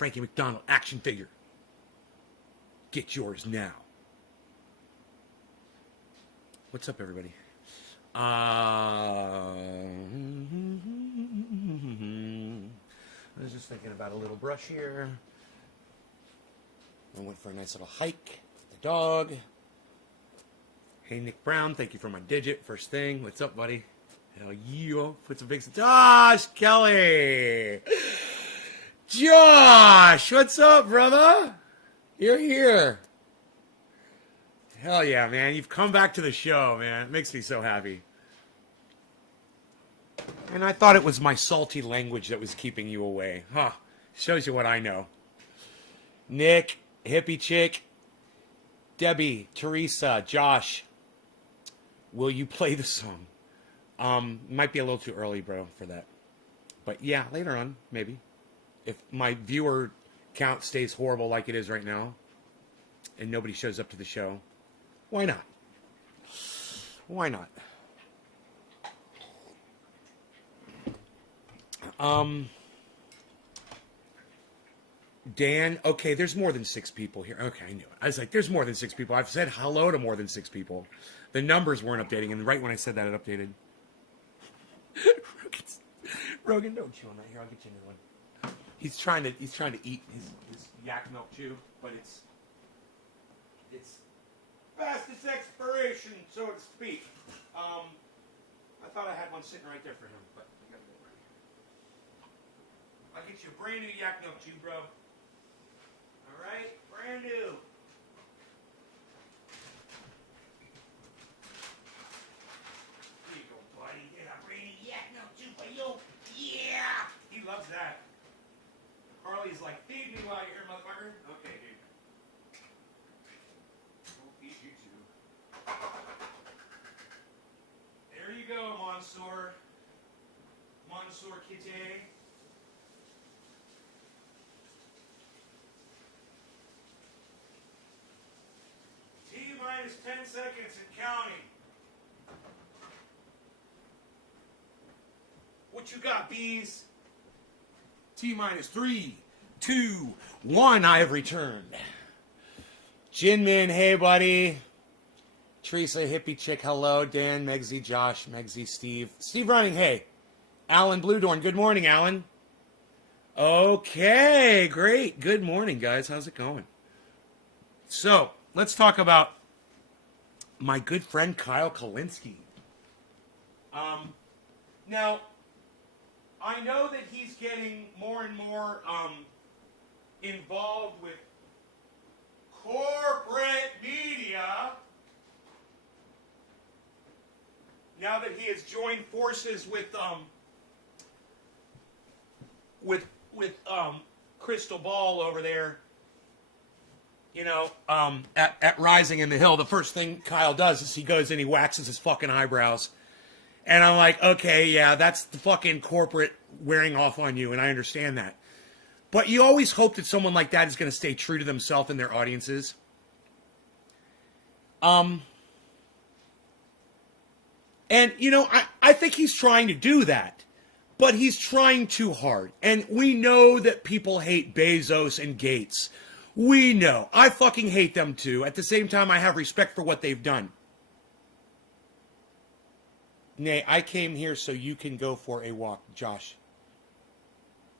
Frankie McDonald action figure. Get yours now. What's up, everybody? I was just thinking about a little brush here. I went for a nice little hike with the dog. Hey, Nick Brown, thank you for my digit. First thing. What's up, buddy? Hell yeah. Put some big... Josh Kelly! Josh! What's up, brother? You're here. Hell yeah, man. You've come back to the show, man. It makes me so happy. And I thought it was my salty language that was keeping you away. Huh. Shows you what I know. Nick, Hippie Chick, Debbie, Teresa, Josh. Will you play the song? Might be a little too early, bro, for that. But yeah, later on, maybe. If my viewer count stays horrible like it is right now, and nobody shows up to the show, why not? Why not? Dan, okay, there's more than 6 people here. Okay, I knew it. I was like, there's more than 6 people. I've said hello to more than 6 people. The numbers weren't updating, and right when I said that, it updated. Rogan, don't chew on that. Here, I'll get you a new one. He's trying to eat his yak milk chew, but it's past its expiration, so to speak. I thought I had one sitting right there for him, but I gotta go right here. I'll get you a brand new yak milk chew, bro. All right, brand new. Here you go, buddy. Get a brand new yak milk chew for you. Yeah, he loves that. Carly's like, feed me while you're here, motherfucker. Okay, dude. We'll feed you too. There you go, Mansoor. Mansoor Kitty. T-minus 10 seconds and counting. What you got, bees? T-minus 3, 2, 1. I have returned. Jinmin, hey, buddy. Teresa, Hippie Chick, hello. Dan, Megsy, Josh, Megsy, Steve. Steve Running, hey. Alan Bluedorn, good morning, Alan. Okay, great. Good morning, guys. How's it going? So, let's talk about my good friend Kyle Kalinske. Now, I know that he's getting more and more involved with corporate media now that he has joined forces with Crystal Ball over there. You know, at Rising in the Hill, the first thing Kyle does is he goes and he waxes his fucking eyebrows. And I'm like, okay, yeah, that's the fucking corporate wearing off on you, and I understand that. But you always hope that someone like that is going to stay true to themselves and their audiences. And, you know, I think he's trying to do that. But he's trying too hard. And we know that people hate Bezos and Gates. We know. I fucking hate them too. At the same time, I have respect for what they've done. Nay, I came here so you can go for a walk, Josh.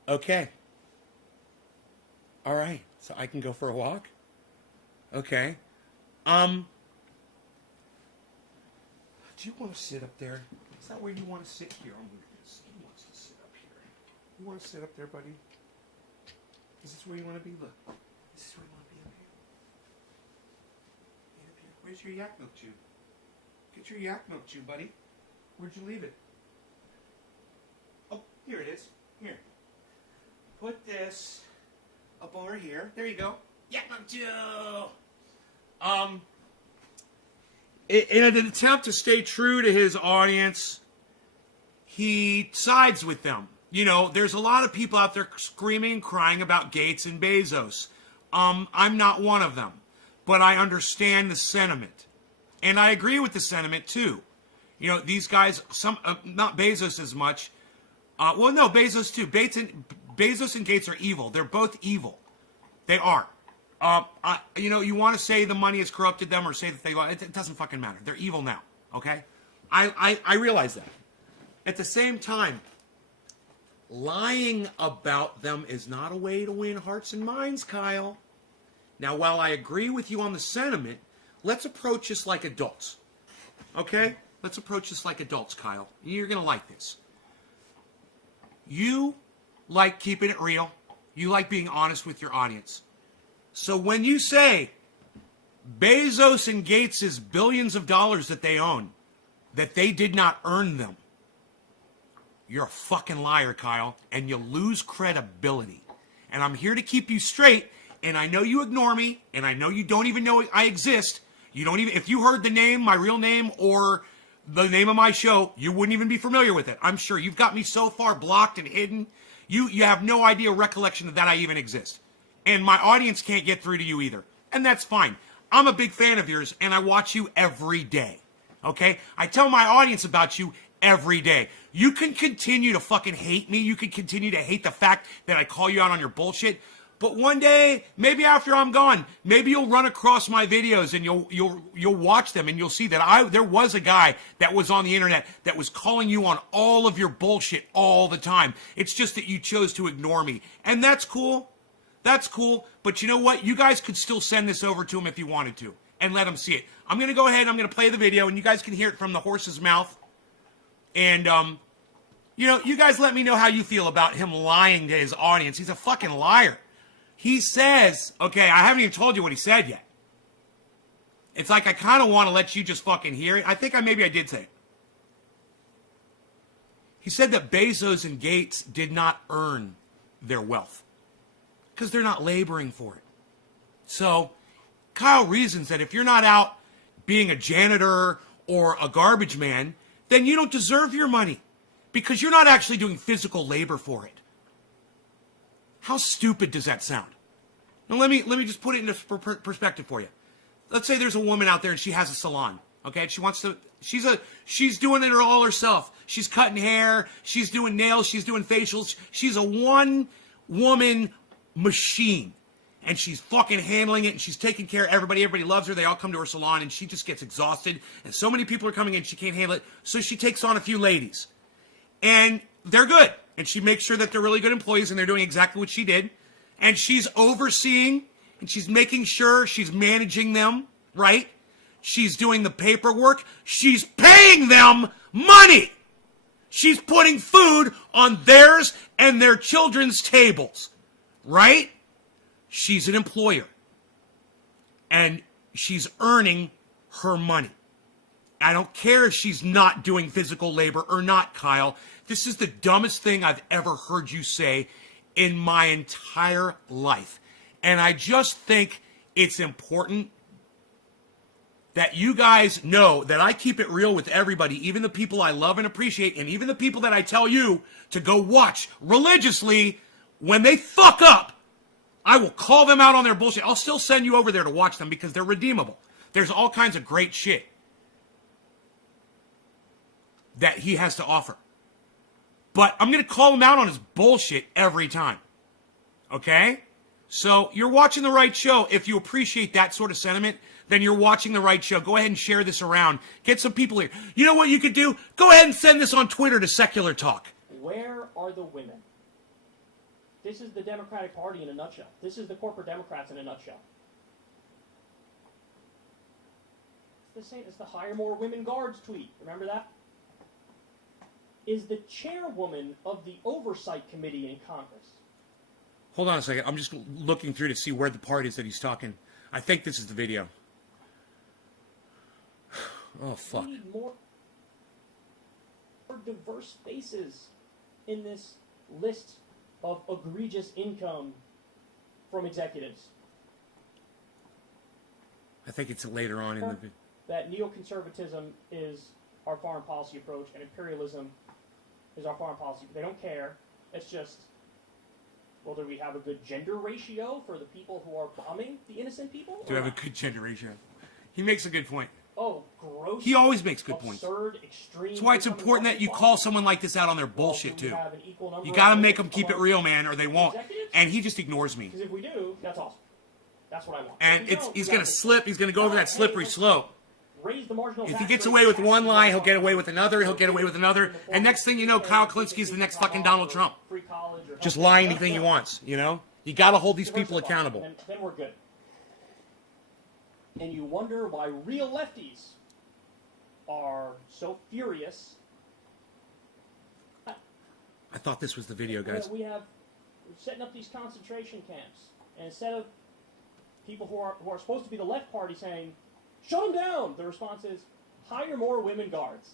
Okay. All right. So I can go for a walk? Okay. Do you want to sit up there? Is that where you want to sit here? I'm going to see. He wants to sit up here. You want to sit up there, buddy? Is this where you want to be? Look. This is where you want to be up here. Get up here. Where's your yak milk chew? Get your yak milk chew, buddy. Where'd you leave it? Oh, here it is. Here. Put this up over here. There you go. Yak milk chew. In an attempt to stay true to his audience, he sides with them. You know, there's a lot of people out there screaming and crying about Gates and Bezos. I'm not one of them. But I understand the sentiment. And I agree with the sentiment, too. You know, these guys, not Bezos as much. Well, no, Bezos, too. Bezos and Gates are evil. They're both evil. They are. You want to say the money has corrupted them or say that they... It doesn't fucking matter. They're evil now, okay? I realize that. At the same time, lying about them is not a way to win hearts and minds, Kyle. Now, while I agree with you on the sentiment, let's approach this like adults, okay? Let's approach this like adults, Kyle. You're going to like this. You like keeping it real. You like being honest with your audience. So when you say Bezos and Gates' billions of dollars that they own, that they did not earn them, you're a fucking liar, Kyle, and you lose credibility. And I'm here to keep you straight, and I know you ignore me, and I know you don't even know I exist. You don't even, if you heard the name, my real name, or the name of my show, you wouldn't even be familiar with it. I'm sure you've got me so far blocked and hidden. You have no idea, recollection that I even exist. And my audience can't get through to you either. And that's fine. I'm a big fan of yours, and I watch you every day. Okay? I tell my audience about you every day. You can continue to fucking hate me. You can continue to hate the fact that I call you out on your bullshit. But one day, maybe after I'm gone, maybe you'll run across my videos and you'll watch them and you'll see that there was a guy that was on the internet that was calling you on all of your bullshit all the time. It's just that you chose to ignore me. And that's cool. That's cool. But you know what? You guys could still send this over to him if you wanted to and let him see it. I'm going to go ahead and I'm going to play the video and you guys can hear it from the horse's mouth. And, you guys let me know how you feel about him lying to his audience. He's a fucking liar. He says, okay, I haven't even told you what he said yet. It's like I kind of want to let you just fucking hear it. I think maybe I did say it. He said that Bezos and Gates did not earn their wealth because they're not laboring for it. So Kyle reasons that if you're not out being a janitor or a garbage man, then you don't deserve your money because you're not actually doing physical labor for it. How stupid does that sound? Now let me just put it into perspective for you. Let's say there's a woman out there and she has a salon. Okay, she's doing it all herself. She's cutting hair, she's doing nails, she's doing facials. She's a one-woman machine. And she's fucking handling it and she's taking care of everybody. Everybody loves her. They all come to her salon and she just gets exhausted. And so many people are coming in, she can't handle it. So she takes on a few ladies. And they're good. And she makes sure that they're really good employees and they're doing exactly what she did. And she's overseeing and she's making sure she's managing them, right? She's doing the paperwork. She's paying them money. She's putting food on theirs and their children's tables, right? She's an employer. And she's earning her money. I don't care if she's not doing physical labor or not, Kyle. This is the dumbest thing I've ever heard you say in my entire life. And I just think it's important that you guys know that I keep it real with everybody, even the people I love and appreciate, and even the people that I tell you to go watch religiously. When they fuck up, I will call them out on their bullshit. I'll still send you over there to watch them because they're redeemable. There's all kinds of great shit that he has to offer. But I'm going to call him out on his bullshit every time. Okay? So you're watching the right show. If you appreciate that sort of sentiment, then you're watching the right show. Go ahead and share this around. Get some people here. You know what you could do? Go ahead and send this on Twitter to Secular Talk. Where are the women? This is the Democratic Party in a nutshell. This is the corporate Democrats in a nutshell. It's the same as the hire more women guards tweet. Remember that? Is the chairwoman of the Oversight Committee in Congress. Hold on a second. I'm just looking through to see where the part is that he's talking. I think this is the video. Oh, fuck. We need more diverse faces in this list of egregious income from executives. I think it's later on in the video. That neoconservatism is our foreign policy approach and imperialism is our foreign policy. They don't care. It's just, well, do we have a good gender ratio for the people who are bombing the innocent people? Do we have a good gender ratio? He makes a good point. gross. He always makes good points. Absurd, extreme. That's why it's important that you call someone like this out on their bullshit, too. You gotta make them keep it real, man, or they won't. And he just ignores me. Because if we do, that's awesome. That's what I want. And he's gonna slip. He's gonna go over that slippery slope. Raise the marginal If he gets away with one lie, he'll get away with another. He'll get away with another. And next thing you know, Kyle Kalinski's the next fucking Donald Trump. Just lying anything he wants, you know? You gotta hold these people accountable. Then we're good. And you wonder why real lefties are so furious. I thought this was the video, guys. We're setting up these concentration camps. And instead of people who are supposed to be the left party saying, shut them down, the response is, hire more women guards.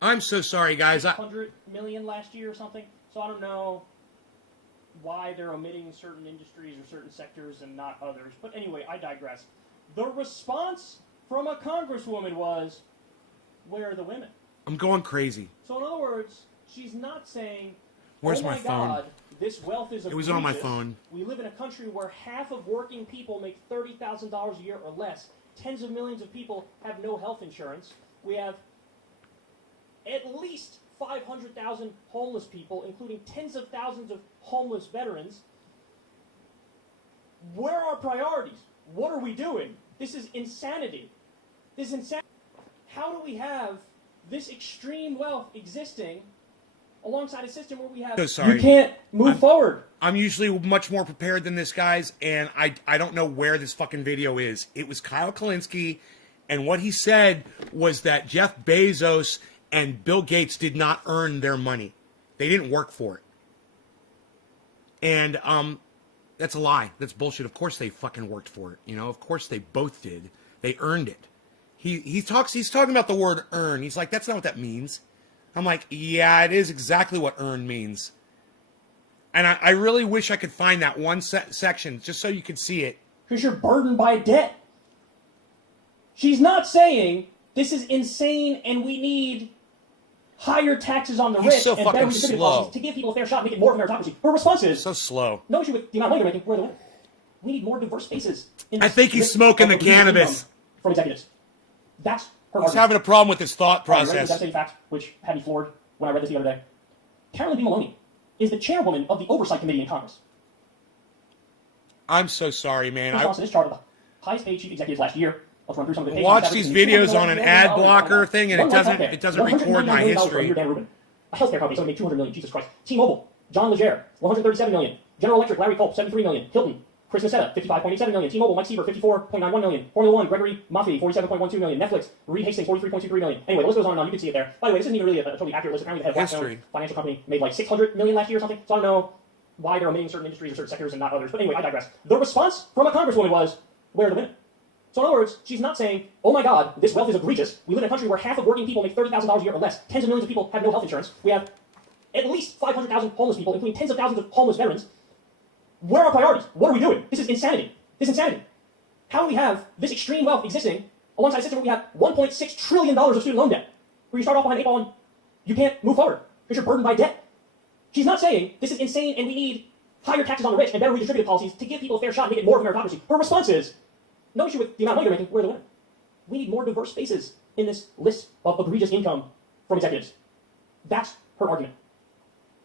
I'm so sorry, guys. 100 million last year or something. So I don't know why they're omitting certain industries or certain sectors and not others. But anyway, I digress. The response from a congresswoman was, where are the women? I'm going crazy. So in other words, she's not saying, Where's oh my phone? God, this wealth is It was on my phone. We live in a country where half of working people make $30,000 a year or less. Tens of millions of people have no health insurance. We have at least 500,000 homeless people, including tens of thousands of homeless veterans. Where are our priorities? What are we doing? This is insanity. This is insanity. How do we have this extreme wealth existing alongside a system where we have... So sorry. You can't move forward. I'm usually much more prepared than this, guys, and I don't know where this fucking video is. It was Kyle Kalinske, and what he said was that Jeff Bezos and Bill Gates did not earn their money. They didn't work for it. And that's a lie. That's bullshit. Of course they fucking worked for it. You know, of course they both did. They earned it. He's talking about the word earn. He's like, that's not what that means. I'm like, yeah, it is exactly what earn means. And I really wish I could find that one section just so you could see it. Because you're burdened by debt. She's not saying this is insane and we need higher taxes on the rich so and fucking better redistributive slow. policies to give people a fair shot and make it more of a meritocracy. Her response is, So slow. no issue with the amount of money they're making, where they're winning. We need more diverse faces. In I think he's smoking the cannabis. From executives. That's her He's argument. having a problem with his thought Ready for the process. devastating fact, which had me floored when I read this the other day. Carolyn B. Maloney is the chairwoman of the Oversight Committee in Congress. I'm so sorry, man. In response to this chart of the highest paid chief executives last year, let's run through some of the pay Watch these videos on an ad blocker thing, and it doesn't record my history. Dan Rubin. A healthcare company, someone made $200 million. Jesus Christ. T-Mobile, John Legere, $137 million. General Electric, Larry Culp, $73 million. Hilton, Chris Nassetta, $55.87 million. T-Mobile, Mike Seaver, $54.91 million. Formula One, Gregory Maffei, $47.12 million. Netflix, Reed Hastings, $43.23 million. Anyway, the list goes on and on. You can see it there. By the way, this isn't even really a totally accurate list. Apparently, the head of Blackstone financial company made like $600 million last year or something. So I don't know why they're omitting certain industries or certain sectors and not others. But anyway, I digress. The response from a congresswoman was, where are the women? So in other words, she's not saying, oh my God, this wealth is egregious. We live in a country where half of working people make $30,000 a year or less. Tens of millions of people have no health insurance. We have at least 500,000 homeless people, including tens of thousands of homeless veterans. Where are our priorities? What are we doing? This is insanity. This is insanity. How do we have this extreme wealth existing alongside a system where we have $1.6 trillion of student loan debt? Where you start off behind the 8 ball and you can't move forward because you're burdened by debt. She's not saying this is insane and we need higher taxes on the rich and better redistributive policies to give people a fair shot and make it more of a meritocracy. Her response is, no issue with the amount of money they're making, where are the women? We need more diverse faces in this list of egregious income from executives. That's her argument.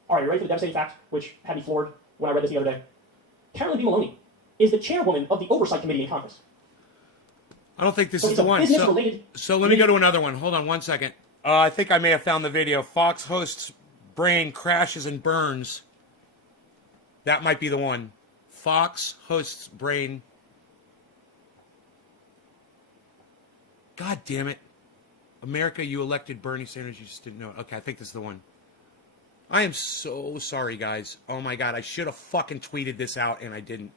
All right, you ready for the devastating fact, which had me floored when I read this the other day? Carolyn B. Maloney is the chairwoman of the Oversight Committee in Congress. I don't think this is the one. So let me go to another one. Hold on one second. I think I may have found the video. Fox hosts brain crashes and burns. That might be the one. Fox hosts brain. God damn it. America, you elected Bernie Sanders. You just didn't know. Okay, I think this is the one. I am so sorry, guys. Oh my God, I should have fucking tweeted this out and I didn't.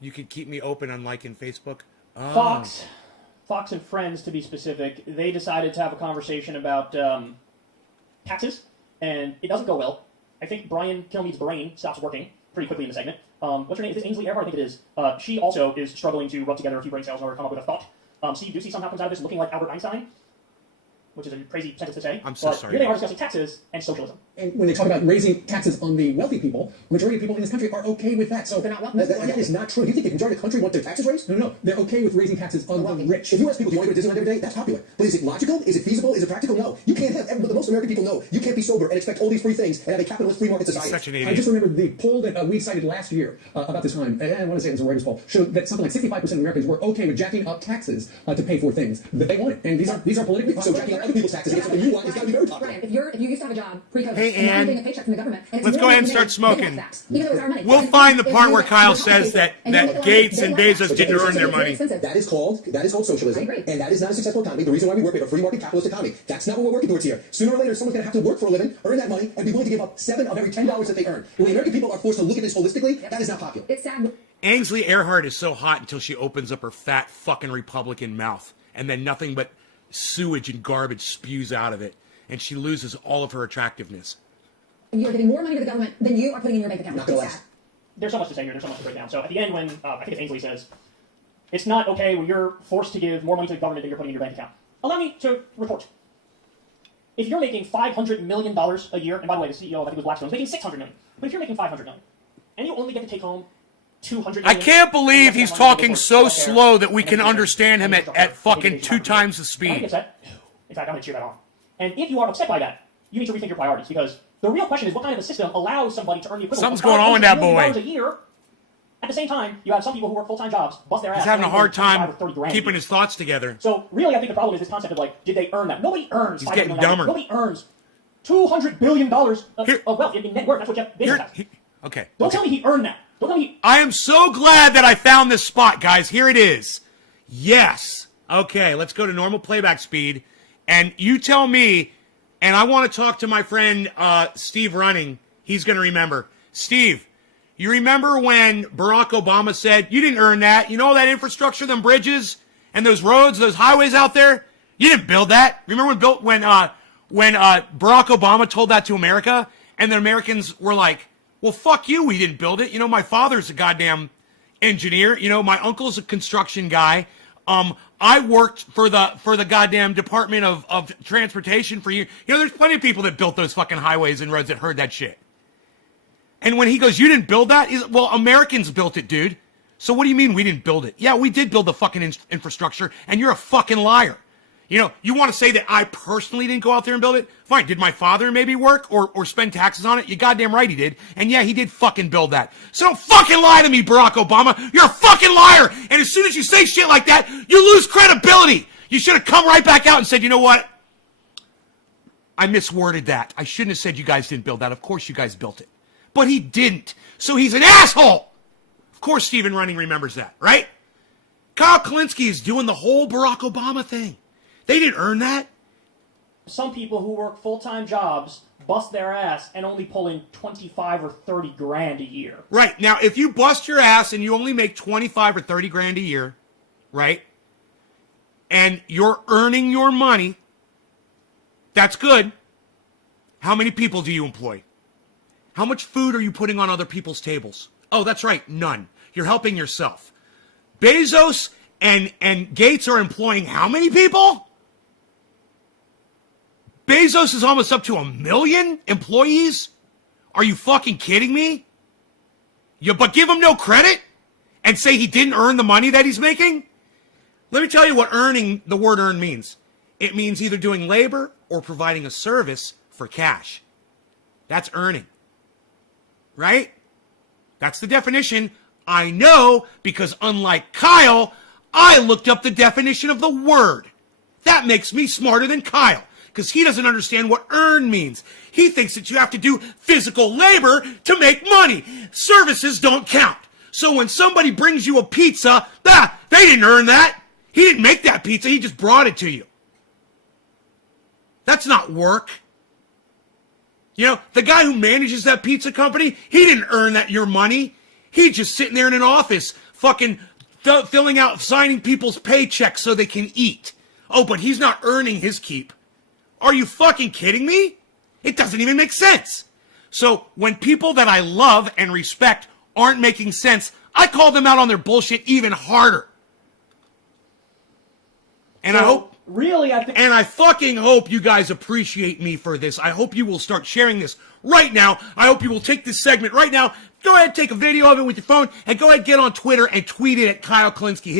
You could keep me open on like in Facebook. Oh. Fox and Friends, to be specific, they decided to have a conversation about taxes, and it doesn't go well. I think Brian Kilmeade's brain stops working pretty quickly in the segment. What's her name? Is this Ainsley Earhart? I think it is. She also is struggling to rub together a few brain cells in order to come up with a thought. Steve Doocy somehow comes out of this looking like Albert Einstein, which is a crazy sentence to say. I'm so sorry. Here they are discussing taxes and socialism. And when they talk about raising taxes on the wealthy people, majority of people in this country are okay with that. So they're not wealthy. that is not true. You think the majority of the country want their taxes raised? No, they're okay with raising taxes on the rich. If you ask people, do you want to go to Disneyland every day? That's popular. But is it logical? Is it feasible? Is it practical? No. You can't have, but the most American people know, you can't be sober and expect all these free things and have a capitalist free market society. Such an idiot. I just remember the poll that we cited last year about this time, and I want to say it was a Reuters poll, showed that something like 65% of Americans were okay with jacking up taxes to pay for things that they wanted. And these are politically So jacking up other people's taxes against something you want is got to be very popular. Brian, if you used to have a job pre-COVID, Hey, and now Ann. you're getting a paycheck from the government, and it's Let's more go ahead and money start than smoking. tax, even though it's our money. We'll And find the if part you where get Kyle the says tax that paper, Gates and they want Bezos that. didn't earn their money. That is called socialism. I agree. And that is not a successful economy. The reason why we work, we have a free market capitalist economy. That's not what we're working towards here. Sooner or later, someone's going to have to work for a living, earn that money, and be willing to give up $7 of every $10 that they earn. When the American people are forced to look at this holistically, that is not popular. It's sad. Ainsley Earhart is so hot until she opens up her fat fucking Republican mouth, and then nothing but sewage and garbage spews out of it, and she loses all of her attractiveness. You're giving more money to the government than you are putting in your bank account. Not gonna It's last. sad. There's so much to say here. There's so much to break down. So at the end, when I think it's Ainsley says, it's not okay when you're forced to give more money to the government than you're putting in your bank account. Allow me to report. If you're making $500 million a year, and by the way, the CEO of I think it was Blackstone is making $600 million, but if you're making $500 million, and you only get to take home $200 million, I can't believe he's talking so slow that we can and understand him at fucking 2 times the Am I speed. upset? No. In fact, I'm going to cheer that on. And if you are upset by that, you need to rethink your priorities, because the real question is, what kind of a system allows somebody to earn the equivalent Something's of going on with that $500 million boy. a year? At the same time, you have some people who work full-time jobs, bust their ass. He's having a earning hard 25 time or 30 grand a keeping year. his thoughts together. So really, I think the problem is this concept of like, did they earn that? Nobody earns. He's $500 getting million. dumber. Nobody earns $200 billion of Here- wealth in net worth. That's what Jeff Bezos has. Okay. Don't tell me he earned that. Don't tell me. I am so glad that I found this spot, guys. Here it is. Yes. Okay, let's go to normal playback speed. And you tell me, and I want to talk to my friend Steve Running. He's going to remember. Steve, you remember when Barack Obama said, you didn't earn that. You know that infrastructure, them bridges, and those roads, those highways out there? You didn't build that. Remember when Barack Obama told that to America? And the Americans were like, well, fuck you, we didn't build it. You know, my father's a goddamn engineer. You know, my uncle's a construction guy. I worked for the goddamn Department of Transportation for years. You know, there's plenty of people that built those fucking highways and roads that heard that shit. And when he goes, you didn't build that? He's, well, Americans built it, dude. So what do you mean we didn't build it? Yeah, we did build the fucking infrastructure, and you're a fucking liar. You know, you want to say that I personally didn't go out there and build it? Fine. Did my father maybe work or spend taxes on it? You goddamn right he did. And yeah, he did fucking build that. So don't fucking lie to me, Barack Obama. You're a fucking liar. And as soon as you say shit like that, you lose credibility. You should have come right back out and said, you know what? I misworded that. I shouldn't have said you guys didn't build that. Of course you guys built it. But he didn't. So he's an asshole. Of course Stephen Running remembers that, right? Kyle Kalinske is doing the whole Barack Obama thing. They didn't earn that. Some people who work full-time jobs bust their ass and only pull in 25 or 30 grand a year. Right. Now, if you bust your ass and you only make 25 or 30 grand a year, right? And you're earning your money, that's good. How many people do you employ? How much food are you putting on other people's tables? Oh, that's right, none. You're helping yourself. Bezos and Gates are employing how many people? Bezos is almost up to 1 million employees? Are you fucking kidding me? But give him no credit and say he didn't earn the money that he's making? Let me tell you what the word earn means. It means either doing labor or providing a service for cash. That's earning. Right? That's the definition. I know because unlike Kyle, I looked up the definition of the word. That makes me smarter than Kyle because he doesn't understand what earn means. He thinks that you have to do physical labor to make money. Services don't count. So when somebody brings you a pizza, they didn't earn that. He didn't make that pizza. He just brought it to you. That's not work. You know, the guy who manages that pizza company, he didn't earn your money. He's just sitting there in an office, fucking filling out, signing people's paychecks so they can eat. Oh, but he's not earning his keep. Are you fucking kidding me? It doesn't even make sense. So when people that I love and respect aren't making sense, I call them out on their bullshit even harder. And I hope really, I think. And I fucking hope you guys appreciate me for this. I hope you will start sharing this right now. I hope you will take this segment right now. Go ahead, take a video of it with your phone, and go ahead, get on Twitter and tweet it at Kyle Kalinske.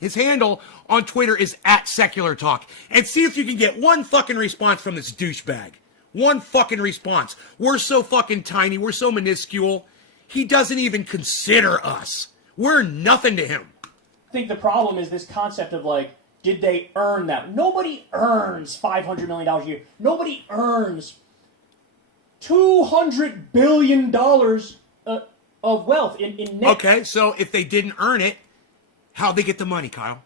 His handle on Twitter is @SecularTalk. And see if you can get one fucking response from this douchebag. One fucking response. We're so fucking tiny. We're so minuscule. He doesn't even consider us. We're nothing to him. I think the problem is this concept of like, did they earn that? Nobody earns $500 million a year. Nobody earns $200 billion of wealth in net. Okay, so if they didn't earn it, how'd they get the money, Kyle?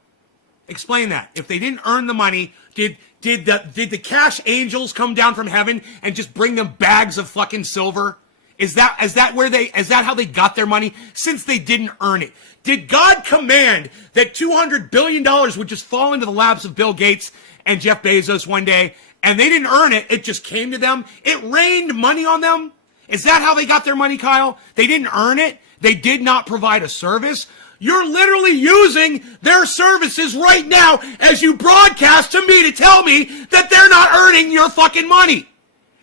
Explain that. If they didn't earn the money, did the cash angels come down from heaven and just bring them bags of fucking silver? Is that how they got their money? Since they didn't earn it. Did God command that $200 billion would just fall into the laps of Bill Gates and Jeff Bezos one day, and they didn't earn it, it just came to them? It rained money on them? Is that how they got their money, Kyle? They didn't earn it? They did not provide a service? You're literally using their services right now as you broadcast to me to tell me that they're not earning your fucking money.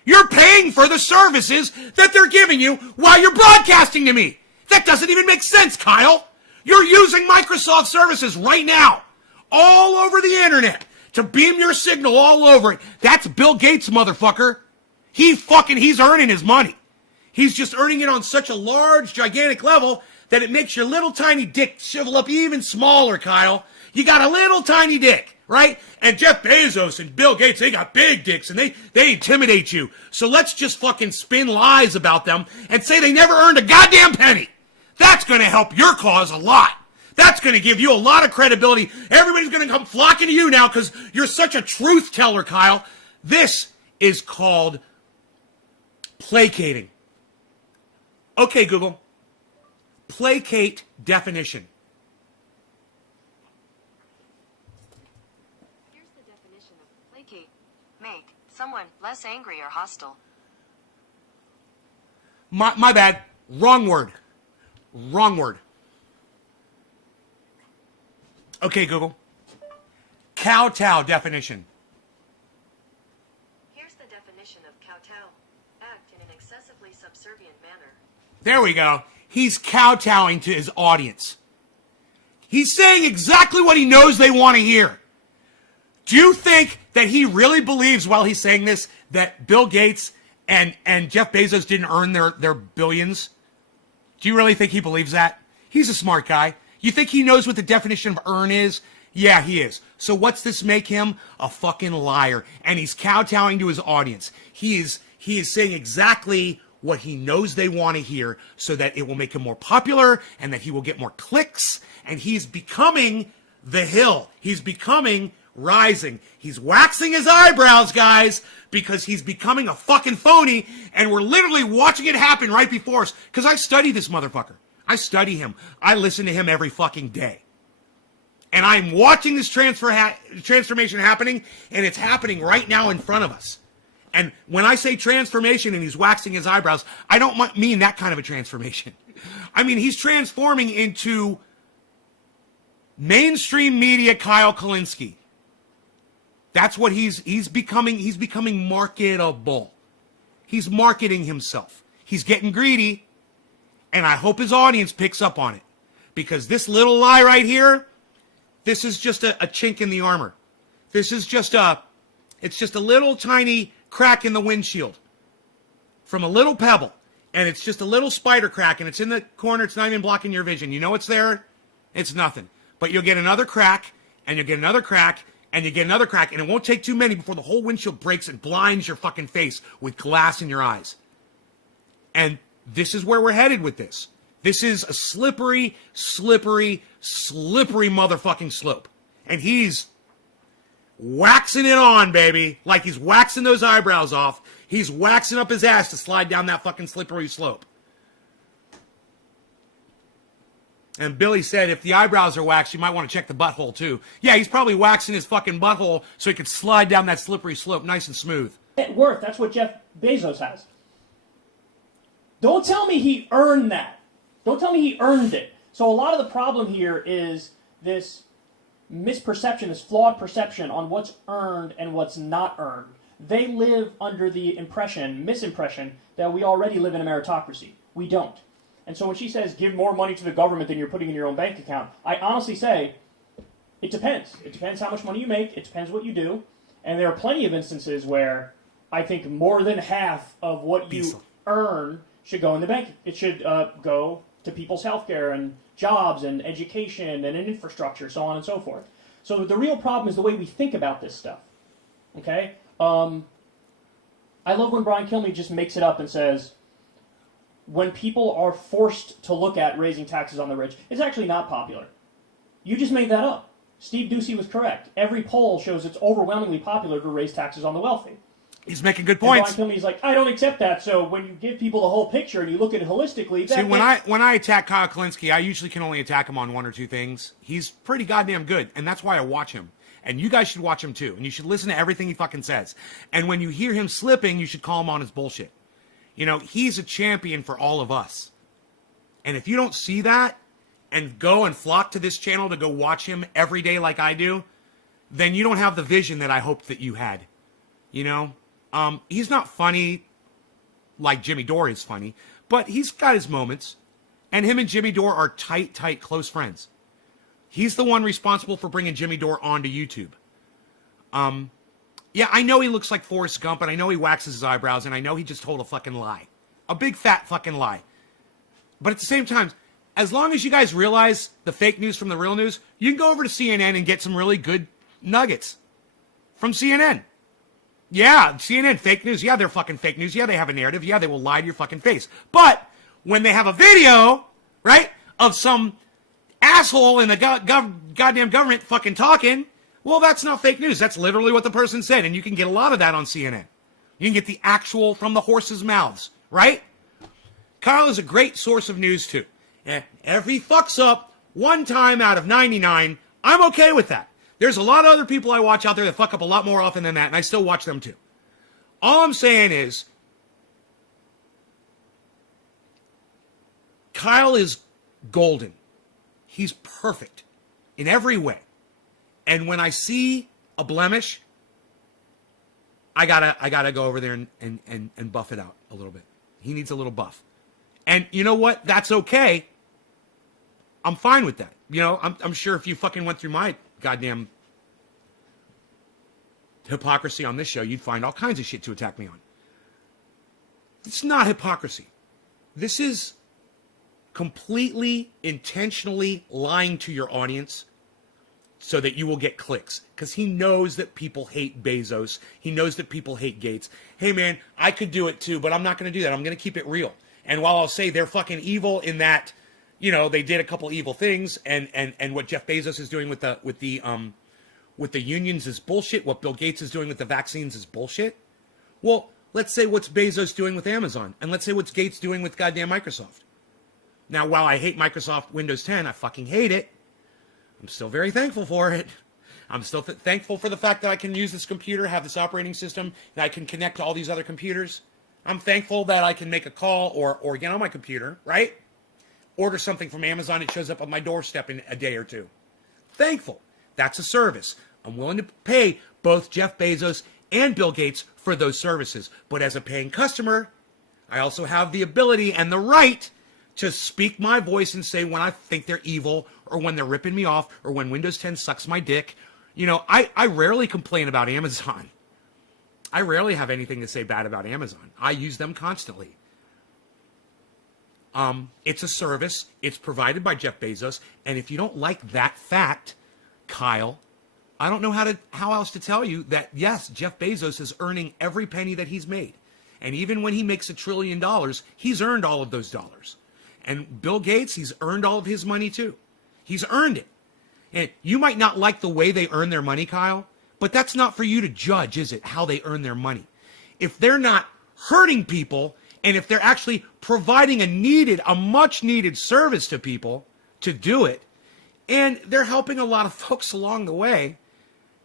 You're paying for the services that they're giving you while you're broadcasting to me. That doesn't even make sense, Kyle. You're using Microsoft services right now, all over the internet, to beam your signal all over it. That's Bill Gates, motherfucker. He's earning his money. He's just earning it on such a large, gigantic level that it makes your little tiny dick shrivel up even smaller, Kyle. You got a little tiny dick, right? And Jeff Bezos and Bill Gates, they got big dicks, and they intimidate you. So let's just fucking spin lies about them and say they never earned a goddamn penny. That's going to help your cause a lot. That's going to give you a lot of credibility. Everybody's going to come flocking to you now because you're such a truth teller, Kyle. This is called placating. Okay, Google. Placate definition. Here's the definition of placate. Make someone less angry or hostile. My bad. Wrong word. Wrong word. Okay, Google. Kowtow definition. Here's the definition of kowtow. Act in an excessively subservient manner. There we go. He's kowtowing to his audience. He's saying exactly what he knows they want to hear. Do you think that he really believes while he's saying this that Bill Gates and Jeff Bezos didn't earn their billions? Do you really think he believes that? He's a smart guy. You think he knows what the definition of earn is? Yeah, he is. So what's this make him? A fucking liar. And he's kowtowing to his audience. He is saying exactly what he knows they want to hear so that it will make him more popular and that he will get more clicks. And he's becoming the hill. He's becoming rising. He's waxing his eyebrows, guys, because he's becoming a fucking phony, and we're literally watching it happen right before us. Because I study this motherfucker. I study him. I listen to him every fucking day. And I'm watching this transformation happening, and it's happening right now in front of us. And when I say transformation and he's waxing his eyebrows, I don't mean that kind of a transformation. I mean, he's transforming into mainstream media Kyle Kalinske. That's what he's becoming. He's becoming marketable. He's marketing himself. He's getting greedy. And I hope his audience picks up on it. Because this little lie right here, this is just a chink in the armor. This is just it's just a little tiny crack in the windshield from a little pebble. And it's just a little spider crack, and it's in the corner. It's not even blocking your vision. You know it's there? It's nothing. But you'll get another crack, and you'll get another crack, and you get another crack, and it won't take too many before the whole windshield breaks and blinds your fucking face with glass in your eyes. And this is where we're headed with this. This is a slippery, slippery, slippery motherfucking slope. And he's waxing it on, baby. Like he's waxing those eyebrows off. He's waxing up his ass to slide down that fucking slippery slope. And Billy said if the eyebrows are waxed, you might want to check the butthole too. Yeah, he's probably waxing his fucking butthole so he could slide down that slippery slope nice and smooth. Net worth, that's what Jeff Bezos has. Don't tell me he earned that. Don't tell me he earned it. So a lot of the problem here is this misperception, this flawed perception on what's earned and what's not earned. They live under the misimpression, that we already live in a meritocracy. We don't. And so when she says, give more money to the government than you're putting in your own bank account, I honestly say, it depends. It depends how much money you make. It depends what you do. And there are plenty of instances where I think more than half of what you earn should go in the bank. It should go to people's healthcare and jobs and education and infrastructure, so on and so forth. So the real problem is the way we think about this stuff. Okay? I love when Brian Kilmeade just makes it up and says, when people are forced to look at raising taxes on the rich, it's actually not popular. You just made that up. Steve Ducey was correct. Every poll shows it's overwhelmingly popular to raise taxes on the wealthy. He's making good points. And Brian Kilmeade's like, I don't accept that. So when you give people the whole picture and you look at it holistically... See, when I attack Kyle Kalinske, I usually can only attack him on one or two things. He's pretty goddamn good, and that's why I watch him. And you guys should watch him too. And you should listen to everything he fucking says. And when you hear him slipping, you should call him on his bullshit. You know, he's a champion for all of us. And if you don't see that and go and flock to this channel to go watch him every day like I do, then you don't have the vision that I hoped that you had. You know? He's not funny like Jimmy Dore is funny, but he's got his moments. And him and Jimmy Dore are tight, close friends. He's the one responsible for bringing Jimmy Dore onto YouTube. Yeah, I know he looks like Forrest Gump, and I know he waxes his eyebrows, and I know he just told a fucking lie. A big, fat fucking lie. But at the same time, as long as you guys realize the fake news from the real news, you can go over to CNN and get some really good nuggets from CNN. Yeah, CNN, fake news. Yeah, they're fucking fake news. Yeah, they have a narrative. Yeah, they will lie to your fucking face. But when they have a video, right, of some asshole in the goddamn government fucking talking, well, that's not fake news. That's literally what the person said, and you can get a lot of that on CNN. You can get the actual from the horse's mouths, right? Kyle is a great source of news, too. And if he fucks up one time out of 99, I'm okay with that. There's a lot of other people I watch out there that fuck up a lot more often than that, and I still watch them, too. All I'm saying is, Kyle is golden. He's perfect in every way. And when I see a blemish, I gotta go over there and buff it out a little bit. He needs a little buff. And you know what? That's okay. I'm fine with that. You know, I'm sure if you fucking went through my goddamn hypocrisy on this show, you'd find all kinds of shit to attack me on. It's not hypocrisy. This is completely, intentionally lying to your audience so that you will get clicks. Because he knows that people hate Bezos. He knows that people hate Gates. Hey, man, I could do it too, but I'm not going to do that. I'm going to keep it real. And while I'll say they're fucking evil in that, you know, they did a couple evil things, and what Jeff Bezos is doing with the unions is bullshit. What Bill Gates is doing with the vaccines is bullshit. Well, let's say what's Bezos doing with Amazon, and let's say what's Gates doing with goddamn Microsoft. Now, while I hate Microsoft Windows 10, I fucking hate it. I'm still very thankful for it. I'm still thankful for the fact that I can use this computer, have this operating system, and I can connect to all these other computers. I'm thankful that I can make a call or get on my computer, right? Order something from Amazon, it shows up on my doorstep in a day or two. Thankful. That's a service. I'm willing to pay both Jeff Bezos and Bill Gates for those services. But as a paying customer, I also have the ability and the right to speak my voice and say when I think they're evil or when they're ripping me off or when Windows 10 sucks my dick. You know, I rarely complain about Amazon. I rarely have anything to say bad about Amazon. I use them constantly. It's a service. It's provided by Jeff Bezos. And if you don't like that fact, Kyle, I don't know how else to tell you that, yes, Jeff Bezos is earning every penny that he's made. And even when he makes $1 trillion, he's earned all of those dollars. And Bill Gates, he's earned all of his money too. He's earned it. And you might not like the way they earn their money, Kyle, but that's not for you to judge, is it, how they earn their money? If they're not hurting people, and if they're actually providing a much needed service to people to do it, and they're helping a lot of folks along the way,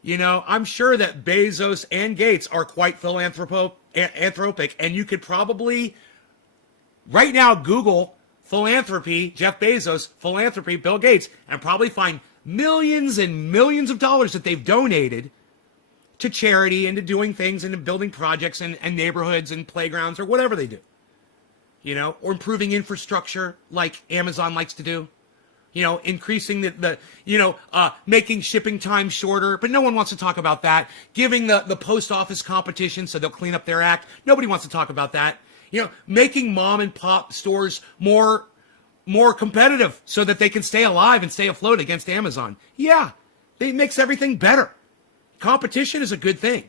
you know, I'm sure that Bezos and Gates are quite philanthropic, and you could probably, right now, Google philanthropy, Jeff Bezos, philanthropy, Bill Gates, and probably find millions and millions of dollars that they've donated to charity and to doing things and to building projects and neighborhoods and playgrounds or whatever they do. You know, or improving infrastructure like Amazon likes to do. You know, increasing making shipping time shorter, but no one wants to talk about that. Giving the post office competition so they'll clean up their act. Nobody wants to talk about that. You know, making mom and pop stores more competitive so that they can stay alive and stay afloat against Amazon. Yeah, it makes everything better. Competition is a good thing.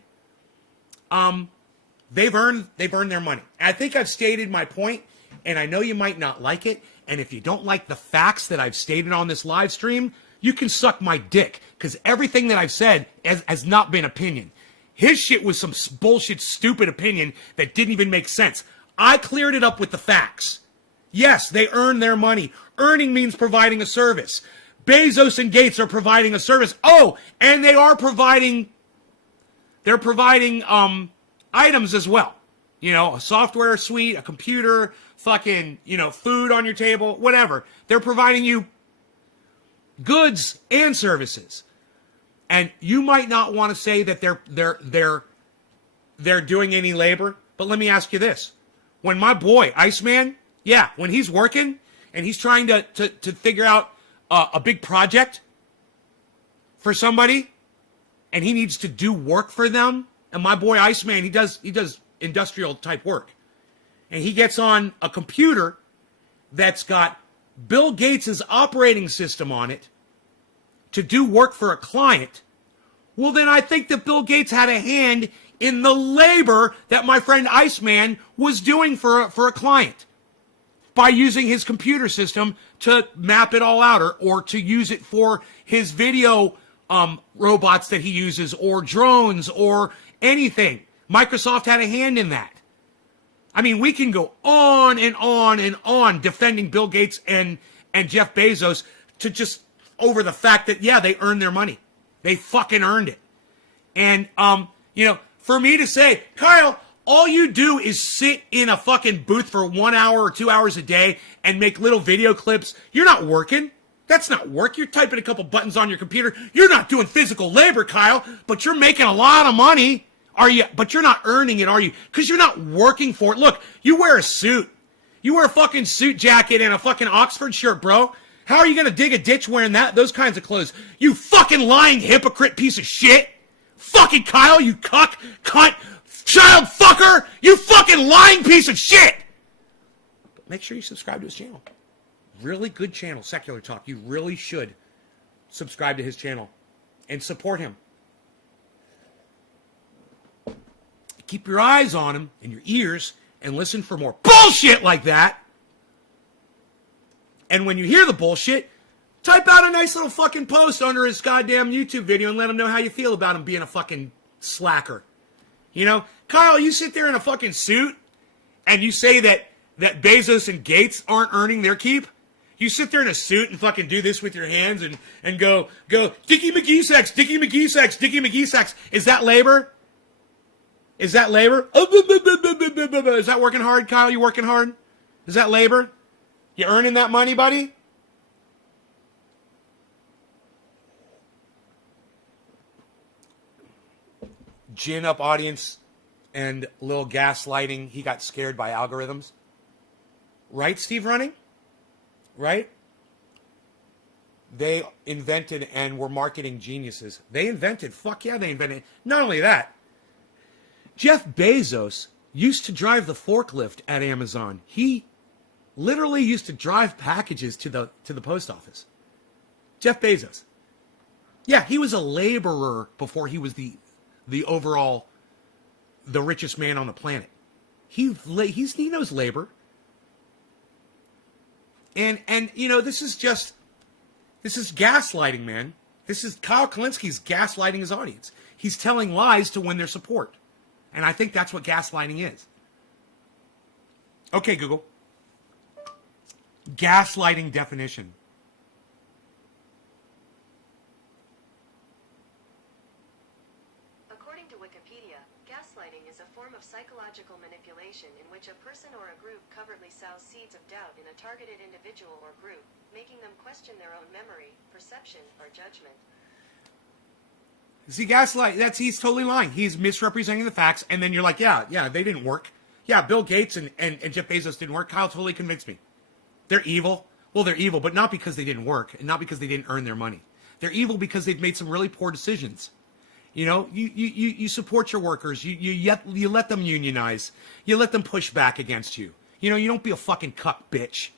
They've earned their money. I think I've stated my point, and I know you might not like it. And if you don't like the facts that I've stated on this live stream, you can suck my dick, because everything that I've said has not been opinion. His shit was some bullshit, stupid opinion that didn't even make sense. I cleared it up with the facts. Yes, they earn their money. Earning means providing a service. Bezos and Gates are providing a service. Oh, and they are providing items as well. You know, a software suite, a computer, fucking, you know, food on your table, whatever. They're providing you goods and services. And you might not want to say that they're doing any labor, but let me ask you this. When my boy, Iceman, yeah, when he's working and he's trying to figure out a big project for somebody and he needs to do work for them, and my boy Iceman, he does industrial type work. And he gets on a computer that's got Bill Gates' operating system on it to do work for a client. Well, then I think that Bill Gates had a hand in the labor that my friend Iceman was doing for a client by using his computer system to map it all out or to use it for his video robots that he uses or drones or anything. Microsoft had a hand in that. I mean, we can go on and on and on defending Bill Gates and Jeff Bezos to just over the fact that, yeah, they earned their money. They fucking earned it. And, for me to say, Kyle, all you do is sit in a fucking booth for 1 hour or 2 hours a day and make little video clips. You're not working. That's not work. You're typing a couple buttons on your computer. You're not doing physical labor, Kyle, but you're making a lot of money. Are you? But you're not earning it, are you? Because you're not working for it. Look, you wear a suit. You wear a fucking suit jacket and a fucking Oxford shirt, bro. How are you going to dig a ditch wearing those kinds of clothes? You fucking lying hypocrite piece of shit. Fucking Kyle, you cuck, cunt, child fucker. You fucking lying piece of shit. But make sure you subscribe to his channel. Really good channel, Secular Talk. You really should subscribe to his channel and support him. Keep your eyes on him and your ears and listen for more bullshit like that. And when you hear the bullshit, type out a nice little fucking post under his goddamn YouTube video and let him know how you feel about him being a fucking slacker. You know, Kyle, you sit there in a fucking suit and you say that Bezos and Gates aren't earning their keep. You sit there in a suit and fucking do this with your hands and go, Dickie McGee sex, Dickie McGee sex, Dickie McGee sex. Is that labor? Is that labor? Is that working hard, Kyle? You working hard? Is that labor? You earning that money, buddy? Gin up audience and a little gaslighting. He got scared by algorithms. Right, Steve Running? Right? They invented and were marketing geniuses. They invented. Not only that, Jeff Bezos used to drive the forklift at Amazon. He literally used to drive packages to the post office. Jeff Bezos. Yeah, he was a laborer before he was the richest man on the planet. He knows labor. And this is gaslighting, man. This is Kyle Kalinski's gaslighting his audience. He's telling lies to win their support. And I think that's what gaslighting is. Okay, Google. Gaslighting definition. According to Wikipedia, gaslighting is a form of psychological psychological manipulation in which a person or a group covertly sows seeds of doubt in a targeted individual or group, making them question their own memory, perception, or judgment. See, gaslight, he's totally lying. He's misrepresenting the facts, and then you're like, yeah, they didn't work. Yeah, Bill Gates and Jeff Bezos didn't work. Kyle totally convinced me. They're evil. Well, they're evil, but not because they didn't work, and not because they didn't earn their money. They're evil because they've made some really poor decisions. You know, you support your workers. You let them unionize. You let them push back against you. You know, you don't be a fucking cuck bitch.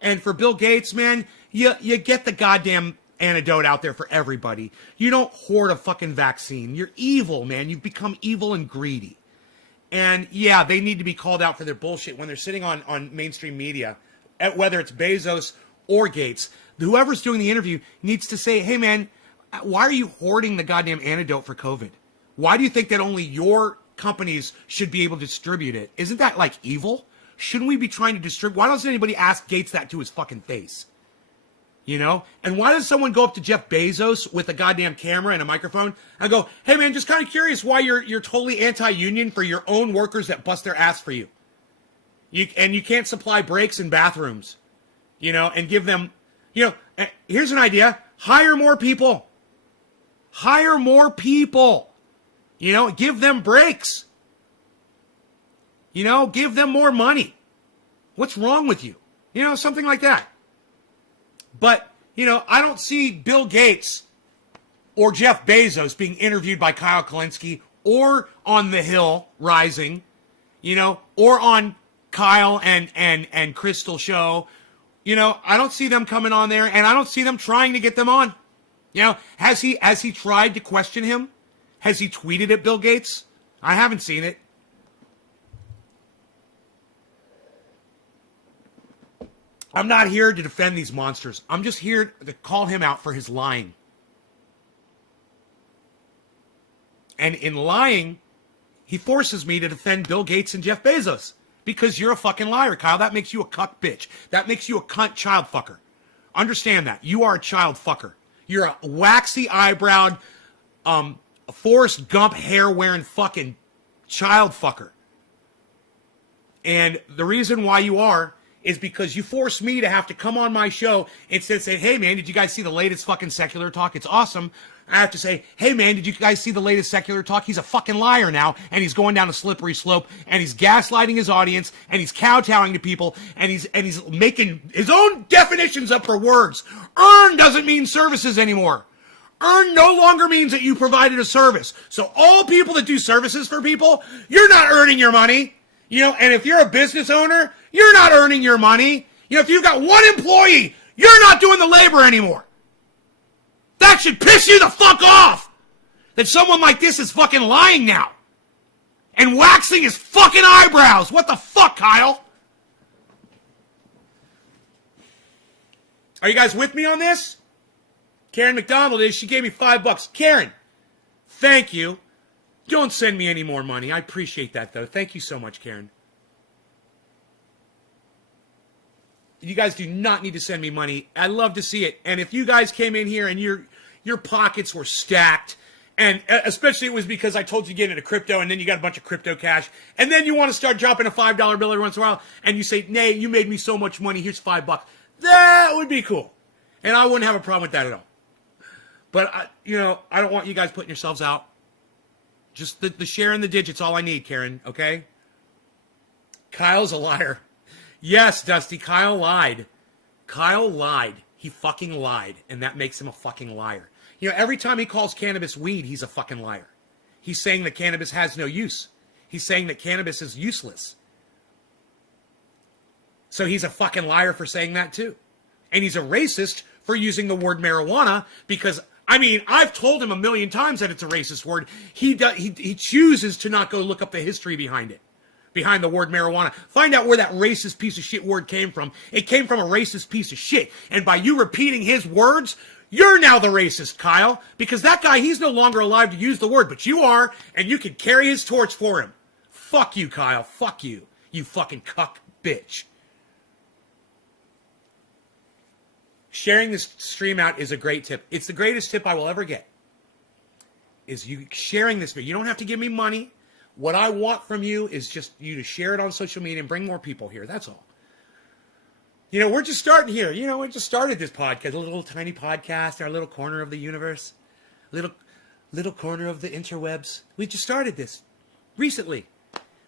And for Bill Gates, man, you get the goddamn antidote out there for everybody. You don't hoard a fucking vaccine. You're evil, man. You've become evil and greedy. And yeah, they need to be called out for their bullshit when they're sitting on mainstream media, whether it's Bezos or Gates. Whoever's doing the interview needs to say, hey, man, why are you hoarding the goddamn antidote for COVID? Why do you think that only your companies should be able to distribute it? Isn't that like evil? Shouldn't we be trying to distribute? Why doesn't anybody ask Gates that to his fucking face? You know? And why does someone go up to Jeff Bezos with a goddamn camera and a microphone and go, hey man, just kind of curious why you're totally anti-union for your own workers that bust their ass for you. And you can't supply breaks in bathrooms, you know, and give them, you know, here's an idea. Hire more people. Hire more people. You know, give them breaks. You know, give them more money. What's wrong with you? You know, something like that. But, you know, I don't see Bill Gates or Jeff Bezos being interviewed by Kyle Kalinske or on The Hill Rising, you know, or on Kyle and Crystal show. You know, I don't see them coming on there, and I don't see them trying to get them on. You know, has he tried to question him? Has he tweeted at Bill Gates? I haven't seen it. I'm not here to defend these monsters. I'm just here to call him out for his lying. And in lying, he forces me to defend Bill Gates and Jeff Bezos. Because you're a fucking liar, Kyle. That makes you a cuck bitch. That makes you a cunt child fucker. Understand that. You are a child fucker. You're a waxy eyebrowed, Forrest Gump hair wearing fucking child fucker. And the reason why you are is because you force me to have to come on my show instead of saying, hey man, did you guys see the latest fucking secular talk? It's awesome. I have to say, hey man, did you guys see the latest secular talk? He's a fucking liar now, and he's going down a slippery slope, and he's gaslighting his audience, and he's kowtowing to people, and he's making his own definitions up for words. Earn doesn't mean services anymore. Earn no longer means that you provided a service. So all people that do services for people, you're not earning your money. You know, and if you're a business owner, you're not earning your money. You know, if you've got one employee, you're not doing the labor anymore. That should piss you the fuck off. That someone like this is fucking lying now. And waxing his fucking eyebrows. What the fuck, Kyle? Are you guys with me on this? Karen McDonald is. She gave me $5. Karen, thank you. Don't send me any more money. I appreciate that, though. Thank you so much, Karen. You guys do not need to send me money. I'd love to see it. And if you guys came in here and your pockets were stacked, and especially it was because I told you to get into crypto, and then you got a bunch of crypto cash, and then you want to start dropping a $5 bill every once in a while, and you say, Nay, you made me so much money, here's $5. That would be cool. And I wouldn't have a problem with that at all. But, I don't want you guys putting yourselves out. Just the share and the digits, all I need, Karen, okay? Kyle's a liar. Yes, Dusty, Kyle lied. Kyle lied. He fucking lied, and that makes him a fucking liar. You know, every time he calls cannabis weed, he's a fucking liar. He's saying that cannabis has no use. He's saying that cannabis is useless. So he's a fucking liar for saying that too. And he's a racist for using the word marijuana because, I mean, I've told him a million times that it's a racist word. He chooses to not go look up the history behind it. Behind the word marijuana. Find out where that racist piece of shit word came from. It came from a racist piece of shit. And by you repeating his words, you're now the racist, Kyle. Because that guy, he's no longer alive to use the word, but you are, and you can carry his torch for him. Fuck you, Kyle. Fuck you. You fucking cuck bitch. Sharing this stream out is a great tip. It's the greatest tip I will ever get. Is you sharing this video. You don't have to give me money. What I want from you is just you to share it on social media and bring more people here. That's all. You know, we're just starting here. You know, we just started this podcast, a little tiny podcast, our little corner of the universe, little corner of the interwebs. We just started this recently.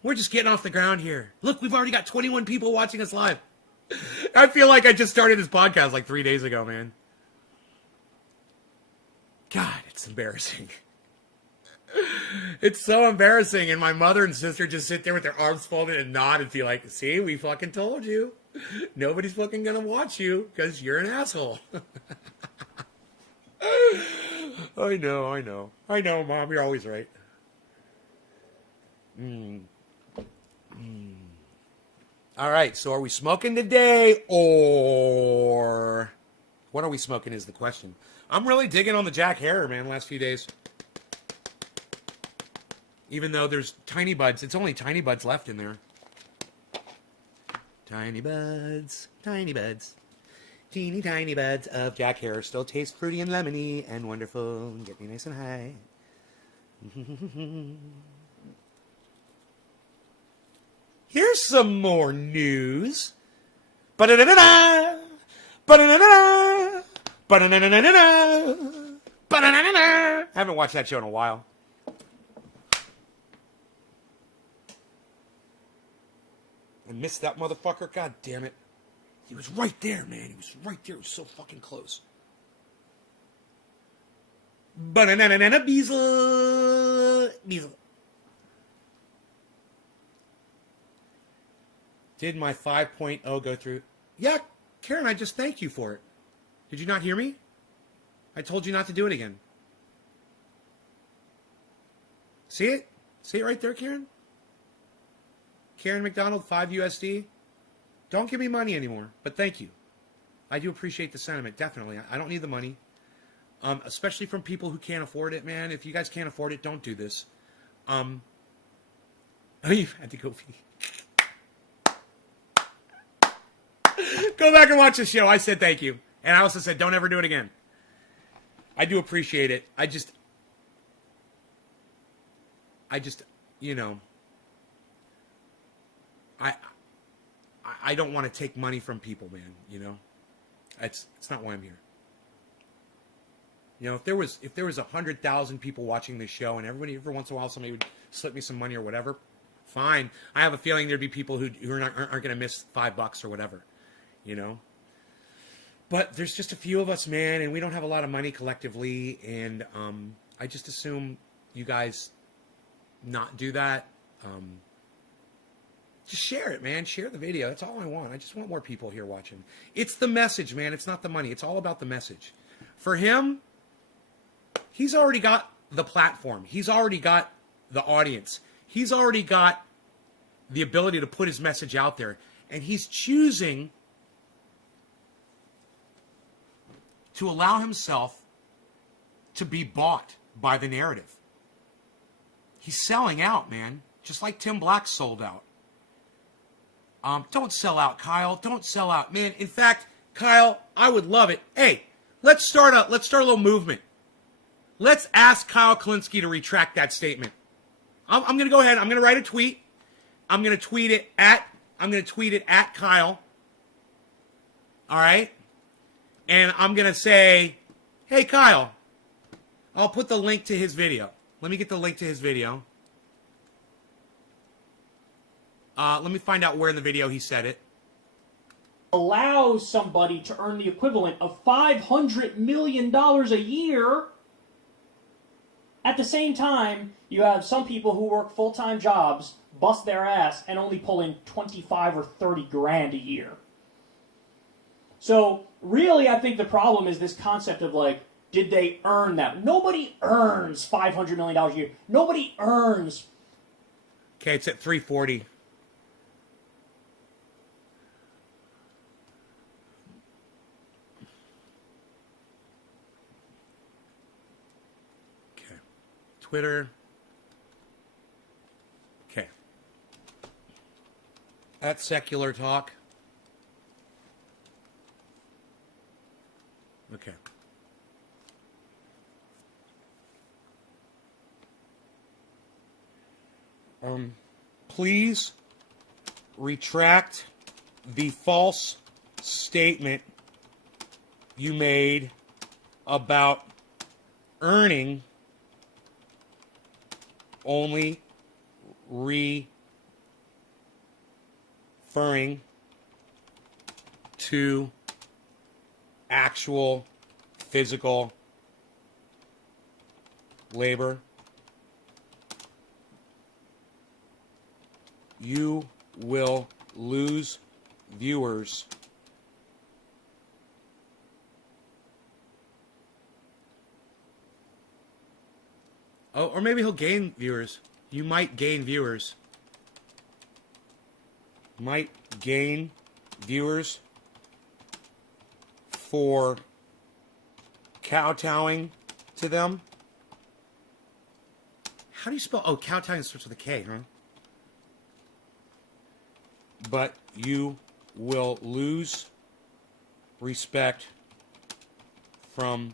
We're just getting off the ground here. Look, we've already got 21 people watching us live. I feel like I just started this podcast like 3 days ago, man. God, it's embarrassing. It's so embarrassing. And my mother and sister just sit there with their arms folded and nod and be like, see, we fucking told you. Nobody's fucking gonna watch you because you're an asshole. I know, Mom. You're always right. All right, so are we smoking today or what are we smoking is the question. I'm really digging on the Jack Herer, man, the last few days. Even though there's tiny buds. It's only tiny buds left in there. Tiny buds. Teeny tiny buds of Jack Herer. Still taste fruity and lemony and wonderful. And get me nice and high. Here's some more news. Ba-da-da-da-da. Ba-da-da-da-da. Ba-da-da-da-da-da. Ba-da-da-da-da. I haven't watched that show in a while. I missed that motherfucker. God damn it. He was right there, man. He was right there. It was so fucking close. Ba-na-na-na-na-na. Beezle. Did my 5.0 go through? Yeah, Karen, I just thanked you for it. Did you not hear me? I told you not to do it again. See it? See it right there, Karen? Karen McDonald, 5 USD. Don't give me money anymore, but thank you. I do appreciate the sentiment, definitely. I don't need the money, especially from people who can't afford it, man. If you guys can't afford it, don't do this. You've had to go pee. Go back and watch the show. I said thank you. And I also said don't ever do it again. I do appreciate it. I just, you know, I don't want to take money from people, man, you know? It's not why I'm here. You know, if there was 100,000 people watching this show and every once in a while somebody would slip me some money or whatever, fine. I have a feeling there'd be people who aren't going to miss $5 or whatever, you know? But there's just a few of us, man, and we don't have a lot of money collectively, and I just assume you guys not do that. Just share it, man. Share the video. That's all I want. I just want more people here watching. It's the message, man. It's not the money. It's all about the message. For him, he's already got the platform. He's already got the audience. He's already got the ability to put his message out there. And he's choosing to allow himself to be bought by the narrative. He's selling out, man. Just like Tim Black sold out. Don't sell out, Kyle. Don't sell out, man. In fact, Kyle, I would love it. Hey, let's start a little movement. Let's ask Kyle Kalinske to retract that statement. I'm going to go ahead. I'm going to write a tweet. I'm going to tweet it at Kyle. All right? And I'm going to say, hey, Kyle, I'll put the link to his video. Let me get the link to his video. Let me find out where in the video he said it. Allows somebody to earn the equivalent of $500 million a year. At the same time, you have some people who work full-time jobs, bust their ass, and only pull in 25 or 30 grand a year. So, really, I think the problem is this concept of, like, did they earn that? Nobody earns $500 million a year. Nobody earns... Okay, it's at 340. Twitter. Okay. That's Secular Talk. Okay. Please retract the false statement you made about earning only referring to actual physical labor. You will lose viewers or maybe he'll gain viewers. You might gain viewers. Might gain viewers for kowtowing to them. How do you spell? Oh, kowtowing starts with a K, huh? But you will lose respect from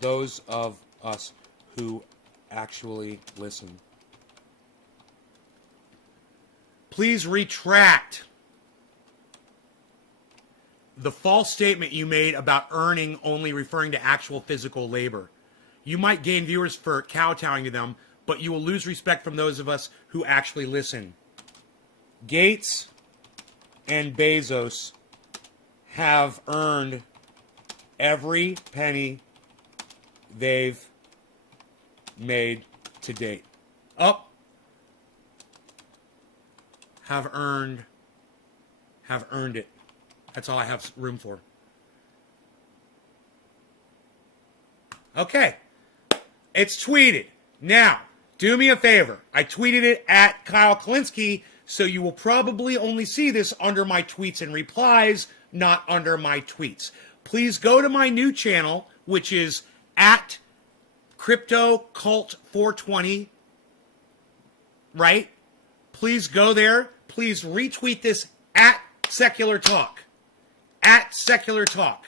those of us who actually listen. Please retract the false statement you made about earning only referring to actual physical labor. You might gain viewers for kowtowing to them, but you will lose respect from those of us who actually listen. Gates and Bezos have earned every penny they've made to date. Have earned it. That's all I have room for. Okay. It's tweeted. Now, do me a favor. I tweeted it at Kyle Kalinske, so you will probably only see this under my tweets and replies, not under my tweets. Please go to my new channel, which is at CryptoCult420, right? Please go there. Please retweet this at Secular Talk. At Secular Talk.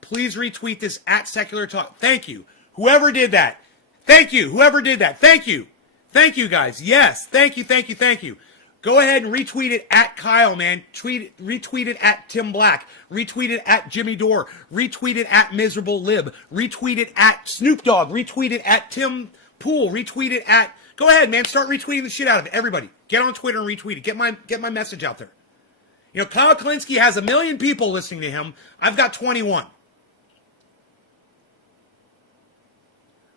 Please retweet this at Secular Talk. Thank you. Whoever did that. Thank you. Whoever did that. Thank you. Thank you, guys. Yes. Thank you. Thank you. Thank you. Go ahead and retweet it at Kyle, man. Retweet it at Tim Black. Retweet it at Jimmy Dore. Retweet it at Miserable Lib. Retweet it at Snoop Dogg. Retweet it at Tim Pool. Retweet it at... Go ahead, man. Start retweeting the shit out of it. Everybody. Get on Twitter and retweet it. Get my message out there. You know, Kyle Kalinske has 1 million people listening to him. I've got 21.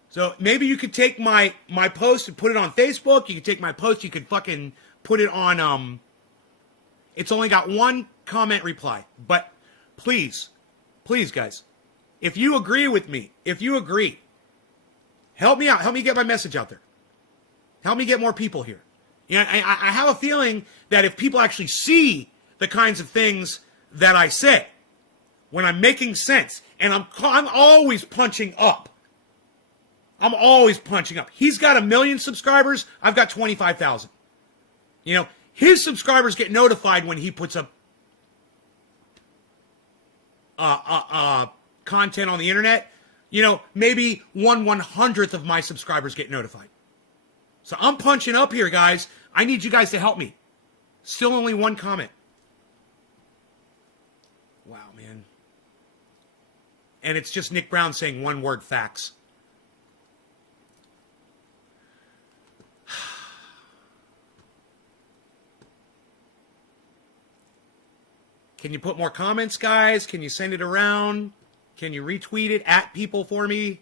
So maybe you could take my post and put it on Facebook. You could take my post. You could fucking put it on... It's only got 1 comment reply. But please, guys, if you agree with me, help me out. Help me get my message out there. Help me get more people here. You know, I have a feeling that if people actually see the kinds of things that I say, when I'm making sense, and I'm always punching up. I'm always punching up. He's got 1 million subscribers. I've got 25,000. You know, his subscribers get notified when he puts up content on the internet. You know, maybe 1/100th of my subscribers get notified. So I'm punching up here, guys. I need you guys to help me. Still only 1 comment. Wow, man. And it's just Nick Brown saying 1 word, facts. Can you put more comments, guys? Can you send it around? Can you retweet it at people for me?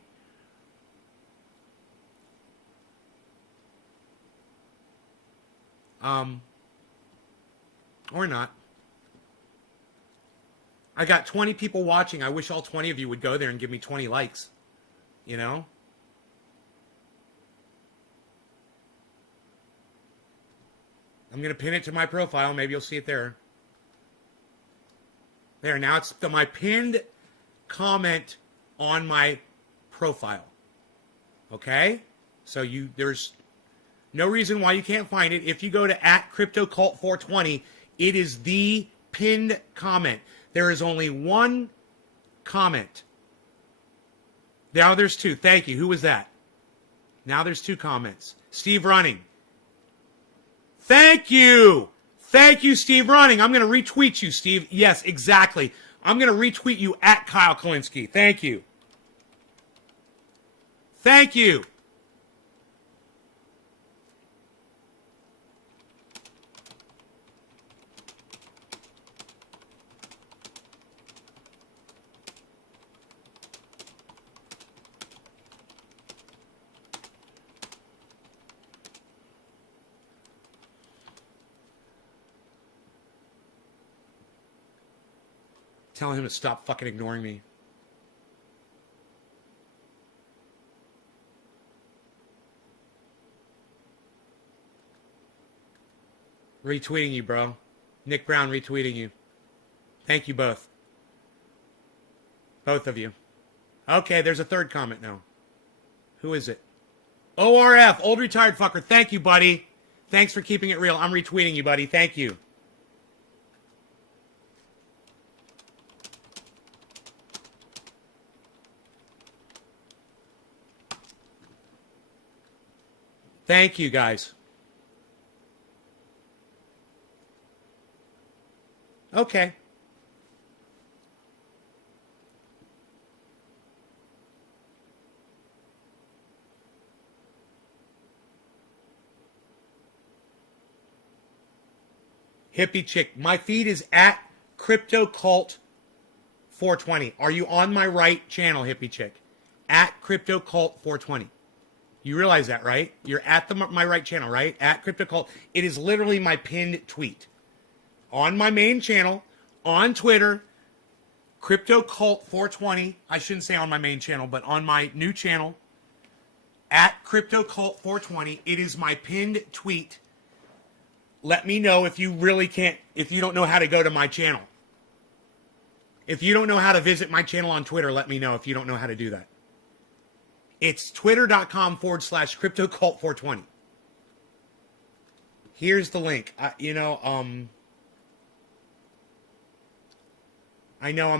Or not. I got 20 people watching. I wish all 20 of you would go there and give me 20 likes. You know? I'm going to pin it to my profile. Maybe you'll see it there. There, now it's my pinned comment on my profile. Okay? So there's no reason why you can't find it. If you go to at CryptoCult420, it is the pinned comment. There is only 1 comment. Now there's 2. Thank you. Who was that? Now there's 2 comments. Steve Running. Thank you. Thank you, Steve Running. I'm going to retweet you, Steve. Yes, exactly. I'm going to retweet you at Kyle Kalinske. Thank you. Thank you. Telling him to stop fucking ignoring me. Retweeting you, bro. Nick Brown retweeting you. Thank you both. Both of you. Okay, there's a third comment now. Who is it? ORF, old retired fucker. Thank you, buddy. Thanks for keeping it real. I'm retweeting you, buddy. Thank you. Thank you, guys. Okay. Hippie chick. My feed is at Crypto Cult 420. Are you on my right channel, hippie chick? At Crypto Cult 420. You realize that, right? You're at my right channel, right? At Crypto Cult. It is literally my pinned tweet. On my main channel, on Twitter, Crypto Cult 420. I shouldn't say on my main channel, but on my new channel, at Crypto Cult 420. It is my pinned tweet. Let me know if you really can't, if you don't know how to go to my channel. If you don't know how to visit my channel on Twitter, let me know if you don't know how to do that. It's twitter.com/CryptoCult420. Here's the link. I know I'm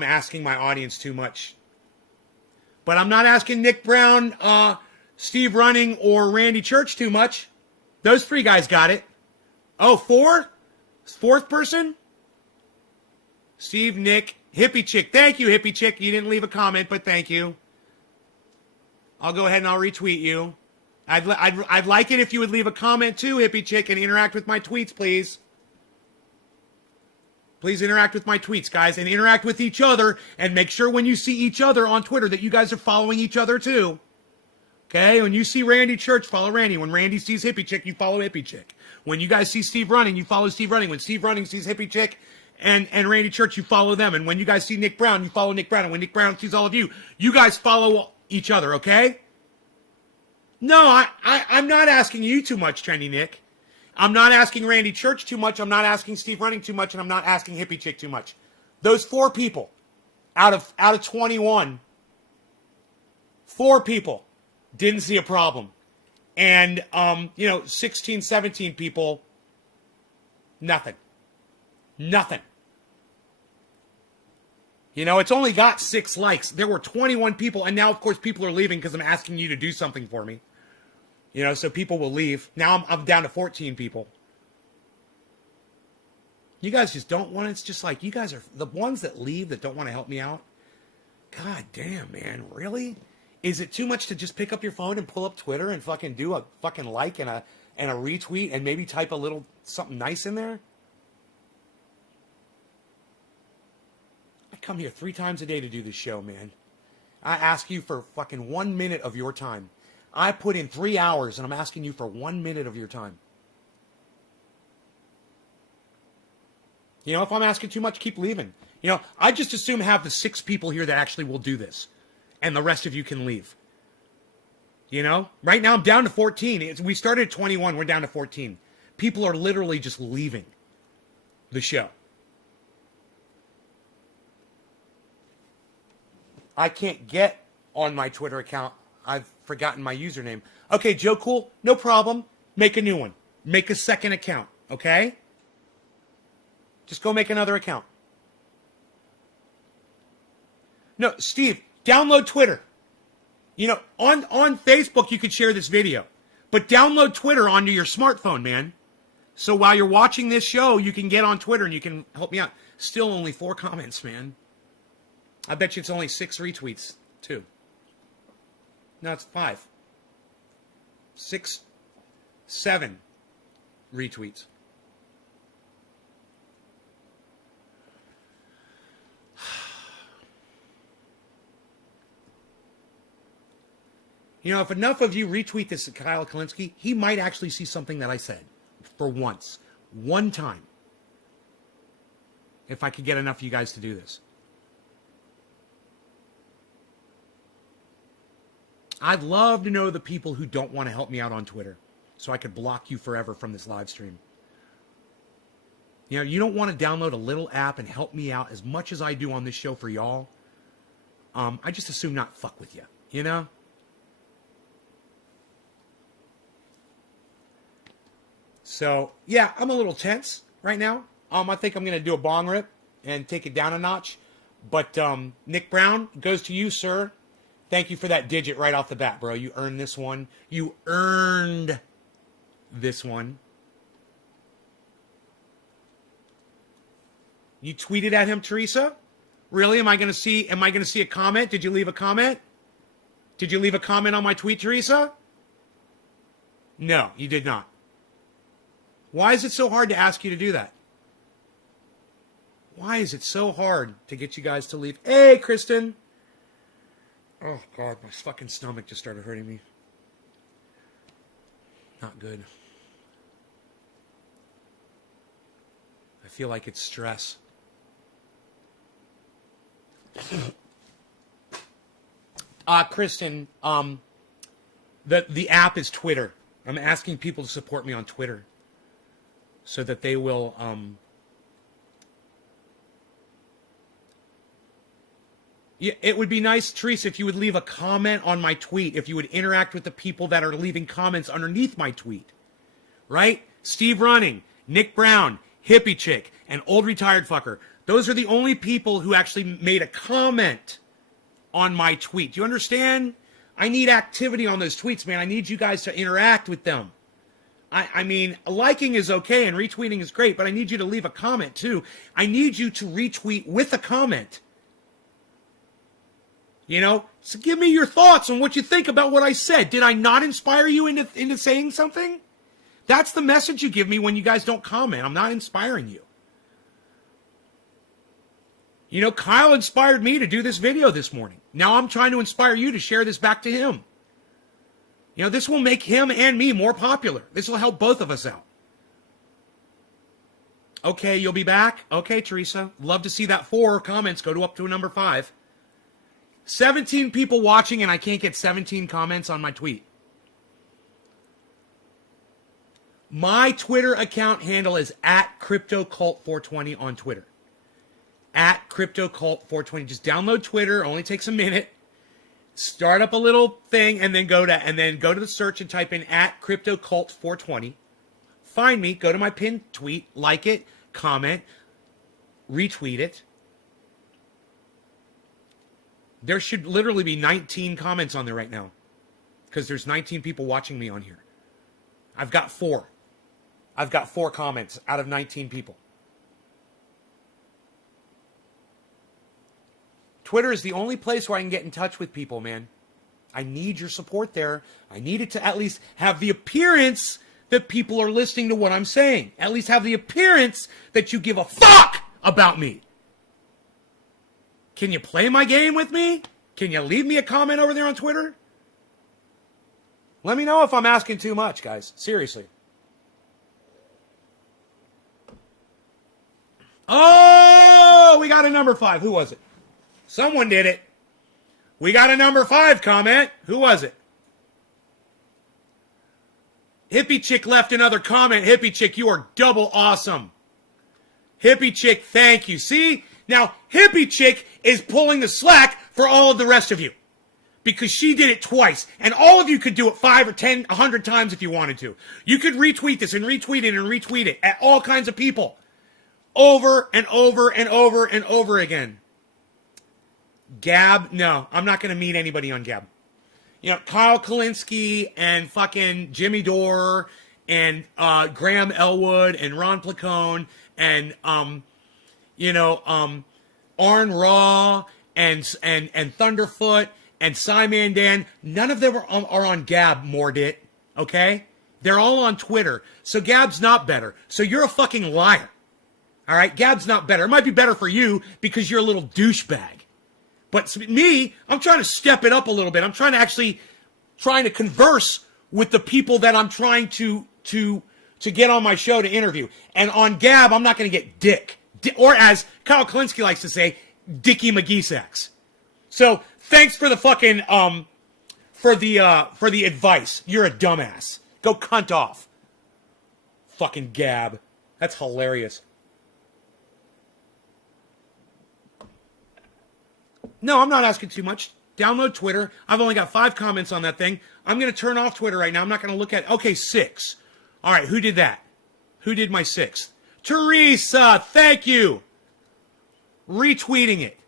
asking my audience too much. But I'm not asking Nick Brown, Steve Running, or Randy Church too much. Those three guys got it. Oh, fourth person? Steve, Nick, Hippie Chick. Thank you, Hippie Chick. You didn't leave a comment, but thank you. I'll go ahead and I'll retweet you. I'd like it if you would leave a comment too, Hippie Chick, and interact with my tweets, please. Please interact with my tweets, guys, and interact with each other, and make sure when you see each other on Twitter that you guys are following each other too. Okay? When you see Randy Church, follow Randy. When Randy sees Hippie Chick, you follow Hippie Chick. When you guys see Steve Running, you follow Steve Running. When Steve Running sees Hippie Chick and Randy Church, you follow them. And when you guys see Nick Brown, you follow Nick Brown. And when Nick Brown sees all of you, you guys follow each other, okay? No, I'm not asking you too much, Trendy Nick. I'm not asking Randy Church too much. I'm not asking Steve Running too much. And I'm not asking Hippie Chick too much. Those 4 people out of 21, 4 people didn't see a problem. And, 16, 17 people, nothing. Nothing. It's only got 6 likes. There were 21 people, and now, of course, people are leaving because I'm asking you to do something for me. So people will leave. Now I'm down to 14 people. You guys just don't want it. It's just like, you guys are the ones that leave that don't want to help me out. God damn, man. Really? Is it too much to just pick up your phone and pull up Twitter and fucking do a fucking like and a retweet and maybe type a little something nice in there? I come here 3 times a day to do this show, man. I ask you for fucking 1 minute of your time. I put in 3 hours and I'm asking you for 1 minute of your time. If I'm asking too much, keep leaving. I just assume have the 6 people here that actually will do this. And the rest of you can leave. Right now I'm down to 14. We started at 21. We're down to 14. People are literally just leaving the show. I can't get on my Twitter account. I've forgotten my username. Okay, Joe Cool, no problem. Make a new one. Make a second account, okay? Just go make another account. No, Steve, download Twitter. On Facebook you could share this video. But download Twitter onto your smartphone, man. So while you're watching this show, you can get on Twitter and you can help me out. Still only 4 comments, man. I bet you it's only 6 retweets, too. No, it's 5. 6, 7 retweets. You know, if enough of you retweet this at Kyle Kalinske, he might actually see something that I said for once. One time. If I could get enough of you guys to do this. I'd love to know the people who don't want to help me out on Twitter so I could block you forever from this live stream. You know, you don't want to download a little app and help me out as much as I do on this show for y'all. I just assume not fuck with you, you know? So, yeah, I'm a little tense right now. I think I'm going to do a bong rip and take it down a notch. But Nick Brown, goes to you, sir. Thank you for that digit right off the bat, bro. You earned this one. You earned this one. You tweeted at him, Teresa? Really? Am I going to see a comment? Did you leave a comment? Did you leave a comment on my tweet, Teresa? No, you did not. Why is it so hard to ask you to do that? Why is it so hard to get you guys to leave? Hey, Kristen. Oh, God, my fucking stomach just started hurting me. Not good. I feel like it's stress. Kristen, the app is Twitter. I'm asking people to support me on Twitter so that they will, yeah, it would be nice, Teresa, if you would leave a comment on my tweet, if you would interact with the people that are leaving comments underneath my tweet, right? Steve Running, Nick Brown, Hippie Chick, and Old Retired Fucker. Those are the only people who actually made a comment on my tweet. Do you understand? I need activity on those tweets, man. I need you guys to interact with them. I mean, liking is okay and retweeting is great, but I need you to leave a comment too. I need you to retweet with a comment. You know, so give me your thoughts on what you think about what I said. Did I not inspire you into saying something? That's the message you give me when you guys don't comment. I'm not inspiring you. You know, Kyle inspired me to do this video this morning. Now I'm trying to inspire you to share this back to him. You know, this will make him and me more popular. This will help both of us out. Okay, you'll be back? Okay, Teresa. Love to see that 4 comments go up to a number 5. 17 people watching and I can't get 17 comments on my tweet. My Twitter account handle is @CryptoCult420 on Twitter. @CryptoCult420. Just download Twitter. Only takes a minute. Start up a little thing and then go to the search and type in @CryptoCult420. Find me. Go to my pinned tweet. Like it. Comment. Retweet it. There should literally be 19 comments on there right now. Because there's 19 people watching me on here. I've got 4. I've got 4 comments out of 19 people. Twitter is the only place where I can get in touch with people, man. I need your support there. I need it to at least have the appearance that people are listening to what I'm saying. At least have the appearance that you give a fuck about me. Can you play my game with me? Can you leave me a comment over there on Twitter? Let me know if I'm asking too much, guys. Seriously. Oh, we got a number 5. Who was it? Someone did it. We got a number 5 comment. Who was it? Hippie Chick left another comment. Hippie Chick, you are double awesome. Hippie Chick, thank you. See? Now, Hippie Chick is pulling the slack for all of the rest of you. Because she did it twice. And all of you could do it 5 or 10, 100 times if you wanted to. You could retweet this and retweet it and retweet it at all kinds of people. Over and over and over and over again. Gab, no, I'm not going to meet anybody on Gab. You know, Kyle Kalinske and fucking Jimmy Dore and Graham Elwood and Ron Placone and Arn Raw and Thunderfoot and Simon Dan. None of them are on Gab, Mordit. Okay, they're all on Twitter. So Gab's not better. So you're a fucking liar. All right, Gab's not better. It might be better for you because you're a little douchebag. But me, I'm trying to step it up a little bit. I'm trying to converse with the people that I'm trying to get on my show to interview. And on Gab, I'm not going to get dick. Or as Kyle Klinsky likes to say, Dickie McGee sex. So thanks for the fucking for the advice. You're a dumbass. Go cunt off. Fucking Gab. That's hilarious. No, I'm not asking too much. Download Twitter. I've only got 5 comments on that thing. I'm going to turn off Twitter right now. I'm not going to look at... Okay, 6. All right, who did that? Who did my 6th? Teresa, thank you. Retweeting it.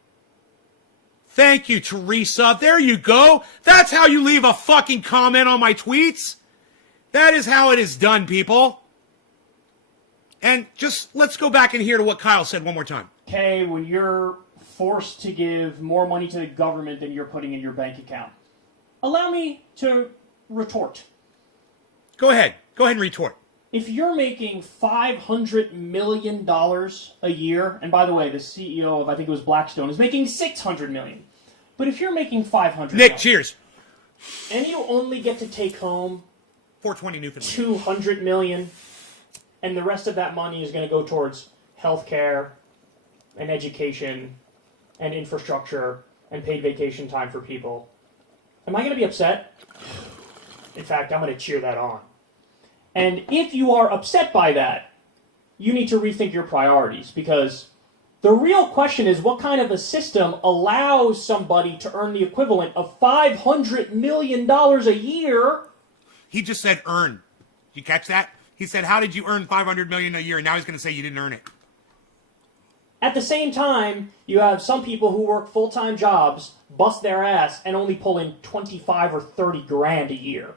Thank you, Teresa. There you go. That's how you leave a fucking comment on my tweets. That is how it is done, people. And just let's go back and hear to what Kyle said one more time. Okay, when you're forced to give more money to the government than you're putting in your bank account. Allow me to retort. Go ahead. Go ahead and retort. If you're making $500 million a year, and by the way, the CEO of, I think it was Blackstone, is making $600 million. But if you're making $500 Nick, cheers. and you only get to take home 420 Newfoundland. $200 million, and the rest of that money is going to go towards healthcare and education and infrastructure and paid vacation time for people. Am I going to be upset? In fact, I'm going to cheer that on. And if you are upset by that, you need to rethink your priorities, because the real question is, what kind of a system allows somebody to earn the equivalent of $500 million a year? He just said earn. Did you catch that? He said, how did you earn $500 million a year? And now he's going to say you didn't earn it. At the same time, you have some people who work full-time jobs, bust their ass, and only pull in 25 or 30 grand a year.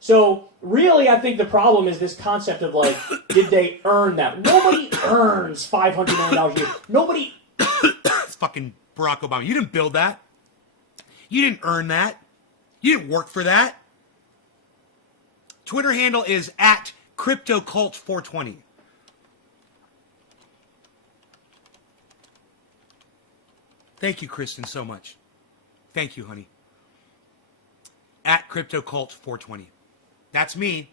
So, really, I think the problem is this concept of, like, did they earn that? Nobody earns $500 million a year. Nobody... It's fucking Barack Obama. You didn't build that. You didn't earn that. You didn't work for that. Twitter handle is @CryptoCult420. Thank you, Kristen, so much. Thank you, honey. @CryptoCult420. That's me.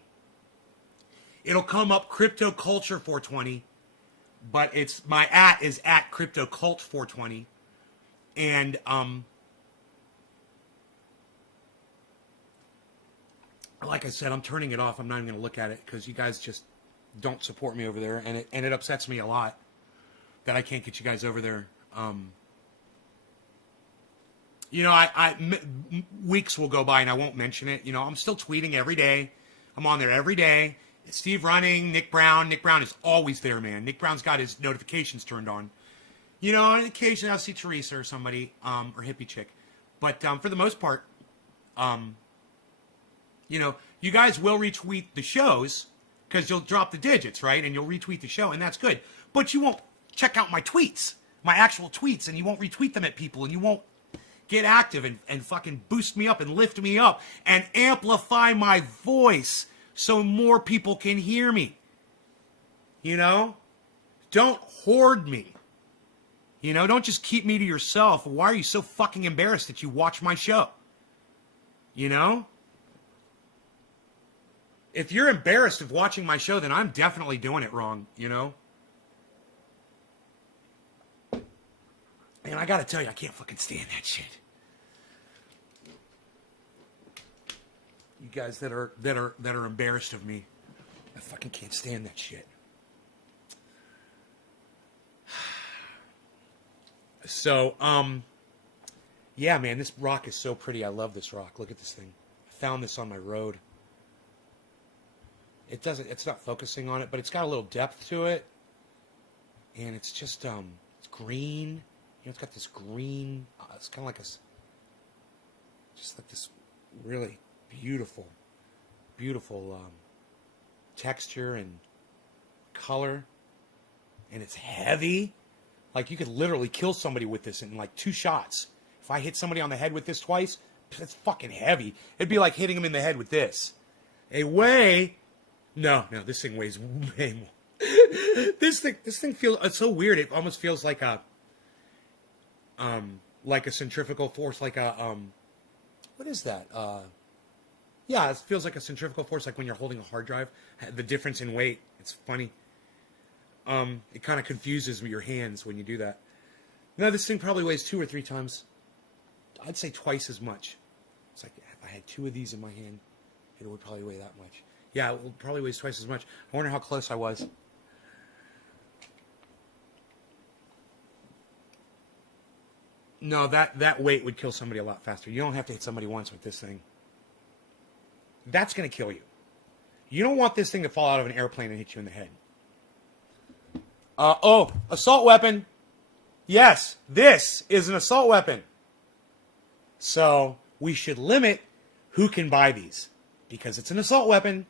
It'll come up CryptoCulture420, but it's my is @CryptoCult420. And like I said, I'm turning it off. I'm not even going to look at it because you guys just don't support me over there, and it upsets me a lot that I can't get you guys over there. Weeks will go by and I won't mention it. You know, I'm still tweeting every day. I'm on there every day. Steve Running, Nick Brown. Nick Brown is always there, man. Nick Brown's got his notifications turned on. You know, on occasion I'll see Teresa or somebody, or Hippie Chick. But for the most part, you guys will retweet the shows because you'll drop the digits, right? And you'll retweet the show, and that's good. But you won't check out my tweets, my actual tweets, and you won't retweet them at people, and you won't get active and fucking boost me up and lift me up and amplify my voice so more people can hear me. You know? Don't hoard me. You know, don't just keep me to yourself. Why are you so fucking embarrassed that you watch my show? You know? If you're embarrassed of watching my show, then I'm definitely doing it wrong, you know? And I gotta tell you, I can't fucking stand that shit. You guys that are embarrassed of me, I fucking can't stand that shit. So, yeah, man, this rock is so pretty. I love this rock. Look at this thing. I found this on my road. It's not focusing on it, but it's got a little depth to it. And it's just, it's green. You know, it's got this green, it's kind of like just like this really beautiful beautiful texture and color, and it's heavy. Like, you could literally kill somebody with this in like 2 shots. If I hit somebody on the head with this twice, that's fucking heavy. It'd be like hitting them in the head with this. No, this thing weighs way more. This thing feels, it's so weird. It almost feels like a centrifugal force, like a what is that? Yeah, it feels like a centrifugal force, like when you're holding a hard drive. The difference in weight, it's funny. It kind of confuses your hands when you do that. No, this thing probably weighs 2 or 3 times. I'd say twice as much. It's like if I had 2 of these in my hand, it would probably weigh that much. Yeah, it probably weighs twice as much. I wonder how close I was. No, that weight would kill somebody a lot faster. You don't have to hit somebody once with this thing. That's going to kill you. You don't want this thing to fall out of an airplane and hit you in the head. Assault weapon. Yes, this is an assault weapon. So we should limit who can buy these. Because it's an assault weapon.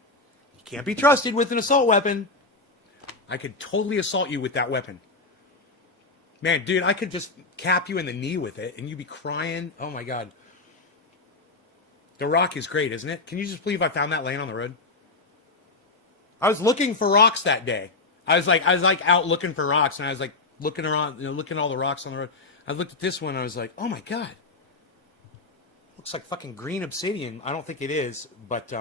You can't be trusted with an assault weapon. I could totally assault you with that weapon. Man, dude, I could just cap you in the knee with it and you'd be crying. Oh my God. The rock is great, isn't it? Can you just believe I found that laying on the road? I was looking for rocks that day. I was like out looking for rocks, and I was like looking around, looking at all the rocks on the road. I looked at this one, and I was like, oh my God. Looks like fucking green obsidian. I don't think it is, but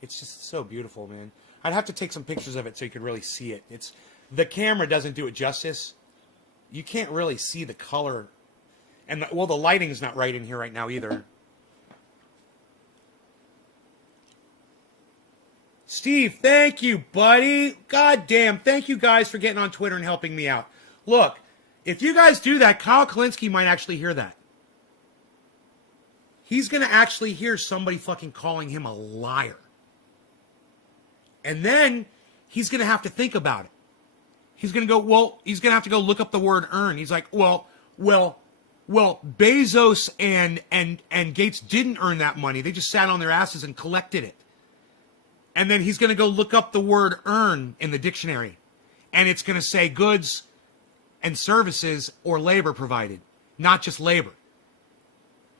it's just so beautiful, man. I'd have to take some pictures of it so you could really see it. The camera doesn't do it justice. You can't really see the color. And the lighting's not right in here right now either. Steve, thank you, buddy. God damn, thank you guys for getting on Twitter and helping me out. Look, if you guys do that, Kyle Kalinske might actually hear that. He's going to actually hear somebody fucking calling him a liar. And then he's going to have to think about it. He's going to go, he's going to have to go look up the word earn. He's like, well, Bezos and Gates didn't earn that money. They just sat on their asses and collected it. And then he's going to go look up the word earn in the dictionary. And it's going to say goods and services or labor provided, not just labor.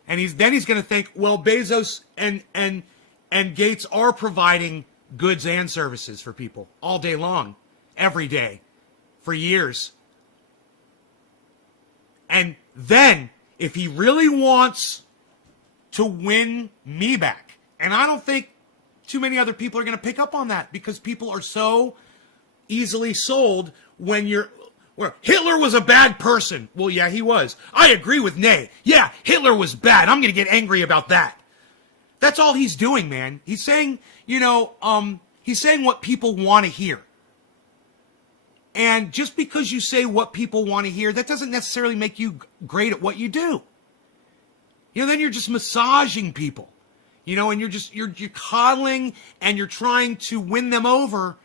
And he's going to think, well, Bezos and Gates are providing goods and services for people all day long, every day, for years. And then, if he really wants to win me back, and I don't think too many other people are going to pick up on that because people are so easily sold when Hitler was a bad person. Well, yeah, he was. I agree with Nay. Yeah, Hitler was bad. I'm going to get angry about that. That's all he's doing, man. He's saying, he's saying what people want to hear. And just because you say what people want to hear, that doesn't necessarily make you great at what you do. Then you're just massaging people. And you're coddling and you're trying to win them over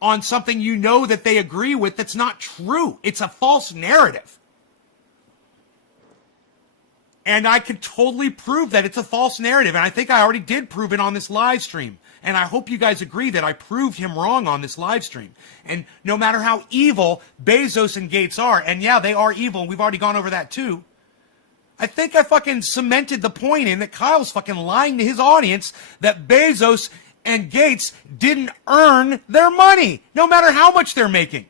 on something that they agree with that's not true. It's a false narrative. And I could totally prove that it's a false narrative. And I think I already did prove it on this live stream. And I hope you guys agree that I proved him wrong on this live stream. And no matter how evil Bezos and Gates are, and yeah, they are evil, and we've already gone over that too, I think I fucking cemented the point in that Kyle's fucking lying to his audience that Bezos and Gates didn't earn their money, no matter how much they're making.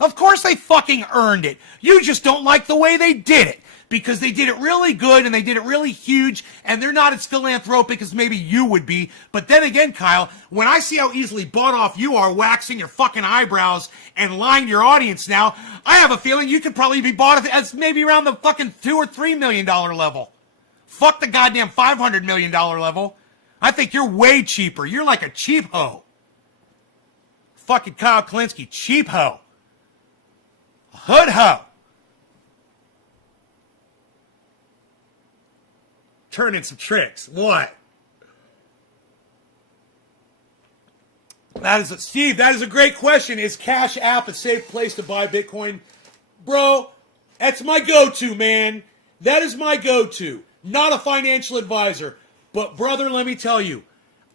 Of course they fucking earned it. You just don't like the way they did it. Because they did it really good and they did it really huge, and they're not as philanthropic as maybe you would be. But then again, Kyle, when I see how easily bought off you are waxing your fucking eyebrows and lying to your audience now, I have a feeling you could probably be bought as maybe around the fucking $2 or $3 million level. Fuck the goddamn $500 million level. I think you're way cheaper. You're like a cheap hoe. Fucking Kyle Kalinske, cheap hoe. Hood hoe. Turn in some tricks. What? Steve, that is a great question. Is Cash App a safe place to buy Bitcoin? Bro, that's my go-to, man. That is my go-to. Not a financial advisor. But, brother, let me tell you,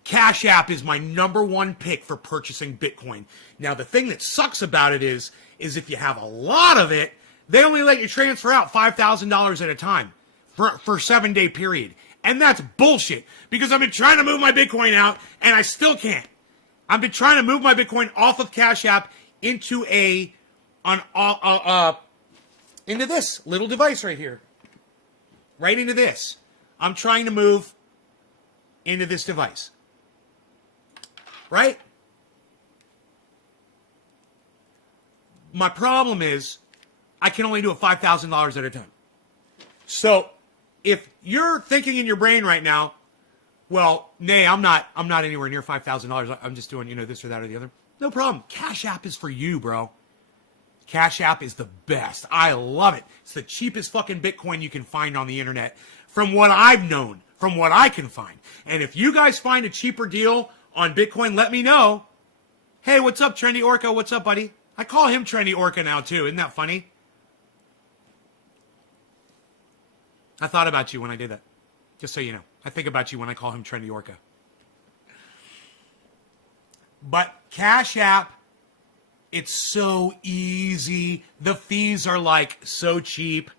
Cash App is my number one pick for purchasing Bitcoin. Now, the thing that sucks about it is if you have a lot of it, they only let you transfer out $5,000 at a time for a 7-day period. And that's bullshit, because I've been trying to move my Bitcoin out and I still can't. I've been trying to move my Bitcoin off of Cash App into into this little device right here. Right into this. I'm trying to move into this device. Right? My problem is I can only do it $5,000 at a time. So if you're thinking in your brain right now, well, nay, I'm not anywhere near $5,000. I'm just doing, this or that or the other. No problem. Cash App is for you, bro. Cash App is the best. I love it. It's the cheapest fucking Bitcoin you can find on the internet, from what I've known, from what I can find. And if you guys find a cheaper deal on Bitcoin, let me know. Hey, what's up, Trendy Orca? What's up, buddy? I call him Trendy Orca now, too. Isn't that funny? I thought about you when I did that. Just so you know. I think about you when I call him Trendy Orca. But Cash App, it's so easy. The fees are like so cheap.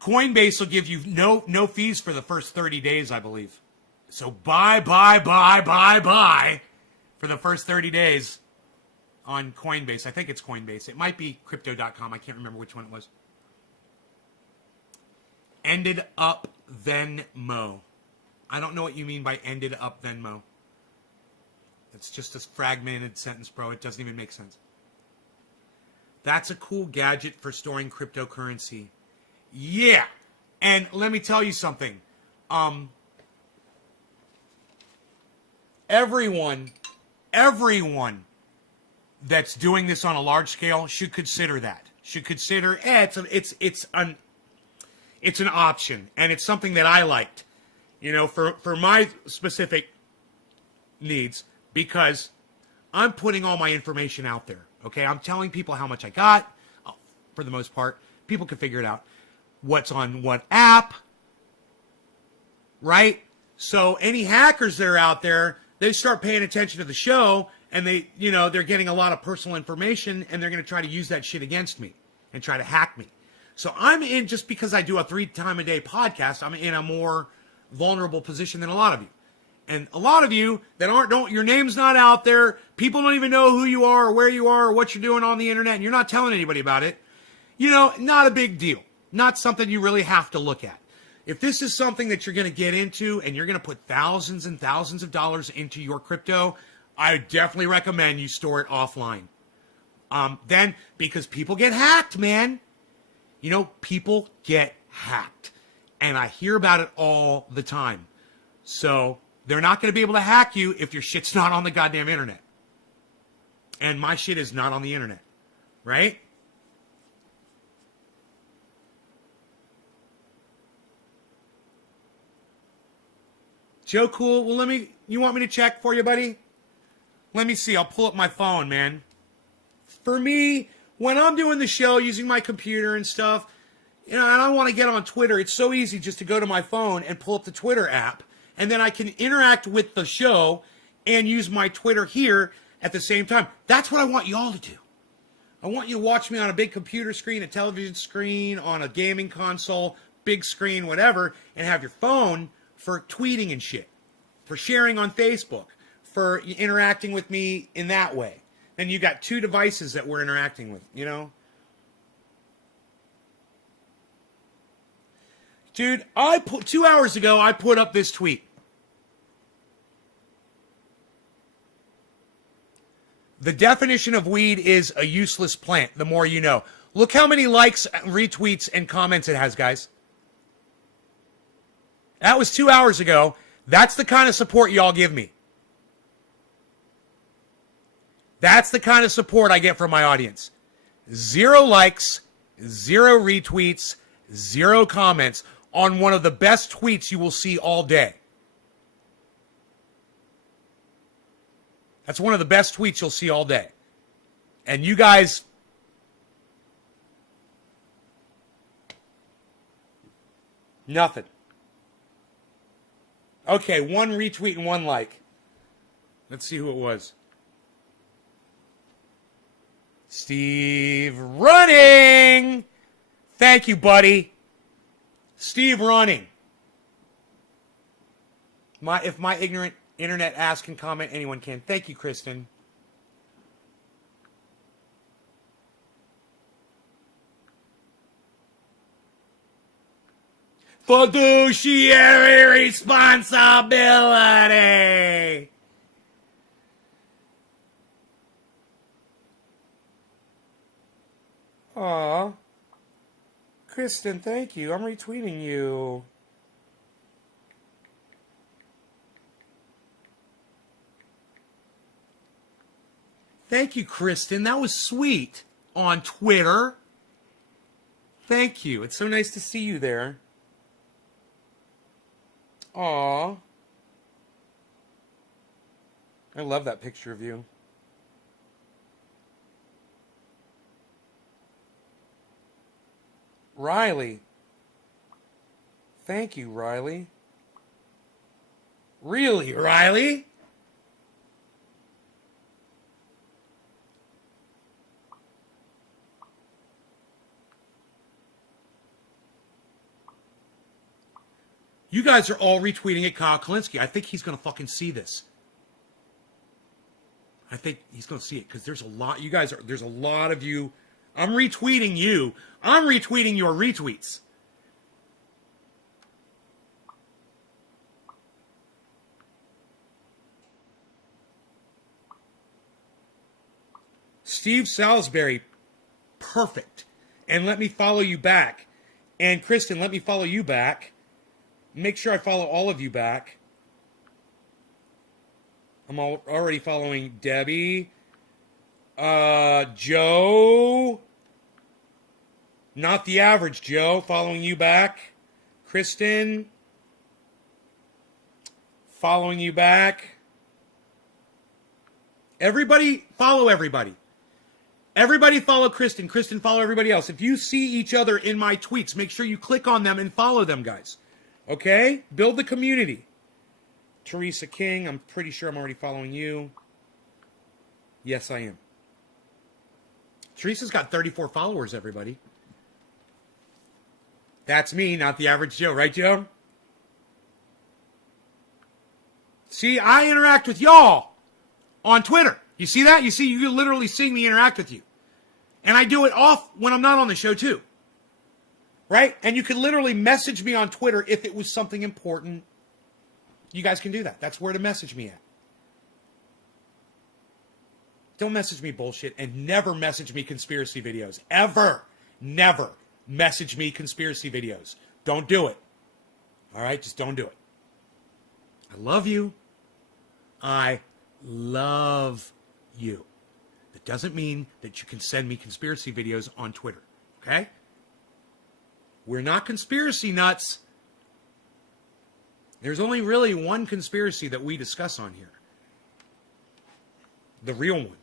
Coinbase will give you no fees for the first 30 days, I believe. So buy for the first 30 days on Coinbase. I think it's Coinbase. It might be crypto.com. I can't remember which one it was. Ended up Venmo. I don't know what you mean by ended up Venmo. It's just a fragmented sentence, bro. It doesn't even make sense. That's a cool gadget for storing cryptocurrency. Yeah. And let me tell you something. Everyone that's doing this on a large scale should consider that. Should consider it's an option, and it's something that I liked, for my specific needs, because I'm putting all my information out there. Okay, I'm telling people how much I got, for the most part. People can figure it out. What's on what app, right? So any hackers that are out there, they start paying attention to the show, and they're getting a lot of personal information, and they're going to try to use that shit against me and try to hack me. So I'm in, just because I do a 3-time-a-day podcast, I'm in a more vulnerable position than a lot of you. And a lot of you that your name's not out there, people don't even know who you are or where you are or what you're doing on the internet, and you're not telling anybody about it. Not a big deal. Not something you really have to look at. If this is something that you're going to get into and you're going to put thousands and thousands of dollars into your crypto, I definitely recommend you store it offline. Then, because people get hacked, man. People get hacked. And I hear about it all the time. So they're not going to be able to hack you if your shit's not on the goddamn internet. And my shit is not on the internet. Right? Joe Cool, well, you want me to check for you, buddy? Let me see. I'll pull up my phone, man. For me, when I'm doing the show using my computer and stuff, and I want to get on Twitter, it's so easy just to go to my phone and pull up the Twitter app, and then I can interact with the show and use my Twitter here at the same time. That's what I want you all to do. I want you to watch me on a big computer screen, a television screen, on a gaming console, big screen, whatever, and have your phone for tweeting and shit, for sharing on Facebook, for interacting with me in that way. And you got 2 devices that we're interacting with, Dude, 2 hours ago, I put up this tweet. The definition of weed is a useless plant, the more you know. Look how many likes, retweets, and comments it has, guys. That was 2 hours ago. That's the kind of support y'all give me. That's the kind of support I get from my audience. 0 likes, 0 retweets, 0 comments on one of the best tweets you will see all day. That's one of the best tweets you'll see all day. And you guys... Nothing. Okay, 1 retweet and 1 like. Let's see who it was. Steve Running! Thank you, buddy. Steve Running. If my ignorant internet ass can comment, anyone can. Thank you, Kristen. Fiduciary responsibility. Aw. Kristen, thank you. I'm retweeting you. Thank you, Kristen. That was sweet. On Twitter. Thank you. It's so nice to see you there. Aw. I love that picture of you. Riley. Thank you, Riley. Really, Riley? You guys are all retweeting at Kyle Kalinske. I think he's going to fucking see this. I think he's going to see it because there's a lot. You guys are. There's a lot of you. I'm retweeting you. I'm retweeting your retweets. Steve Salisbury, perfect. And let me follow you back. And Kristen, let me follow you back. Make sure I follow all of you back. I'm already following Debbie. Joe. Not the average Joe. Following you back. Kristen. Following you back. Everybody, follow everybody. Everybody follow Kristen. Kristen, follow everybody else. If you see each other in my tweets, make sure you click on them and follow them, guys. Okay? Build the community. Teresa King, I'm pretty sure I'm already following you. Yes, I am. Teresa's got 34 followers, everybody. That's me, not the average Joe. Right, Joe? See, I interact with y'all on Twitter. You see that? You literally see me interact with you. And I do it off when I'm not on the show, too. Right? And you can literally message me on Twitter if it was something important. You guys can do that. That's where to message me at. Don't message me bullshit and never message me conspiracy videos. Ever. Never message me conspiracy videos. Don't do it. All right? Just don't do it. I love you. I love you. That doesn't mean that you can send me conspiracy videos on Twitter. Okay? We're not conspiracy nuts. There's only really one conspiracy that we discuss on here. The real one.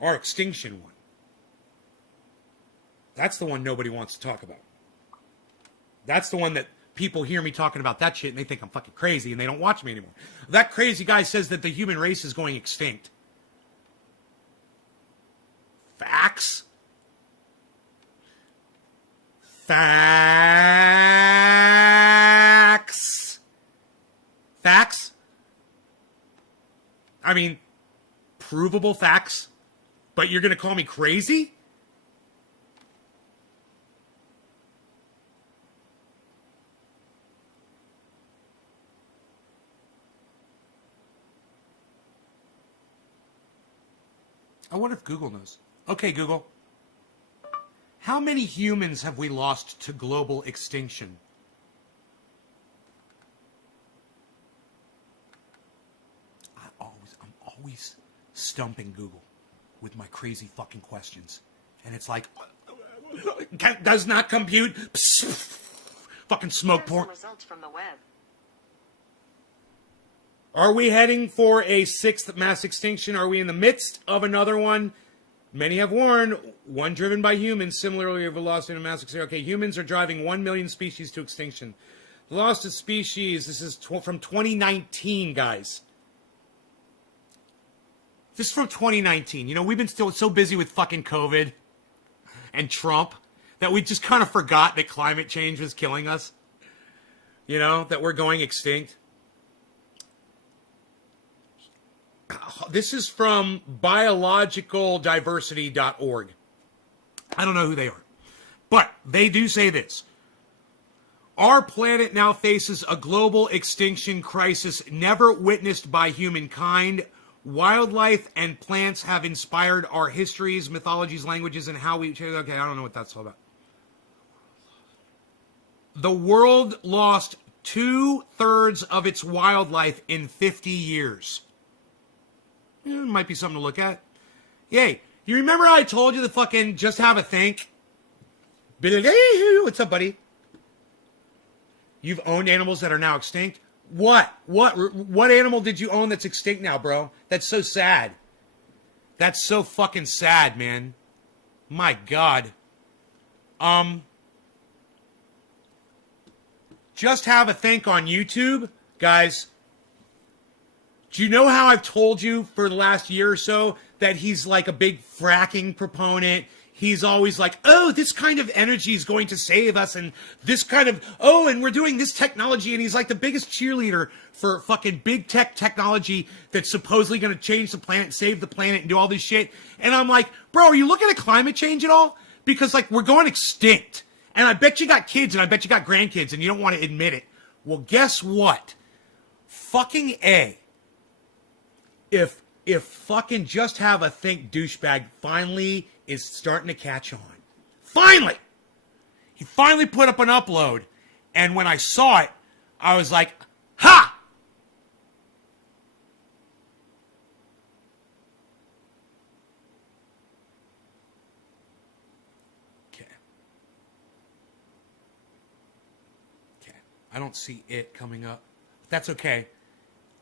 Our extinction one. That's the one nobody wants to talk about. That's the one that people hear me talking about that shit and they think I'm fucking crazy and they don't watch me anymore. That crazy guy says that the human race is going extinct. Facts? Facts. Facts? I mean, provable facts? But you're going to call me crazy? I wonder if Google knows. Okay, Google. How many humans have we lost to global extinction? I'm always stumping Google with my crazy fucking questions. And it's like, does not compute. Fucking smoke porn. Results from the web. Are we heading for a 6th mass extinction? Are we in the midst of another one? Many have warned, one driven by humans, similarly a velocity of mass extinction. Okay, humans are driving 1 million species to extinction. Lost a species. This is from 2019, guys. This is from 2019. You know, we've been still so busy with fucking COVID and Trump that we just kind of forgot that climate change was killing us. You know, that we're going extinct. This is from biologicaldiversity.org. I don't know who they are. But they do say this. Our planet now faces a global extinction crisis never witnessed by humankind. Wildlife and plants have inspired our histories, mythologies, languages, and how we... Okay, I don't know what that's all about. The world lost 2/3 of its wildlife in 50 years. Yeah, it might be something to look at. Yay. You remember I told you to fucking just have a think? What's up, buddy? You've owned animals that are now extinct? What animal did you own that's extinct now, bro? That's so sad. That's so fucking sad, man. My God. Just have a think on YouTube, guys. Do you know how I've told you for the last year or so that he's like a big fracking proponent? He's always like, oh, this kind of energy is going to save us, and this kind of, oh, and we're doing this technology, and he's like the biggest cheerleader for fucking big technology that's supposedly going to change the planet, save the planet, and do all this shit. And I'm like, bro, are you looking at climate change at all? Because, like, we're going extinct. And I bet you got kids, and I bet you got grandkids, and you don't want to admit it. Well, guess what? Fucking A. If fucking just have a think douchebag finally is starting to catch on. Finally! He finally put up an upload, and when I saw it, I was like, ha! Okay. I don't see it coming up. That's okay.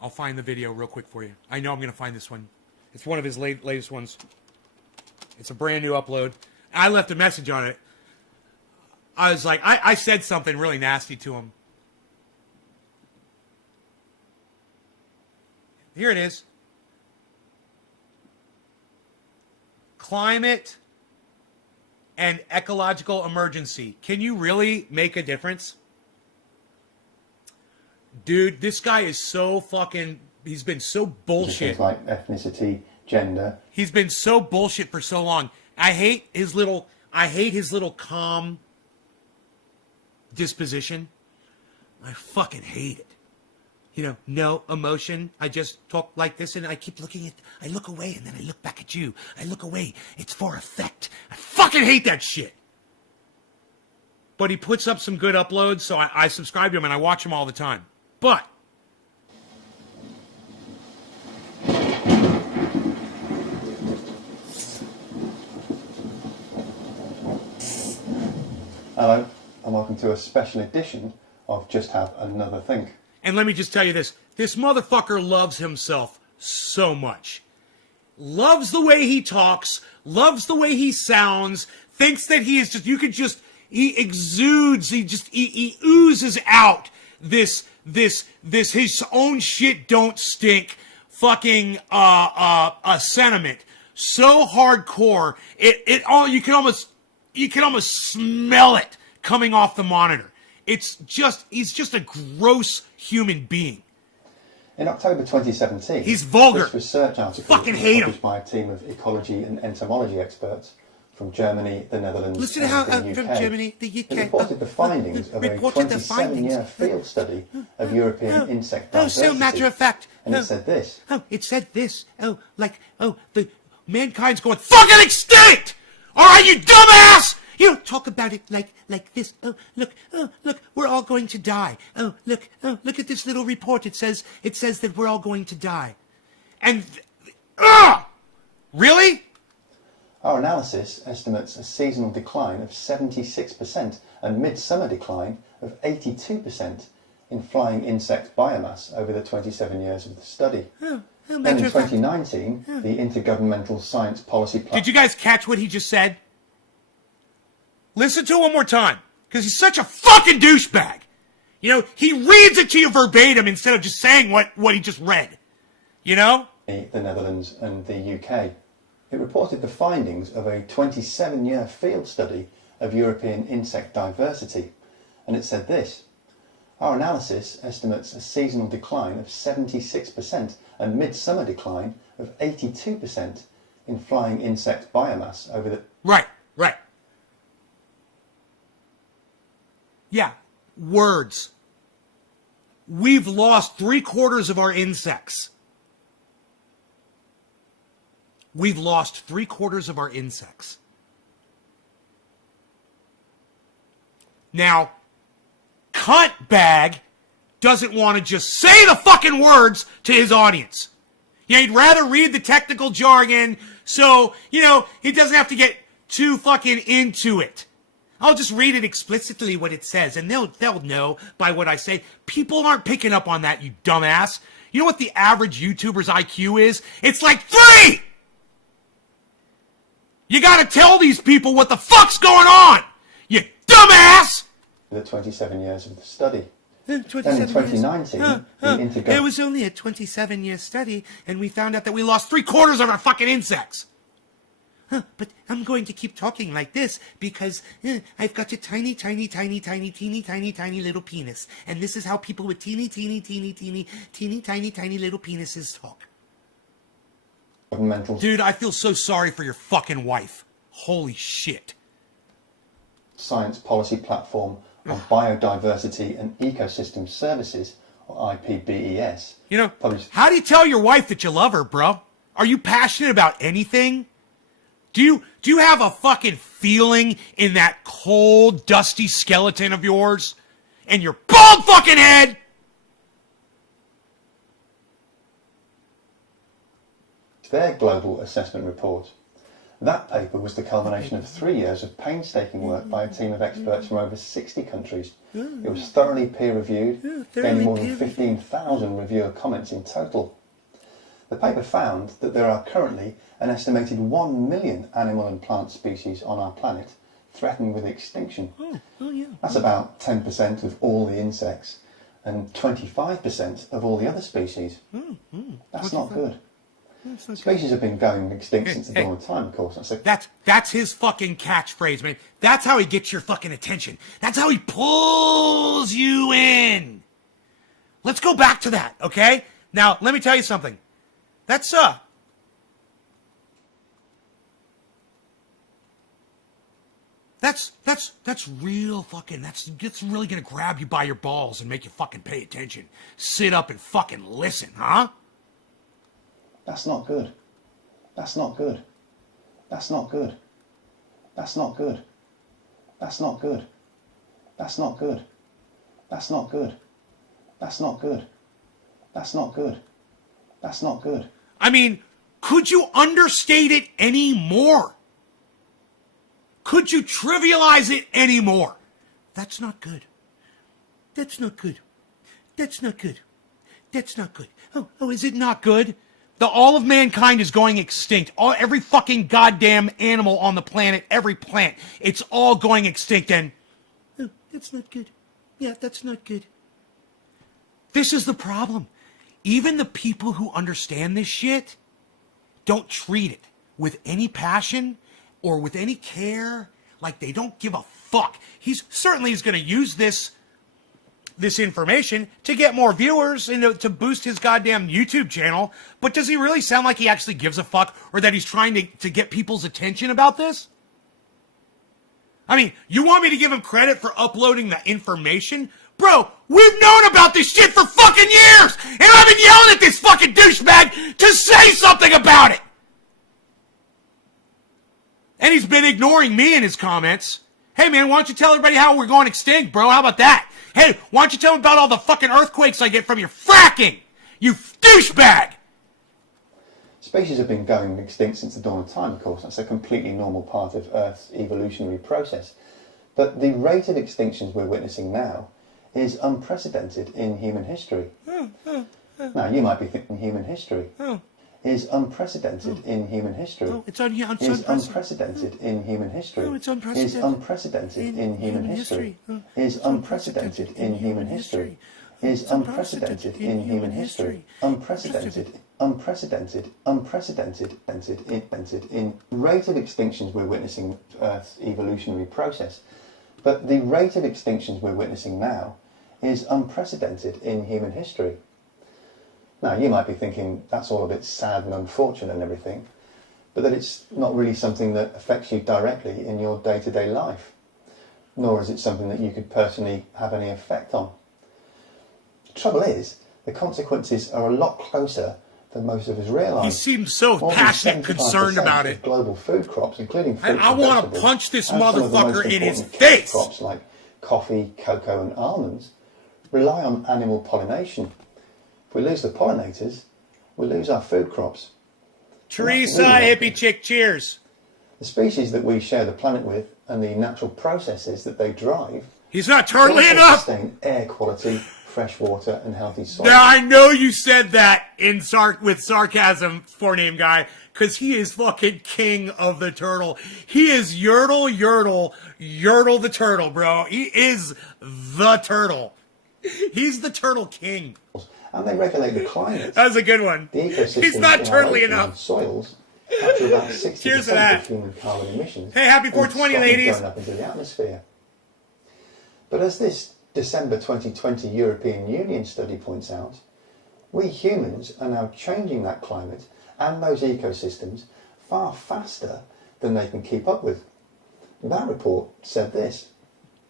I'll find the video real quick for you. I know I'm going to find this one. It's one of his latest ones. It's a brand new upload. I left a message on it. I was like, I said something really nasty to him. Here it is. Climate and ecological emergency. Can you really make a difference? Dude, this guy is so fucking... He's been so bullshit. Things like ethnicity, gender. He's been so bullshit for so long. I hate his little calm disposition. I fucking hate it. You know, no emotion. I just talk like this and I keep looking at... I look away and then I look back at you. I look away. It's for effect. I fucking hate that shit. But he puts up some good uploads, so I subscribe to him and I watch him all the time. But... Hello, and welcome to a special edition of Just Have Another Think. And let me just tell you this. This motherfucker loves himself so much. Loves the way he talks. Loves the way he sounds. Thinks that he is just... You could just... He exudes. He oozes out this his own shit don't stink fucking sentiment. So hardcore. It all... You can almost smell it coming off the monitor. He's just a gross human being. In October 2017, he's vulgar. This research article Fucking was hate published him. by a team of ecology and entomology experts from Germany, the Netherlands, Listen and to how the UK. from Germany, the UK. It reported the findings of a 27-year field study of European insect diversity. So matter of fact. And it said this. It said this. The mankind's going fucking extinct! All right, you dumbass! You don't talk about it like this. Oh, look, we're all going to die. Oh, look at this little report. It says that we're all going to die. And, really? Our analysis estimates a seasonal decline of 76% and midsummer decline of 82% in flying insect biomass over the 27 years of the study. And in 2019, the Intergovernmental Science Policy Platform... Did you guys catch what he just said? Listen to it one more time, because he's such a fucking douchebag. You know, he reads it to you verbatim instead of just saying what he just read. You know? The Netherlands and the UK. It reported the findings of a 27-year field study of European insect diversity, and it said this: our analysis estimates a seasonal decline of 76% and midsummer decline of 82% in flying insect biomass over the... Right. Yeah, words. We've lost 3/4 of our insects. We've lost 3/4 of our insects. Now, cunt bag doesn't want to just say the fucking words to his audience. Yeah, he'd rather read the technical jargon so, you know, he doesn't have to get too fucking into it. I'll just read it explicitly what it says, and they'll know by what I say. People aren't picking up on that, you dumbass. You know what the average YouTuber's IQ is? It's like 3! You gotta tell these people what the fuck's going on, you dumbass! The 27 years of the study. 27 Then in years. 2019, It was only a 27-year study, and we found out that we lost 3/4 of our fucking insects. But I'm going to keep talking like this because I've got a teeny, tiny little penis. And this is how people with teeny, tiny little penises talk. governmental Dude, I feel so sorry for your fucking wife. Holy shit. science policy platform on biodiversity and ecosystem services, or IPBES. You know, published how do you tell your wife that you love her, bro? Are you passionate about anything? Do you have a fucking feeling in that cold, dusty skeleton of yours? And your bald fucking head? their global assessment report. That paper was the culmination of 3 years of painstaking work by a team of experts from over 60 countries. It was thoroughly peer-reviewed, gaining more than 15,000 reviewer comments in total. The paper found that there are currently an estimated 1 million animal and plant species on our planet threatened with extinction. That's about 10% of all the insects and 25% of all the other species. That's not good. Species have been going extinct since the dawn of time, of course. That's his fucking catchphrase, man. That's how he gets your fucking attention. That's how he pulls you in. Let's go back to that, okay? Now, let me tell you something. That's real fucking, that's really gonna grab you by your balls and make you fucking pay attention. Sit up and fucking listen, huh? That's not good. That's not good. That's not good. That's not good. That's not good. That's not good. That's not good. That's not good. That's not good. That's not good. I mean, could you understate it any more? Could you trivialize it any more? That's not good. That's not good. That's not good. That's not good. Oh, is it not good? All of mankind is going extinct. Every fucking goddamn animal on the planet, every plant, it's all going extinct, and that's not good. Yeah, that's not good. This is the problem. Even the people who understand this shit don't treat it with any passion or with any care. Like, they don't give a fuck. He's certainly going to use this information to get more viewers and to boost his goddamn YouTube channel. But does he really sound like he actually gives a fuck, or that he's trying to get people's attention about this? I mean, you want me to give him credit for uploading the information? Bro, we've known about this shit for fucking years! And I've been yelling at this fucking douchebag to say something about it! And he's been ignoring me in his comments. Hey man, why don't you tell everybody how we're going extinct, bro? How about that? Hey, why don't you tell them about all the fucking earthquakes I get from your fracking? You douchebag! Species have been going extinct since the dawn of time, of course. That's a completely normal part of Earth's evolutionary process. But the rate of extinctions we're witnessing now is unprecedented in human history. Now, you might be thinking human history. is unprecedented in human history. Oh, it's unprecedented. Is unprecedented in human history. Oh, it's unprecedented. Is unprecedented in human history. Is unprecedented in human history. Is unprecedented in human history. Unprecedented, unprecedented in rate of extinctions we're witnessing Earth's evolutionary process. But the rate of extinctions we're witnessing now is unprecedented in human history. Now, you might be thinking that's all a bit sad and unfortunate and everything, but that it's not really something that affects you directly in your day-to-day life, nor is it something that you could personally have any effect on. The trouble is, the consequences are a lot closer than most of us realise. He seems so passionate, concerned about it. Global food crops, including fruits And I want to punch this motherfucker in his face. Crops like coffee, cocoa, and almonds rely on animal pollination. If we lose the pollinators, we lose our food crops. Teresa, hippie chick, cheers. The species that we share the planet with and the natural processes that they drive. He's not turtly enough. Sustain air quality, fresh water, and healthy soil. Now, I know you said that with sarcasm, forename guy, because he is fucking king of the turtle. He is Yertle the turtle, bro. He is the turtle. He's the turtle king. And they regulate the climate. That was a good one. The ecosystem He's not in our turtly ocean enough. and soils capture about 60% Cheers to that. of human carbon emissions. Hey, happy and 420, stop them ladies. going up into the atmosphere. But as this December 2020 European Union study points out, we humans are now changing that climate and those ecosystems far faster than they can keep up with. That report said this: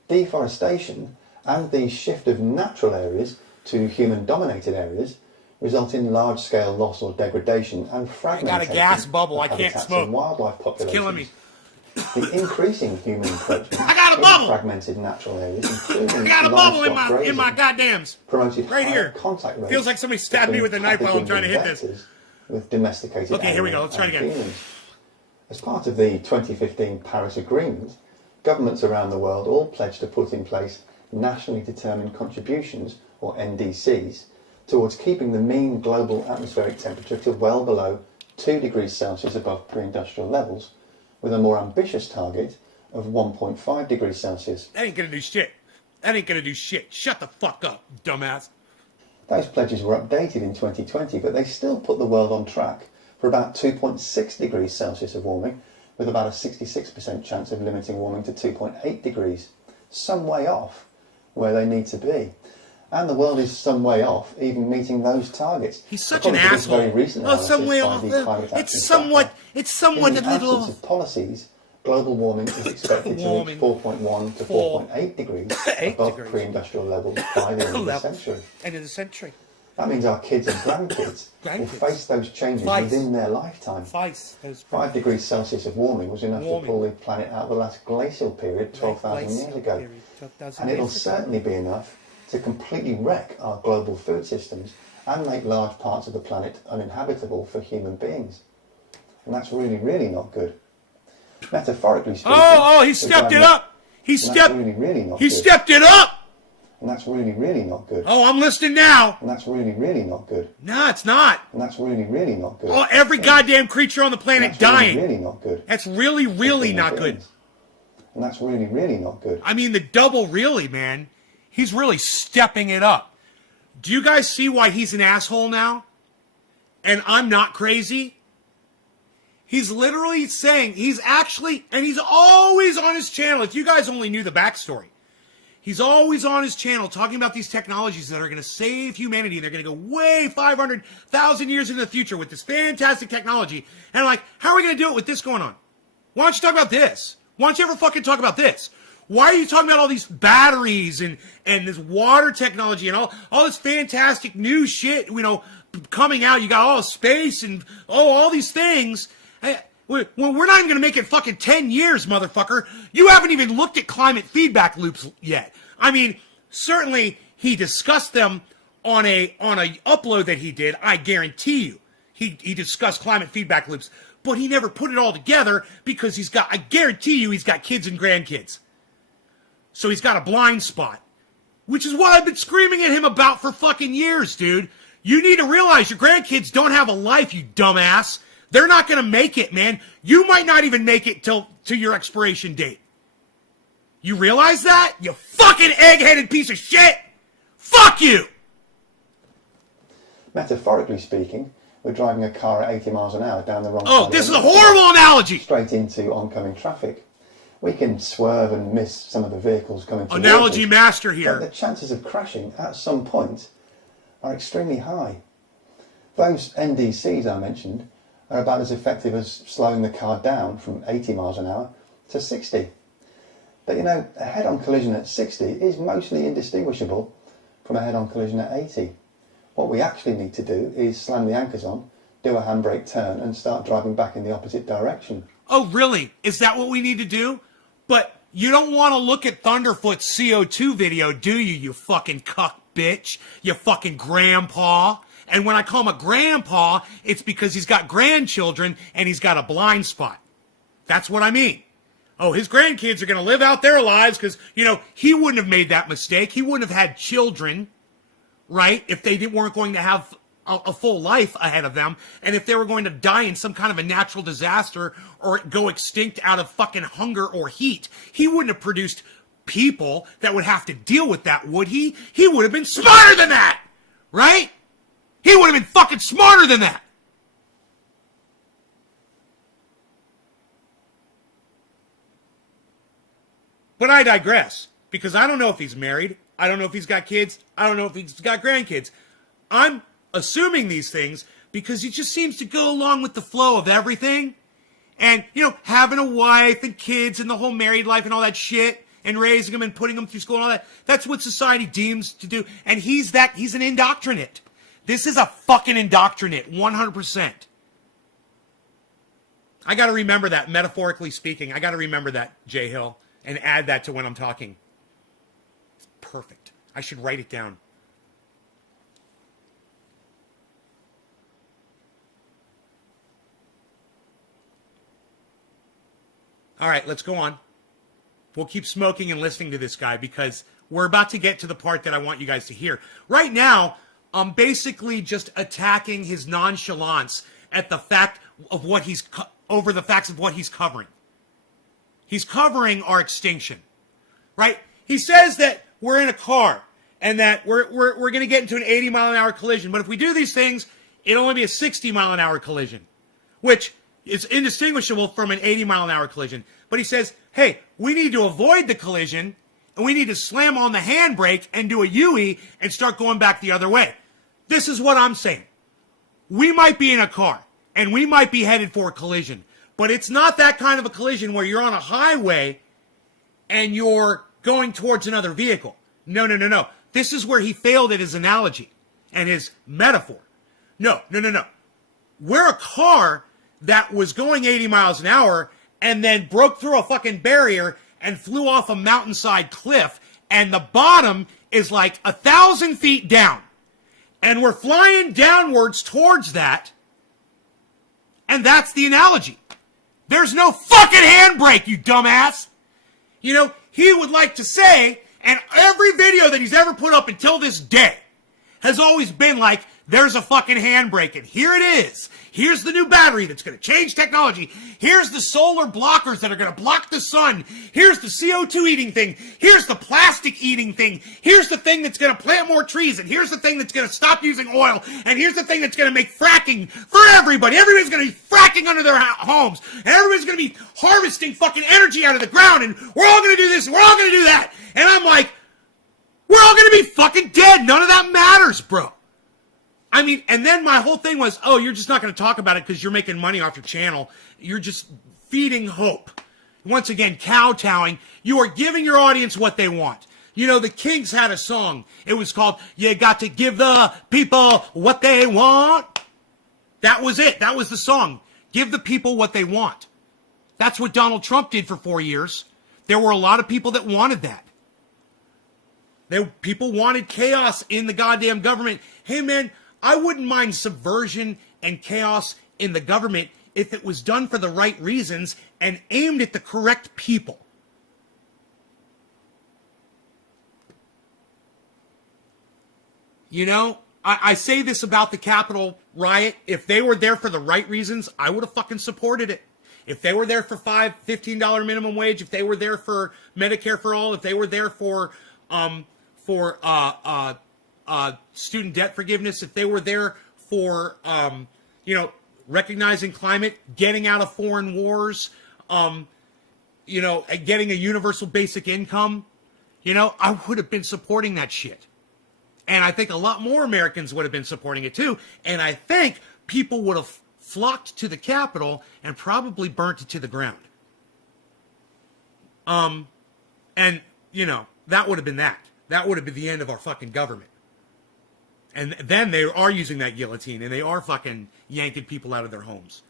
deforestation and the shift of natural areas to human-dominated areas result in large-scale loss or degradation and fragmentation. I got a gas bubble. of I can't habitats smoke. and wildlife populations. It's killing me. The increasing human encroachment I got a in bubble. fragmented natural areas, including I got a bubble in livestock my grazing, goddams. promoted Right higher here. contact rates Feels like somebody stabbed me with a knife while I'm trying to hit this. vectors with domesticated Okay, here we go. animals Let's try it and again. humans. As part of the 2015 Paris Agreement, governments around the world all pledged to put in place nationally determined contributions, or NDCs, towards keeping the mean global atmospheric temperature to well below 2 degrees Celsius above pre-industrial levels, with a more ambitious target of 1.5 degrees Celsius. That ain't gonna do shit. That ain't gonna do shit. Shut the fuck up, dumbass. Those pledges were updated in 2020, but they still put the world on track for about 2.6 degrees Celsius of warming, with about a 66% chance of limiting warming to 2.8 degrees. Some way off where they need to be. And the world is some way off even meeting those targets. He's such an According to this asshole. very recent Oh, some analysis way by off. the Climate Action It's somewhat Tracker, a in the absence little. of policies, global warming is expected to Warming. reach 4.1 to 4.8 degrees above pre-industrial levels by the end of the century. End of the century. That means our kids and grandkids will face those changes Vice. within their lifetime. Vice. 5 degrees Celsius of warming was enough Warming. to pull the planet out of the last glacial period 12,000 years ago. And it'll certainly be enough to completely wreck our global food systems and make large parts of the planet uninhabitable for human beings. And that's really, really not good. Metaphorically speaking... Oh, he stepped it up! He stepped it up! And that's really, really not good. Oh, I'm listening now. And that's really, really not good. No, it's not. And that's really, really not good. Oh, every goddamn creature on the planet dying. Really, really not good. That's really, really not good. And that's really, really not good. I mean, the double really, man. He's really stepping it up. Do you guys see why he's an asshole now? And I'm not crazy? He's literally saying, he's always on his channel. If you guys only knew the backstory. He's always on his channel talking about these technologies that are going to save humanity. They're going to go way 500,000 years into the future with this fantastic technology. And I'm like, how are we going to do it with this going on? Why don't you talk about this? Why don't you ever fucking talk about this? Why are you talking about all these batteries and this water technology and all this fantastic new shit, coming out? You got all space and all these things. We're not even going to make it fucking 10 years, motherfucker. You haven't even looked at climate feedback loops yet. I mean, certainly he discussed them on a upload that he did. I guarantee you, he discussed climate feedback loops, but he never put it all together because I guarantee you, he's got kids and grandkids. So he's got a blind spot, which is what I've been screaming at him about for fucking years, dude. You need to realize your grandkids don't have a life, you dumbass. They're not going to make it, man. You might not even make it to your expiration date. You realize that? You fucking egg-headed piece of shit! Fuck you! Metaphorically speaking, we're driving a car at 80 miles an hour down the wrong side. Oh, this is a horrible analogy! Straight into oncoming traffic. We can swerve and miss some of the vehicles coming towards Analogy us, master here. but the chances of crashing at some point are extremely high. Those NDCs I mentioned are about as effective as slowing the car down from 80 miles an hour to 60. But you know, a head-on collision at 60 is mostly indistinguishable from a head-on collision at 80. What we actually need to do is slam the anchors on, do a handbrake turn and start driving back in the opposite direction. Oh, really? Is that what we need to do? But you don't want to look at Thunderfoot's CO2 video, do you, you fucking cuck bitch? You fucking grandpa? And when I call him a grandpa, it's because he's got grandchildren and he's got a blind spot. That's what I mean. Oh, his grandkids are going to live out their lives because, you know, he wouldn't have made that mistake. He wouldn't have had children, right, if they weren't going to have a full life ahead of them, and if they were going to die in some kind of a natural disaster or go extinct out of fucking hunger or heat. He wouldn't have produced people that would have to deal with that, would he? He would have been smarter than that, right? He would have been fucking smarter than that. But I digress, because I don't know if he's married. I don't know if he's got kids. I don't know if he's got grandkids. I'm assuming these things because he just seems to go along with the flow of everything. And, you know, having a wife and kids and the whole married life and all that shit and raising them and putting them through school and all that. That's what society deems to do. And he's an indoctrinate. This is a fucking indoctrinate, 100%. I got to remember that, metaphorically speaking. I got to remember that, Jay Hill, and add that to when I'm talking. It's perfect. I should write it down. All right, let's go on. We'll keep smoking and listening to this guy because we're about to get to the part that I want you guys to hear. Right now, I'm basically just attacking his nonchalance at the fact of what he's over the facts of what he's covering. He's covering our extinction, right? He says that we're in a car and that we're going to get into an 80 mile an hour collision. But if we do these things, it'll only be a 60 mile an hour collision, which is indistinguishable from an 80 mile an hour collision. But he says, hey, we need to avoid the collision and we need to slam on the handbrake and do a U-E and start going back the other way. This is what I'm saying. We might be in a car and we might be headed for a collision, but it's not that kind of a collision where you're on a highway and you're going towards another vehicle. No. This is where he failed at his analogy and his metaphor. No. We're a car that was going 80 miles an hour and then broke through a fucking barrier and flew off a mountainside cliff, and the bottom is like 1,000 feet down. And we're flying downwards towards that, and that's the analogy. There's no fucking handbrake, you dumbass! You know, he would like to say, and every video that he's ever put up until this day has always been like, there's a fucking handbrake, and here it is. Here's the new battery that's going to change technology. Here's the solar blockers that are going to block the sun. Here's the CO2 eating thing. Here's the plastic eating thing. Here's the thing that's going to plant more trees. And here's the thing that's going to stop using oil. And here's the thing that's going to make fracking for everybody. Everybody's going to be fracking under their homes. And everybody's going to be harvesting fucking energy out of the ground. And we're all going to do this. And we're all going to do that. And I'm like, we're all going to be fucking dead. None of that matters, bro. I mean, and then my whole thing was, oh, you're just not going to talk about it because you're making money off your channel. You're just feeding hope. Once again, kowtowing. You are giving your audience what they want. You know, the Kings had a song. It was called, You Got to Give the People What They Want. That was it. That was the song. Give the people what they want. That's what Donald Trump did for 4 years. There were a lot of people that wanted that. People wanted chaos in the goddamn government. Hey, man, I wouldn't mind subversion and chaos in the government if it was done for the right reasons and aimed at the correct people. You know, I say this about the Capitol riot. If they were there for the right reasons, I would have fucking supported it. If they were there for $15 minimum wage, if they were there for Medicare for all, if they were there for student debt forgiveness, if they were there for recognizing climate, getting out of foreign wars, getting a universal basic income, I would have been supporting that shit. And I think a lot more Americans would have been supporting it too. And I think people would have flocked to the Capitol and probably burnt it to the ground. That would have been that. That would have been the end of our fucking government. And then they are using that guillotine and they are fucking yanking people out of their homes.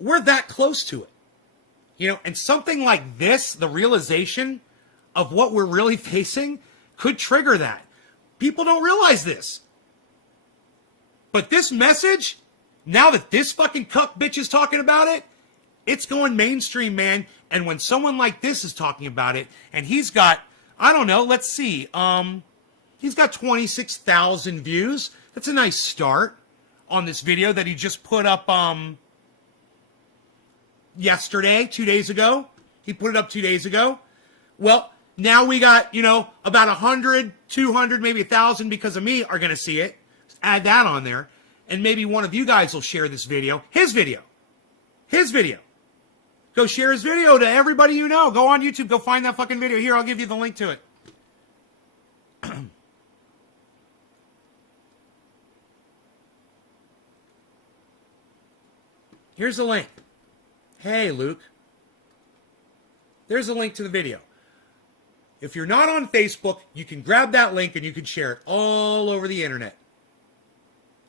We're that close to it. And something like this, the realization of what we're really facing, could trigger that. People don't realize this. But this message, now that this fucking cuck bitch is talking about it, it's going mainstream, man. And when someone like this is talking about it, and he's got, I don't know, let's see, he's got 26,000 views. That's a nice start on this video that he just put up yesterday, 2 days ago. He put it up 2 days ago. Well, now we got, about 100, 200, maybe 1,000 because of me are going to see it. Add that on there. And maybe one of you guys will share this video. His video. Go share his video to everybody you know. Go on YouTube. Go find that fucking video. Here, I'll give you the link to it. Here's the link. Hey, Luke. There's a link to the video. If you're not on Facebook, you can grab that link and you can share it all over the internet.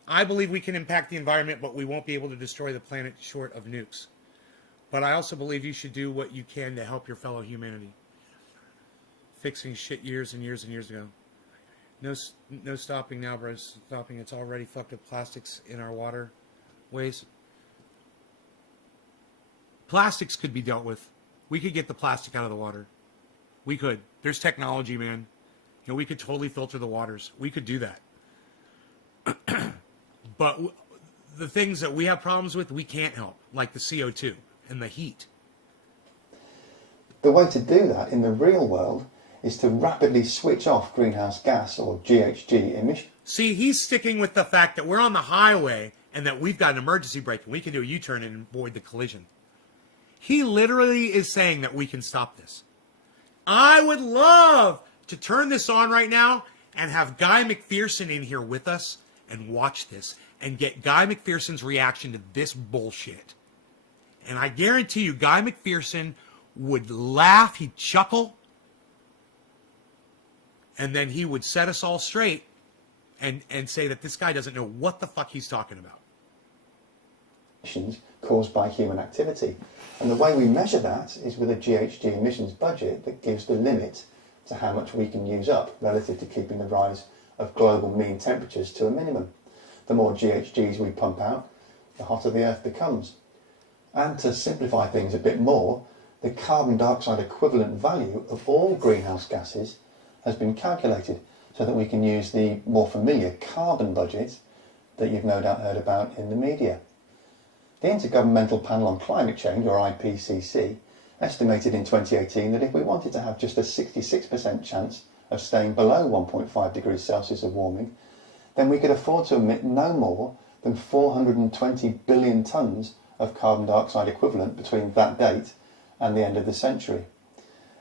I believe we can impact the environment, but we won't be able to destroy the planet short of nukes. But I also believe you should do what you can to help your fellow humanity. Fixing shit years and years and years ago. No stopping now, bro. Stopping. It's already fucked up plastics in our waterways. Plastics could be dealt with. We could get the plastic out of the water. We could. There's technology, man. We could totally filter the waters. We could do that. But the things that we have problems with, we can't help, like the CO2 and the heat. The way to do that in the real world is to rapidly switch off greenhouse gas or GHG emissions. See, he's sticking with the fact that we're on the highway and that we've got an emergency brake and we can do a U-turn and avoid the collision. He literally is saying that we can stop this. I would love to turn this on right now and have Guy McPherson in here with us and watch this and get Guy McPherson's reaction to this bullshit. And I guarantee you, Guy McPherson would laugh, he'd chuckle, and then he would set us all straight and say that this guy doesn't know what the fuck he's talking about. Emissions caused by human activity. And the way we measure that is with a GHG emissions budget that gives the limit to how much we can use up relative to keeping the rise of global mean temperatures to a minimum. The more GHGs we pump out, the hotter the Earth becomes. And to simplify things a bit more, the carbon dioxide equivalent value of all greenhouse gases has been calculated so that we can use the more familiar carbon budget that you've no doubt heard about in the media. The Intergovernmental Panel on Climate Change, or IPCC, estimated in 2018 that if we wanted to have just a 66% chance of staying below 1.5 degrees Celsius of warming, then we could afford to emit no more than 420 billion tonnes of carbon dioxide equivalent between that date and the end of the century.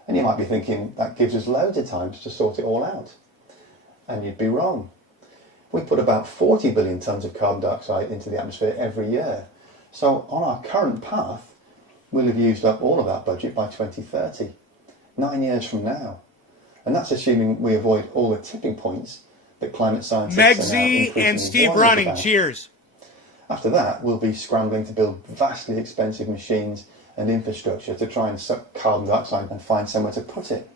And you might be thinking that gives us loads of time to sort it all out. And you'd be wrong. We put about 40 billion tonnes of carbon dioxide into the atmosphere every year. So on our current path, we'll have used up all of that budget by 2030, 9 years from now. And that's assuming we avoid all the tipping points that climate scientists are now Megzy and Steve Running, about. Cheers. After that, we'll be scrambling to build vastly expensive machines and infrastructure to try and suck carbon dioxide and find somewhere to put it.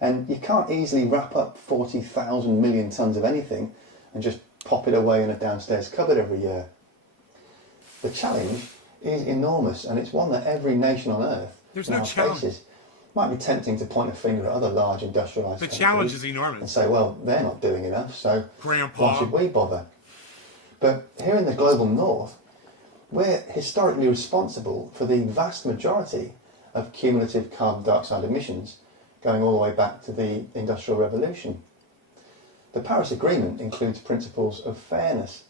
And you can't easily wrap up 40,000 million tonnes of anything and just pop it away in a downstairs cupboard every year. The challenge is enormous, and it's one that every nation on Earth now faces. Might be tempting to point a finger at other large industrialised The countries challenge is and enormous. say, well, they're not doing enough, so Grandpa. why should we bother? But here in the global north, we're historically responsible for the vast majority of cumulative carbon dioxide emissions going all the way back to the Industrial Revolution. The Paris Agreement includes principles of fairness,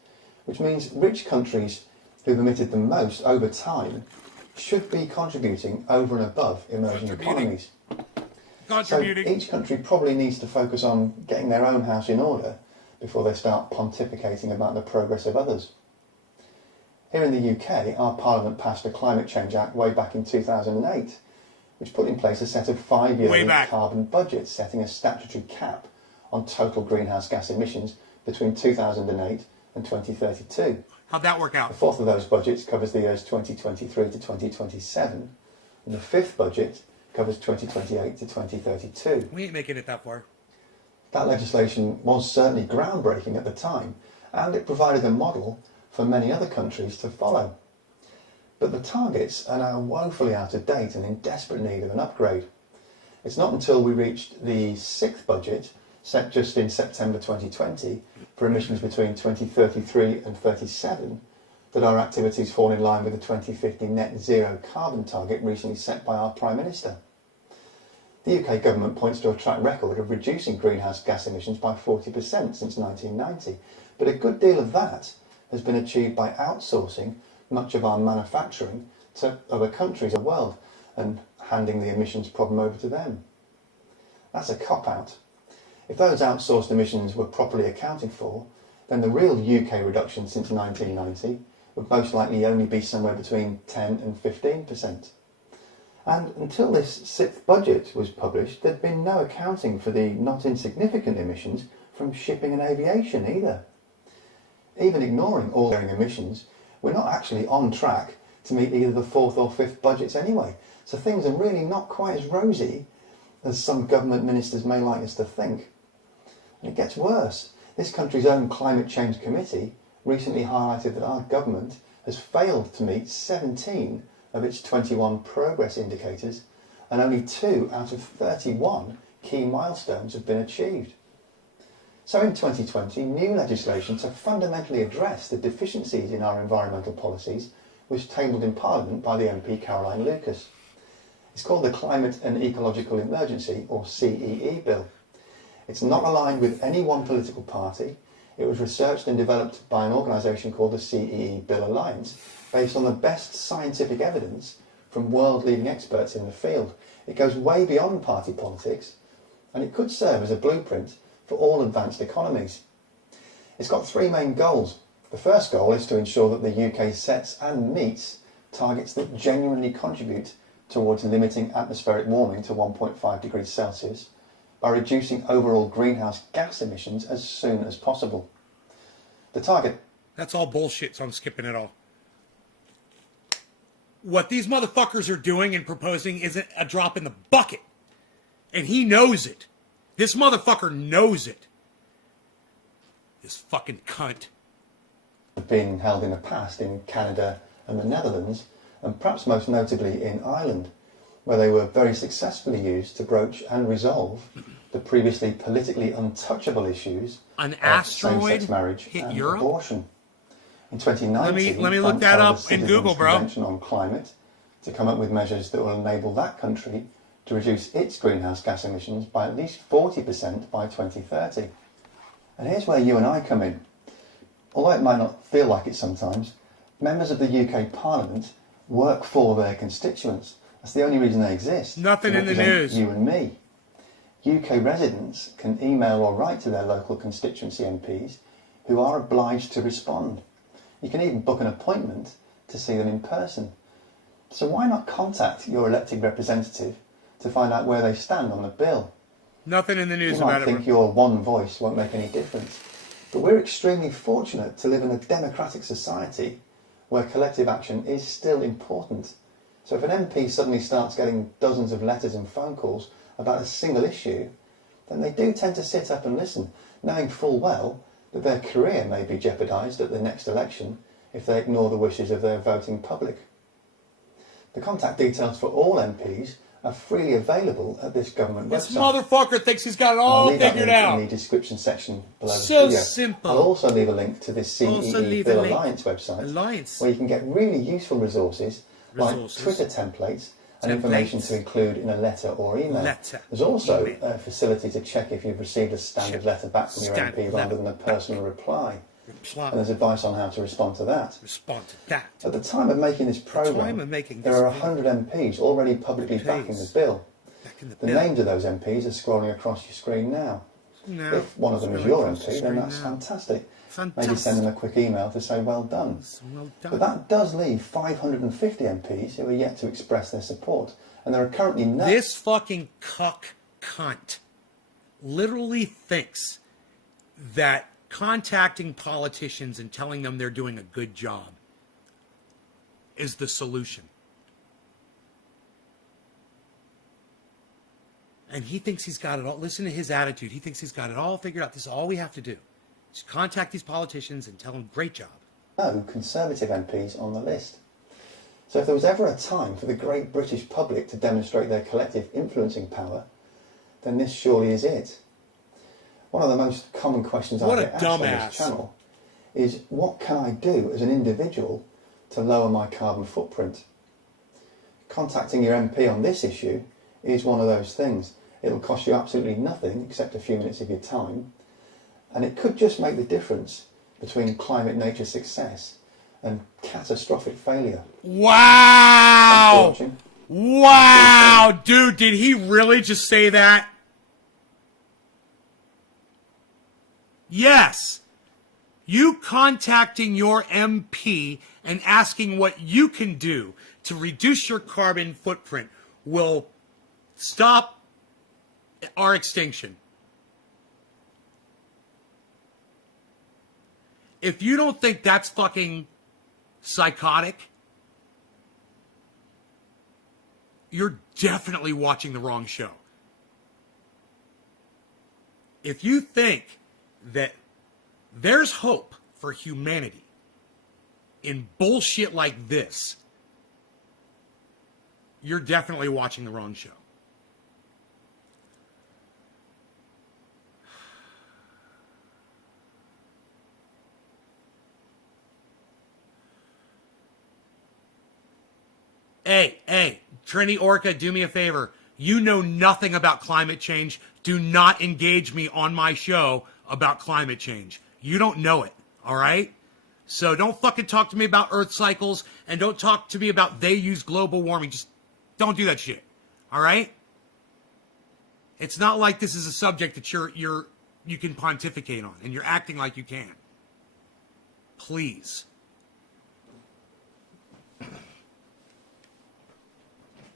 which means rich countries who've emitted the most over time should be contributing over and above emerging economies. So each country probably needs to focus on getting their own house in order before they start pontificating about the progress of others. Here in the UK, our Parliament passed a Climate Change Act way back in 2008, which put in place a set of 5-yearly carbon budgets setting a statutory cap on total greenhouse gas emissions between 2008 and 2032. How'd that work out? The fourth of those budgets covers the years 2023 to 2027, and the fifth budget covers 2028 to 2032. We ain't making it that far. That legislation was certainly groundbreaking at the time, and it provided a model for many other countries to follow. But the targets are now woefully out of date and in desperate need of an upgrade. It's not until we reached the sixth budget, set just in September 2020, for emissions between 2033 and 37, that our activities fall in line with the 2050 net zero carbon target recently set by our Prime Minister. The UK government points to a track record of reducing greenhouse gas emissions by 40% since 1990, but a good deal of that has been achieved by outsourcing much of our manufacturing to other countries of the world and handing the emissions problem over to them. That's a cop-out. If those outsourced emissions were properly accounted for, then the real UK reduction since 1990 would most likely only be somewhere between 10 and 15%. And until this sixth budget was published, there'd been no accounting for the not insignificant emissions from shipping and aviation either. Even ignoring all their emissions, we're not actually on track to meet either the fourth or fifth budgets anyway. So things are really not quite as rosy as some government ministers may like us to think. And it gets worse. This country's own Climate Change Committee recently highlighted that our government has failed to meet 17 of its 21 progress indicators, and only 2 out of 31 key milestones have been achieved. So in 2020, new legislation to fundamentally address the deficiencies in our environmental policies was tabled in Parliament by the MP Caroline Lucas. It's called the Climate and Ecological Emergency, or CEE Bill. It's not aligned with any one political party. It was researched and developed by an organisation called the CEE Bill Alliance, based on the best scientific evidence from world-leading experts in the field. It goes way beyond party politics, and it could serve as a blueprint for all advanced economies. It's got 3 main goals. The first goal is to ensure that the UK sets and meets targets that genuinely contribute towards limiting atmospheric warming to 1.5 degrees Celsius by reducing overall greenhouse gas emissions as soon as possible. The target... That's all bullshit, so I'm skipping it all. What these motherfuckers are doing and proposing isn't a drop in the bucket. And he knows it. This motherfucker knows it. This fucking cunt. Have been held in the past in Canada and the Netherlands, and perhaps most notably in Ireland, where they were very successfully used to broach and resolve the previously politically untouchable issues An of asteroid same-sex marriage hit and Europe? abortion. In 2019, Let me look France that held a up in Citizens' Google, bro. Convention on climate to come up with measures that will enable that country to reduce its greenhouse gas emissions by at least 40% by 2030. And here's where you and I come in. Although it might not feel like it sometimes, members of the UK Parliament work for their constituents. That's the only reason they exist. Nothing in the represent news. You and me. UK residents can email or write to their local constituency MPs, who are obliged to respond. You can even book an appointment to see them in person. So why not contact your elected representative to find out where they stand on the bill? Nothing in the news You about might it. think your one voice won't make any difference, but we're extremely fortunate to live in a democratic society where collective action is still important. So if an MP suddenly starts getting dozens of letters and phone calls about a single issue, then they do tend to sit up and listen, knowing full well that their career may be jeopardised at the next election if they ignore the wishes of their voting public. The contact details for all MPs are freely available at this government This website. motherfucker thinks he's got it I'll all leave that figured link out. in the description section below So the video. simple. I'll also leave a link to this Also CEE leave Bill a link. Alliance website, Alliance. where you can get really useful resources like Twitter templates and information to include in a letter or email. There's also a facility to check if you've received a standard letter back from your MP rather than a personal reply. And there's advice on how to respond to that. At the time of making this programme, there are 100 MPs already publicly backing the bill. The names of those MPs are scrolling across your screen now. If one of them is your MP, then that's fantastic. Maybe send them a quick email to say well done. But that does leave 550 MPs who are yet to express their support. And there are currently no... This fucking cunt literally thinks that contacting politicians and telling them they're doing a good job is the solution. And he thinks he's got it all. Listen to his attitude. He thinks he's got it all figured out. This is all we have to do. Just contact these politicians and tell them, great job. No Conservative MPs on the list. So if there was ever a time for the great British public to demonstrate their collective influencing power, then this surely is it. One of the most common questions I get asked on this channel is, what can I do as an individual to lower my carbon footprint? Contacting your MP on this issue is one of those things. It'll cost you absolutely nothing except a few minutes of your time, and it could just make the difference between climate nature success and catastrophic failure. Wow! Wow! Dude, did he really just say that? Yes. You contacting your MP and asking what you can do to reduce your carbon footprint will stop our extinction. If you don't think that's fucking psychotic, you're definitely watching the wrong show. If you think that there's hope for humanity in bullshit like this, you're definitely watching the wrong show. Hey, Trini Orca, do me a favor. You know nothing about climate change. Do not engage me on my show about climate change. You don't know it, all right? So don't fucking talk to me about Earth cycles, and don't talk to me about they use global warming. Just don't do that shit, all right? It's not like this is a subject that you can pontificate on, and you're acting like you can. Please.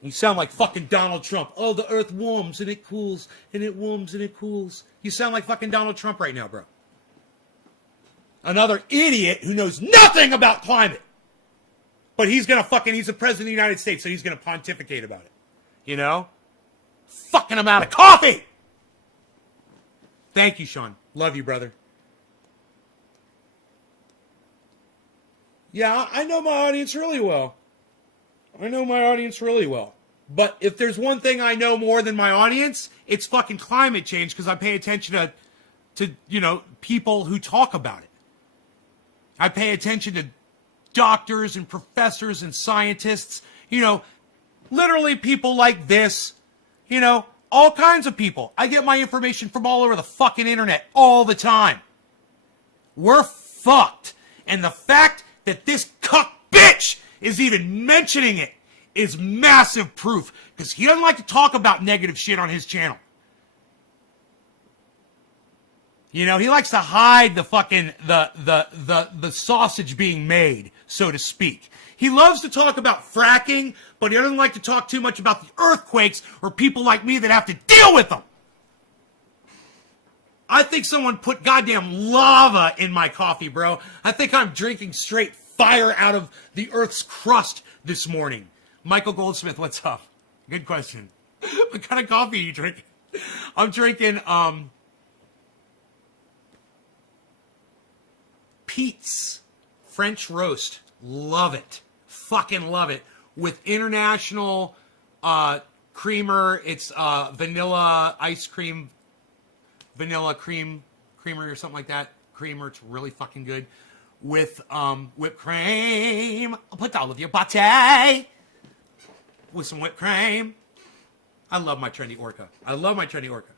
You sound like fucking Donald Trump. Oh, the earth warms and it cools, and it warms and it cools. You sound like fucking Donald Trump right now, bro. Another idiot who knows nothing about climate. But he's the president of the United States, so he's gonna pontificate about it. You know? Fucking I'm out of coffee! Thank you, Sean. Love you, brother. Yeah, I know my audience really well. But if there's one thing I know more than my audience, it's fucking climate change, because I pay attention to people who talk about it. I pay attention to doctors and professors and scientists, literally people like this, all kinds of people. I get my information from all over the fucking internet all the time. We're fucked. And the fact that this cuck bitch is even mentioning it is massive proof, because he doesn't like to talk about negative shit on his channel. He likes to hide the fucking the sausage being made, so to speak. He loves to talk about fracking, but he doesn't like to talk too much about the earthquakes or people like me that have to deal with them. I think someone put goddamn lava in my coffee, bro. I think I'm drinking straight fire out of the earth's crust this morning. Michael Goldsmith, what's up? Good question. What kind of coffee are you drinking? I'm drinking Pete's French roast. Love it. Fucking love it. With international creamer. It's vanilla ice cream, vanilla creamer or something like that. Creamer. It's really fucking good with whipped cream. I'll put all of your butter with some whipped cream. I love my trendy orca. I love my trendy orca.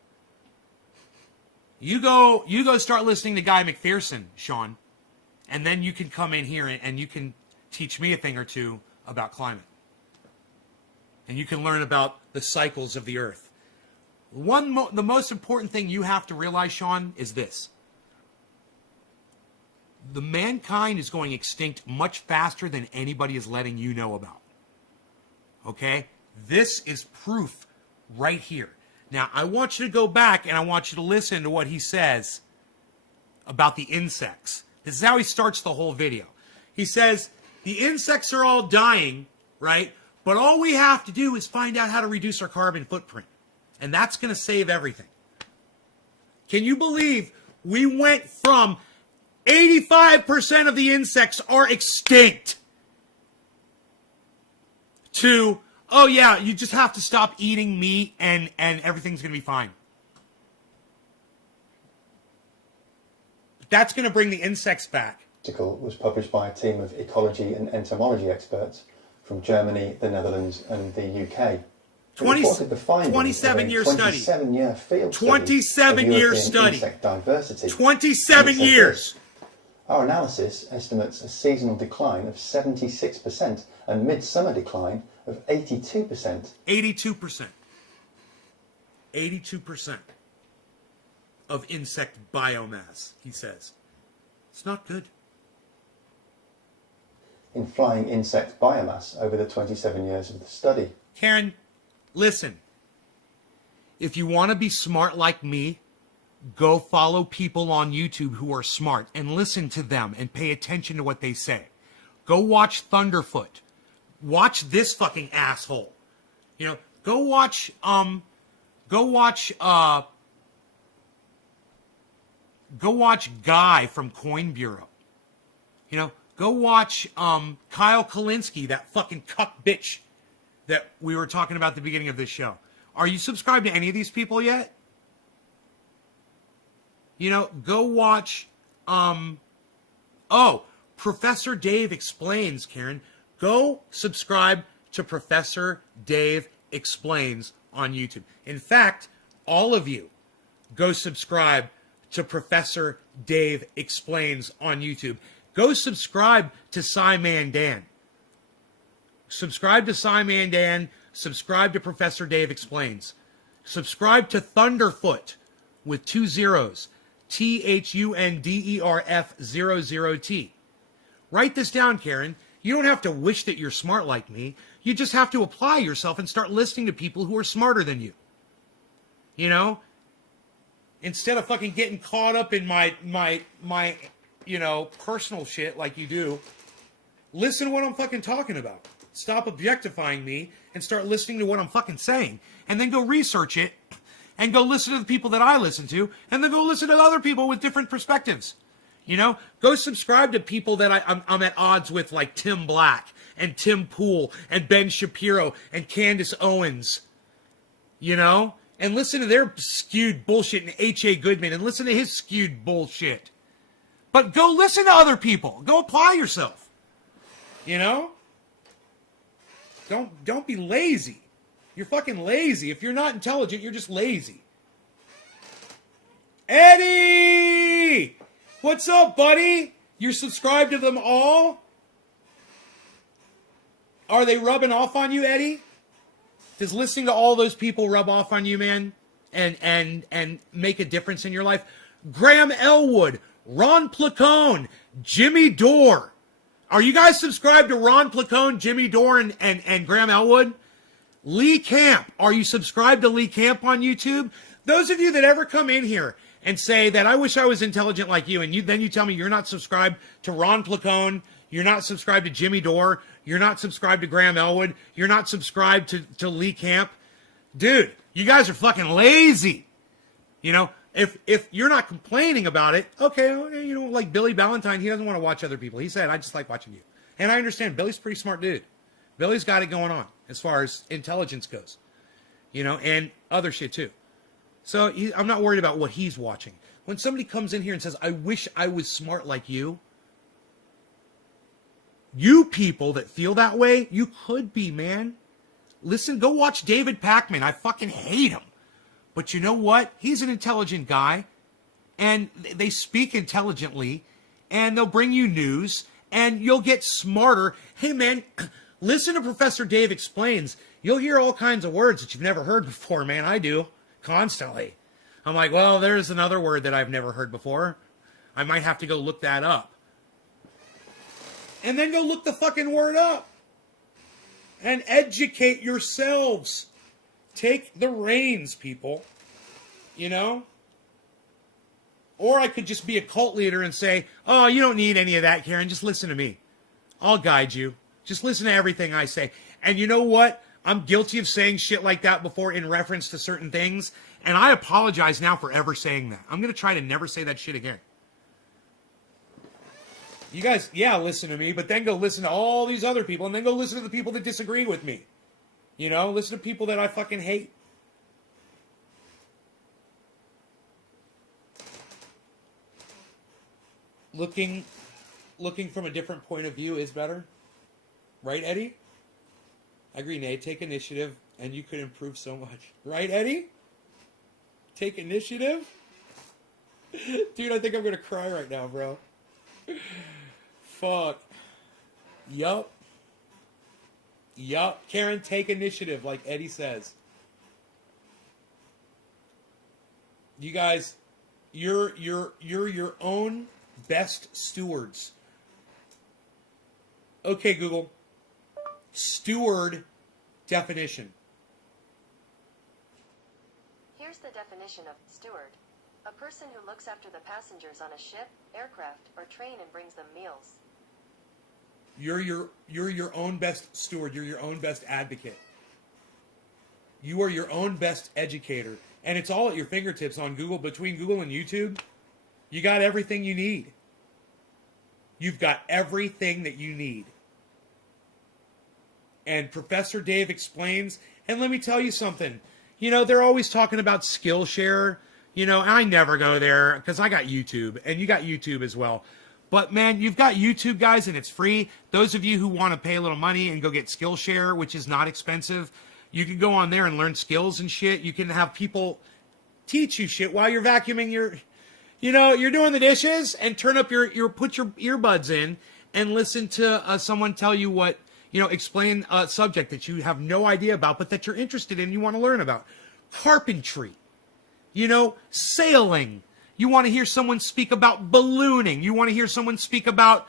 You go start listening to Guy McPherson, Sean, and then you can come in here and you can teach me a thing or two about climate. And you can learn about the cycles of the earth. The most important thing you have to realize, Sean, is this. The mankind is going extinct much faster than anybody is letting you know about. Okay? This is proof right here. Now, I want you to go back and I want you to listen to what he says about the insects. This is how he starts the whole video. He says, the insects are all dying, right? But all we have to do is find out how to reduce our carbon footprint. And that's going to save everything. Can you believe we went from 85% of the insects are extinct to, oh yeah, you just have to stop eating meat and everything's going to be fine. That's going to bring the insects back. The article was published by a team of ecology and entomology experts from Germany, the Netherlands and the UK. 27-year study. 27-year field 27-year study. Insect diversity. 27 years. Our analysis estimates a seasonal decline of 76% and midsummer decline of 82%. 82%. 82% of insect biomass, he says. It's not good. In flying insect biomass over the 27 years of the study. Karen, listen. If you want to be smart like me, go follow people on YouTube who are smart and listen to them and pay attention to what they say. Go watch Thunderfoot. Watch this fucking asshole. You know, go watch Guy from Coin Bureau. You know, go watch Kyle Kalinske, that fucking cuck bitch that we were talking about at the beginning of this show. Are you subscribed to any of these people yet? You know, go watch, Professor Dave Explains, Karen. Go subscribe to Professor Dave Explains on YouTube. In fact, all of you, go subscribe to Professor Dave Explains on YouTube. Go subscribe to Cyman Dan. Subscribe to Cyman Dan. Subscribe to Professor Dave Explains. Subscribe to Thunderfoot with 2 zeros. THUNDERF00T. Write this down, Karen. You don't have to wish that you're smart like me. You just have to apply yourself and start listening to people who are smarter than you. You know? Instead of fucking getting caught up in my personal shit like you do, listen to what I'm fucking talking about. Stop objectifying me and start listening to what I'm fucking saying. And then go research it and go listen to the people that I listen to, and then go listen to other people with different perspectives. You know, go subscribe to people that I'm at odds with, like Tim Black and Tim Pool and Ben Shapiro and Candace Owens. You know, and listen to their skewed bullshit and H.A. Goodman and listen to his skewed bullshit. But go listen to other people. Go apply yourself. You know? Don't be lazy. You're fucking lazy. If you're not intelligent, you're just lazy. Eddie! What's up, buddy? You're subscribed to them all? Are they rubbing off on you, Eddie? Does listening to all those people rub off on you, man? And make a difference in your life? Graham Elwood, Ron Placone, Jimmy Dore. Are you guys subscribed to Ron Placone, Jimmy Dore, and Graham Elwood? Lee Camp. Are you subscribed to Lee Camp on YouTube? Those of you that ever come in here and say that I wish I was intelligent like you, and then you tell me you're not subscribed to Ron Placone, you're not subscribed to Jimmy Dore, you're not subscribed to Graham Elwood, you're not subscribed to Lee Camp. Dude, you guys are fucking lazy. You know, if you're not complaining about it, okay, you know, like Billy Ballantyne, he doesn't want to watch other people. He said, I just like watching you. And I understand, Billy's a pretty smart dude. Billy's got it going on as far as intelligence goes. and other shit too. So I'm not worried about what he's watching. When somebody comes in here and says, I wish I was smart like you people that feel that way, you could be, man. Listen, go watch David Pakman. I fucking hate him. But you know what? He's an intelligent guy, and they speak intelligently, and they'll bring you news, and you'll get smarter. Hey, man, listen to Professor Dave Explains. You'll hear all kinds of words that you've never heard before, man. I do, constantly. I'm like, well, there's another word that I've never heard before. I might have to go look that up. And then go look the fucking word up. And educate yourselves. Take the reins, people. Or I could just be a cult leader and say, oh, you don't need any of that, Karen. Just listen to me. I'll guide you. Just listen to everything I say. And you know what? I'm guilty of saying shit like that before in reference to certain things. And I apologize now for ever saying that. I'm going to try to never say that shit again. You guys, listen to me, but then go listen to all these other people, and then go listen to the people that disagree with me. Listen to people that I fucking hate. Looking from a different point of view is better. Right, Eddie? I agree, Nate. Take initiative, and you could improve so much. Right, Eddie? Take initiative? Dude, I think I'm going to cry right now, bro. Fuck. Yup. Karen, take initiative, like Eddie says. You guys, you're your own best stewards. Okay, Google. Steward definition. Here's the definition of steward. A person who looks after the passengers on a ship, aircraft, or train and brings them meals. You're your own best steward. You're your own best advocate. You are your own best educator. And it's all at your fingertips on Google. Between Google and YouTube, you got everything you need. You've got everything that you need. And Professor Dave Explains. And let me tell you something. They're always talking about Skillshare. And I never go there because I got YouTube. And you got YouTube as well. But, man, you've got YouTube, guys, and it's free. Those of you who want to pay a little money and go get Skillshare, which is not expensive, you can go on there and learn skills and shit. You can have people teach you shit while you're vacuuming you're doing the dishes, and turn up put your earbuds in and listen to someone tell you what, explain a subject that you have no idea about, but that you're interested in and you want to learn about. Carpentry, sailing. You want to hear someone speak about ballooning. You want to hear someone speak about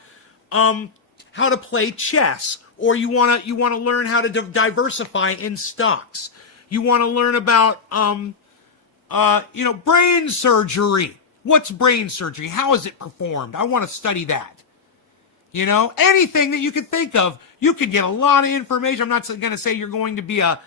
how to play chess, or you want to learn how to diversify in stocks. You want to learn about brain surgery. What's brain surgery? How is it performed? I want to study that. Anything that you could think of, you could get a lot of information. I'm not going to say you're going to be a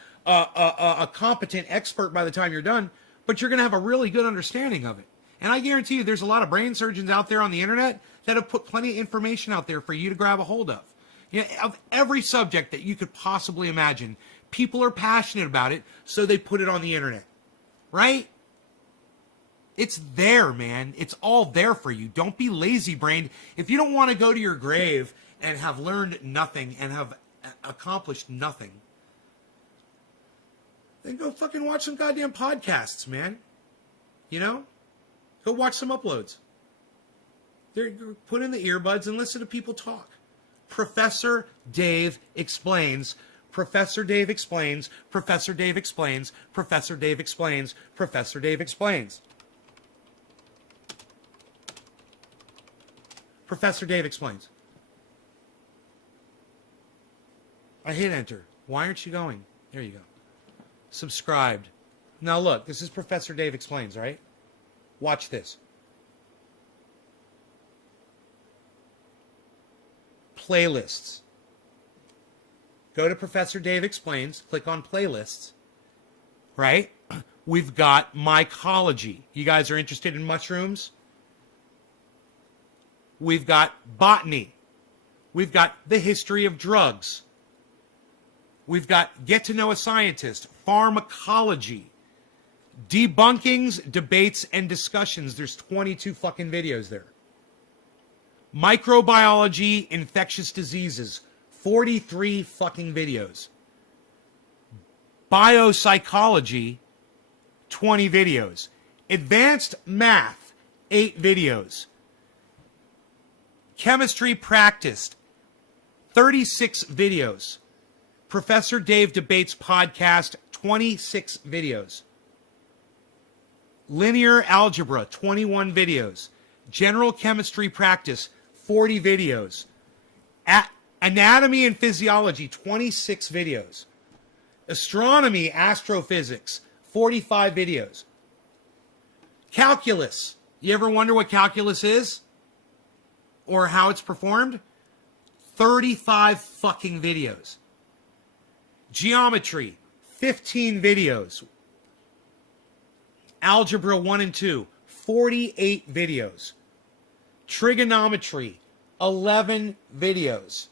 competent expert by the time you're done, but you're going to have a really good understanding of it. And I guarantee you there's a lot of brain surgeons out there on the internet that have put plenty of information out there for you to grab a hold of. Of every subject that you could possibly imagine. People are passionate about it, so they put it on the internet. Right? It's there, man. It's all there for you. Don't be lazy-brained. If you don't want to go to your grave and have learned nothing and have accomplished nothing, then go fucking watch some goddamn podcasts, man. Go watch some uploads. Put in the earbuds and listen to people talk. Professor Dave Explains. Professor Dave Explains. Professor Dave Explains. Professor Dave Explains. Professor Dave Explains. Professor Dave Explains. I hit enter. Why aren't you going? There you go. Subscribed. Now look, this is Professor Dave Explains, right? Watch this. Playlists. Go to Professor Dave Explains, click on playlists, right? We've got mycology. You guys are interested in mushrooms? We've got botany. We've got the history of drugs. We've got Get to Know a Scientist, Pharmacology, Debunkings, Debates, and Discussions. There's 22 fucking videos there. Microbiology, Infectious Diseases, 43 fucking videos. Biopsychology, 20 videos. Advanced Math, 8 videos. Chemistry Practiced, 36 videos. Professor Dave Debates Podcast, 26 videos. Linear Algebra, 21 videos. General Chemistry Practice, 40 videos. Anatomy and Physiology, 26 videos. Astronomy, Astrophysics, 45 videos. Calculus. You ever wonder what calculus is? Or how it's performed? 35 fucking videos. Geometry, 15 videos. Algebra 1 and 2, 48 videos. Trigonometry, 11 videos.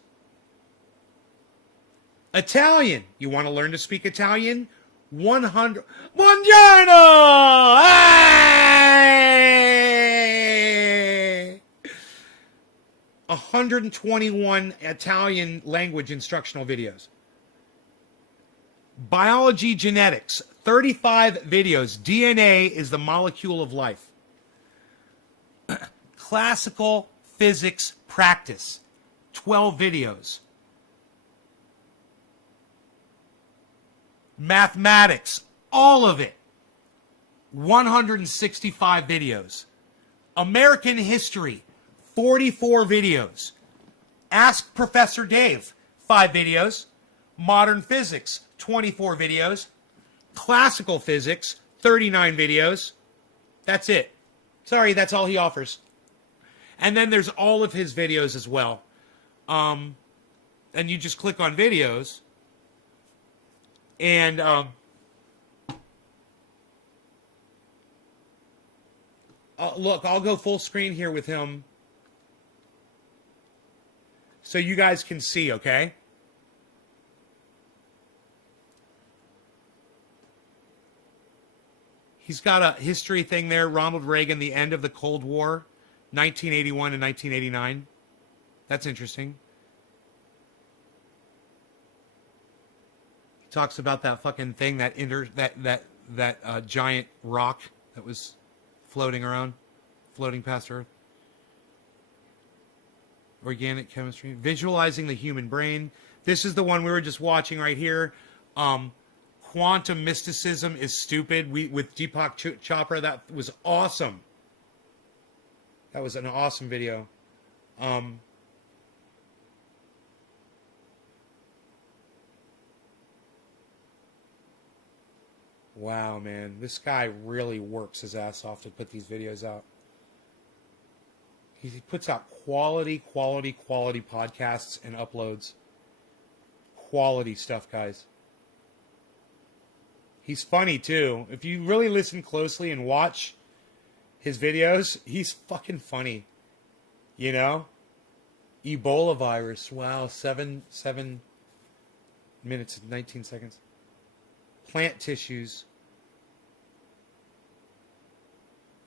Italian. You want to learn to speak Italian? 100. Buongiorno! Hey! 121 Italian language instructional videos. Biology Genetics, 35 videos. DNA is the molecule of life. Classical Physics Practice, 12 videos. Mathematics, all of it, 165 videos. American History, 44 videos. Ask Professor Dave, 5 videos. Modern Physics, 24 videos. Classical Physics, 39 videos. That's it. Sorry, that's all he offers. And then there's all of his videos as well. And you just click on videos. And look, I'll go full screen here with him so you guys can see, okay? He's got a history thing there. Ronald Reagan, the end of the Cold War, 1981 and 1989. That's interesting. He talks about that fucking thing, that giant rock that was floating around, floating past Earth. Organic chemistry, visualizing the human brain. This is the one we were just watching right here. Quantum mysticism is stupid. With Deepak Chopra, that was awesome. That was an awesome video. Wow, man, this guy really works his ass off to put these videos out. He puts out quality podcasts and uploads. Quality stuff, guys. He's funny, too. If you really listen closely and watch his videos, he's fucking funny. You know? Ebola virus. Wow, 7 minutes and 19 seconds. Plant tissues.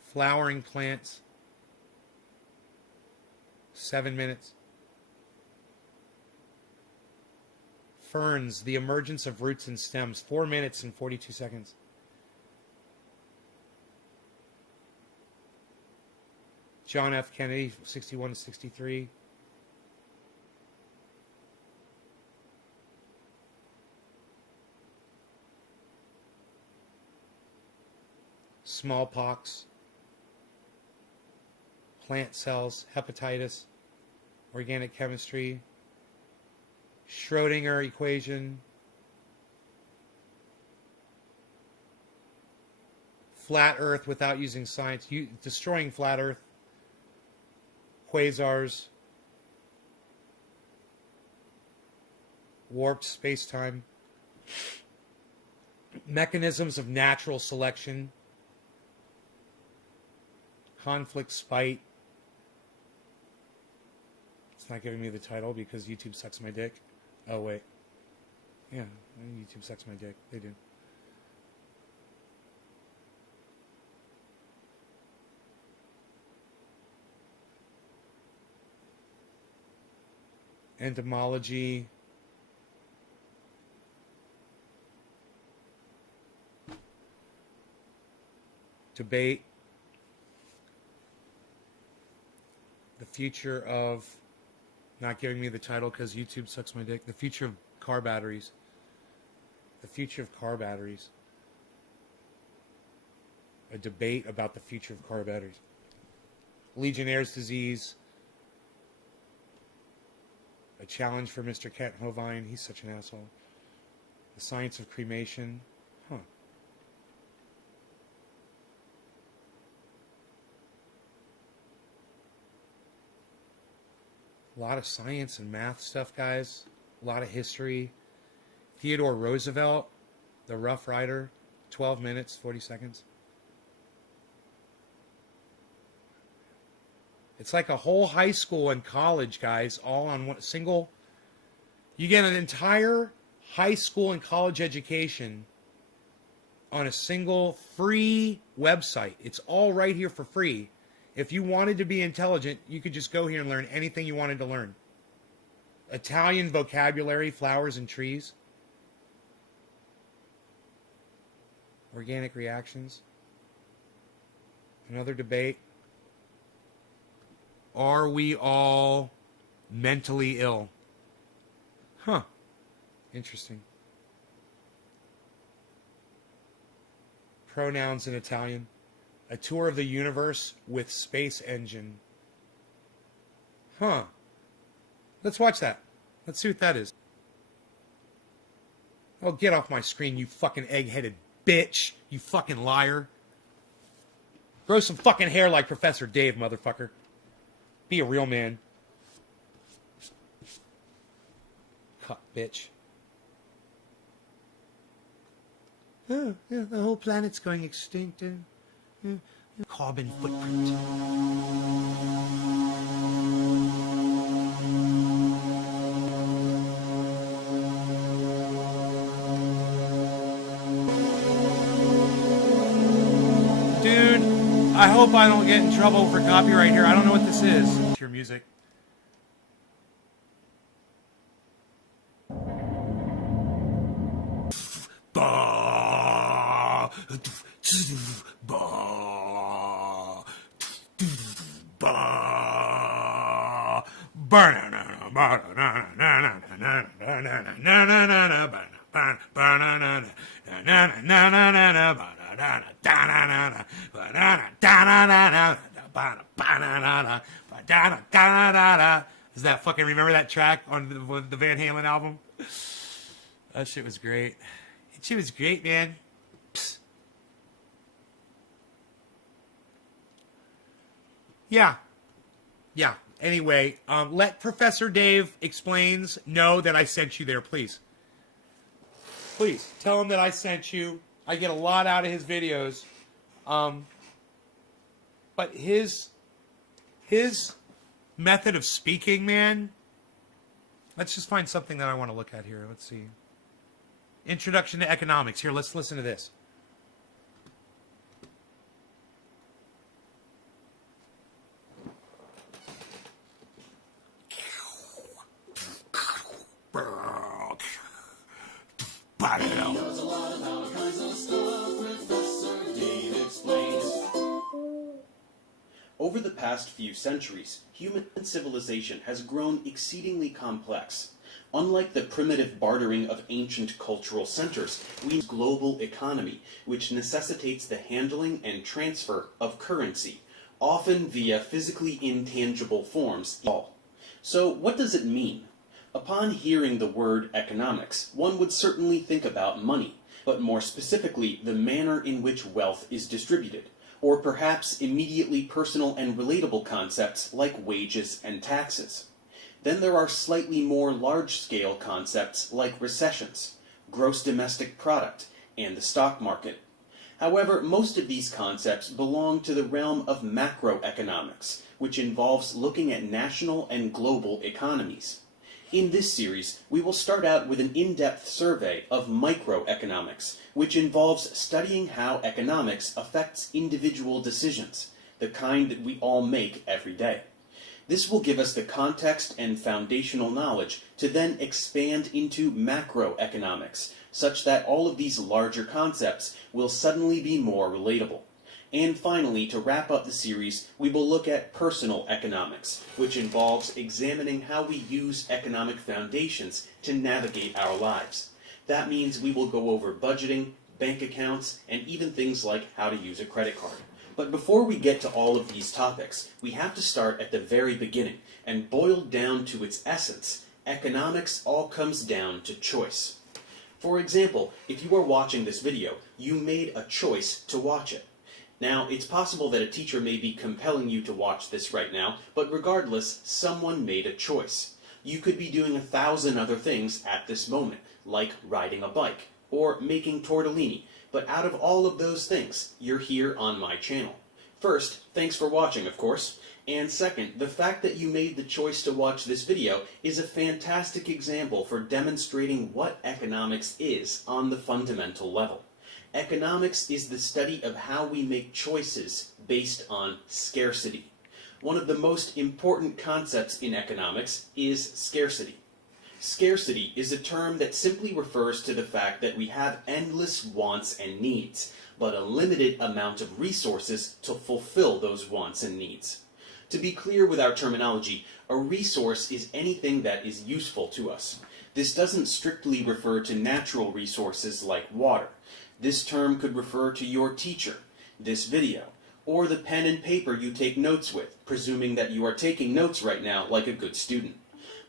Flowering plants. 7 minutes. Ferns, the emergence of roots and stems, 4 minutes and 42 seconds. John F. Kennedy, 61 to 63. Smallpox. Plant cells, hepatitis, organic chemistry, Schrodinger equation, flat Earth without using science, destroying flat Earth, quasars, warped space-time, mechanisms of natural selection, conflict, spite. It's not giving me the title because YouTube sucks my dick. Oh, wait. Yeah, YouTube sucks my dick. They do. Entomology. Debate. The future of, not giving me the title because YouTube sucks my dick. The future of car batteries. The future of car batteries. A debate about the future of car batteries. Legionnaire's disease. A challenge for Mr. Kent Hovind. He's such an asshole. The science of cremation. Huh. A lot of science and math stuff, guys. A lot of history. Theodore Roosevelt, the Rough Rider. 12 minutes, 40 seconds. It's like a whole high school and college, guys, all on one single. You get an entire high school and college education on a single free website. It's all right here for free. If you wanted to be intelligent, you could just go here and learn anything you wanted to learn. Italian vocabulary, flowers and trees. Organic reactions. Another debate. Are we all mentally ill? Huh. Interesting. Pronouns in Italian. A tour of the universe with space engine. Huh. Let's watch that. Let's see what that is. Oh, get off my screen, you fucking egg-headed bitch. You fucking liar. Grow some fucking hair like Professor Dave, motherfucker. Be a real man. Cuck, bitch. Oh, yeah, the whole planet's going extinct. Carbon footprint. Dude, I hope I don't get in trouble for copyright here. I don't know what this is. It's your music. Does that fucking remember that track on the Van Halen album? That shit was great. That shit was great, man. Psst. Yeah. Anyway, let Professor Dave Explains know that I sent you there, please. Please, tell him that I sent you. I get a lot out of his videos. But his method of speaking, man. Let's just find something that I want to look at here. Let's see. Introduction to Economics. Here, let's listen to this. Over the past few centuries, human civilization has grown exceedingly complex. Unlike the primitive bartering of ancient cultural centers, we use global economy, which necessitates the handling and transfer of currency, often via physically intangible forms. So what does it mean? Upon hearing the word economics, one would certainly think about money, but more specifically the manner in which wealth is distributed, or perhaps immediately personal and relatable concepts like wages and taxes. Then there are slightly more large-scale concepts like recessions, gross domestic product, and the stock market. However, most of these concepts belong to the realm of macroeconomics, which involves looking at national and global economies. In this series, we will start out with an in-depth survey of microeconomics, which involves studying how economics affects individual decisions, the kind that we all make every day. This will give us the context and foundational knowledge to then expand into macroeconomics, such that all of these larger concepts will suddenly be more relatable. And finally, to wrap up the series, we will look at personal economics, which involves examining how we use economic foundations to navigate our lives. That means we will go over budgeting, bank accounts, and even things like how to use a credit card. But before we get to all of these topics, we have to start at the very beginning, and boiled down to its essence, economics all comes down to choice. For example, if you are watching this video, you made a choice to watch it. Now, it's possible that a teacher may be compelling you to watch this right now, but regardless, someone made a choice. You could be doing 1,000 other things at this moment, like riding a bike, or making tortellini, but out of all of those things, you're here on my channel. First, thanks for watching, of course, and second, the fact that you made the choice to watch this video is a fantastic example for demonstrating what economics is on the fundamental level. Economics is the study of how we make choices based on scarcity. One of the most important concepts in economics is scarcity. Scarcity is a term that simply refers to the fact that we have endless wants and needs, but a limited amount of resources to fulfill those wants and needs. To be clear with our terminology, a resource is anything that is useful to us. This doesn't strictly refer to natural resources like water. This term could refer to your teacher, this video, or the pen and paper you take notes with, presuming that you are taking notes right now like a good student.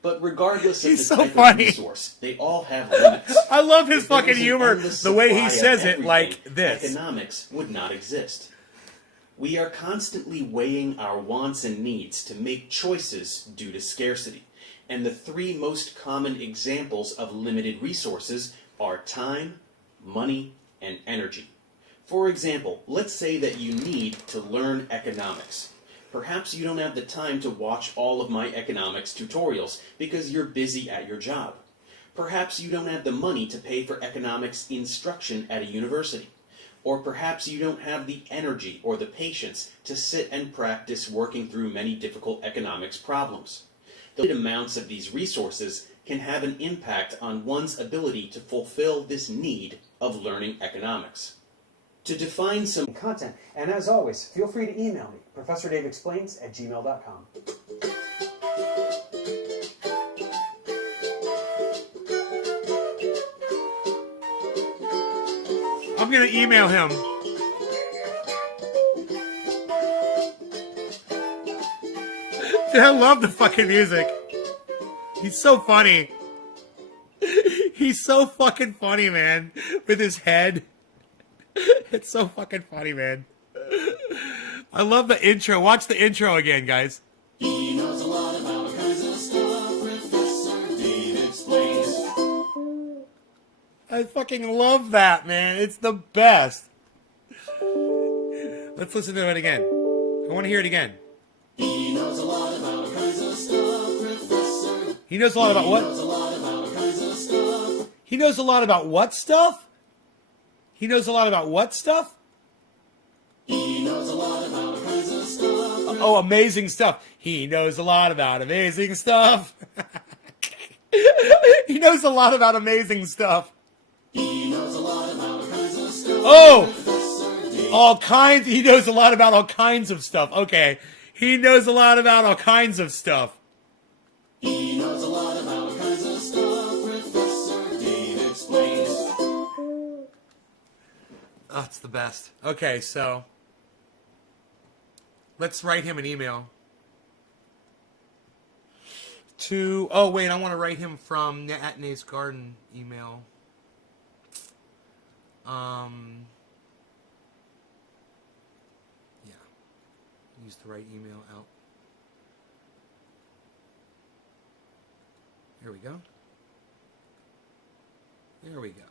But regardless of the type of resource, they all have limits. I love his If there fucking was an humor, endless the way he supply of says it everything, like this. Economics would not exist. We are constantly weighing our wants and needs to make choices due to scarcity. And the three most common examples of limited resources are time, money, and energy. For example, let's say that you need to learn economics. Perhaps you don't have the time to watch all of my economics tutorials because you're busy at your job. Perhaps you don't have the money to pay for economics instruction at a university. Or perhaps you don't have the energy or the patience to sit and practice working through many difficult economics problems. The limited amounts of these resources can have an impact on one's ability to fulfill this need of learning economics. To define some content, and as always, feel free to email me, ProfessorDaveExplains@gmail.com. I'm gonna email him. Dude, I love the fucking music. He's so funny. He's so fucking funny, man. With his head. It's so fucking funny, man. I love the intro. Watch the intro again, guys. He knows a lot about all kinds of stuff. Professor Dave Explains. I fucking love that, man. It's the best. Let's listen to it again. I want to hear it again. He knows a lot about all kinds of stuff. Professor. He knows a lot about what? He knows a lot about all kinds of stuff. He knows a lot about what stuff? He knows a lot about what stuff? He knows a lot about all kinds of stuff. Oh, amazing stuff. He knows a lot about amazing stuff. He knows a lot about amazing stuff. He knows a lot about all kinds of stuff. Oh! All kinds. He knows a lot about all kinds of stuff. Okay. He knows a lot about all kinds of stuff. He knows a lot about all kinds of stuff. Professor Dave Explains. Oh, it's the best. Okay, so let's write him an email. Oh, wait, I want to write him from at Nate's Garden email. Yeah. Use the right email out. Here we go. There we go.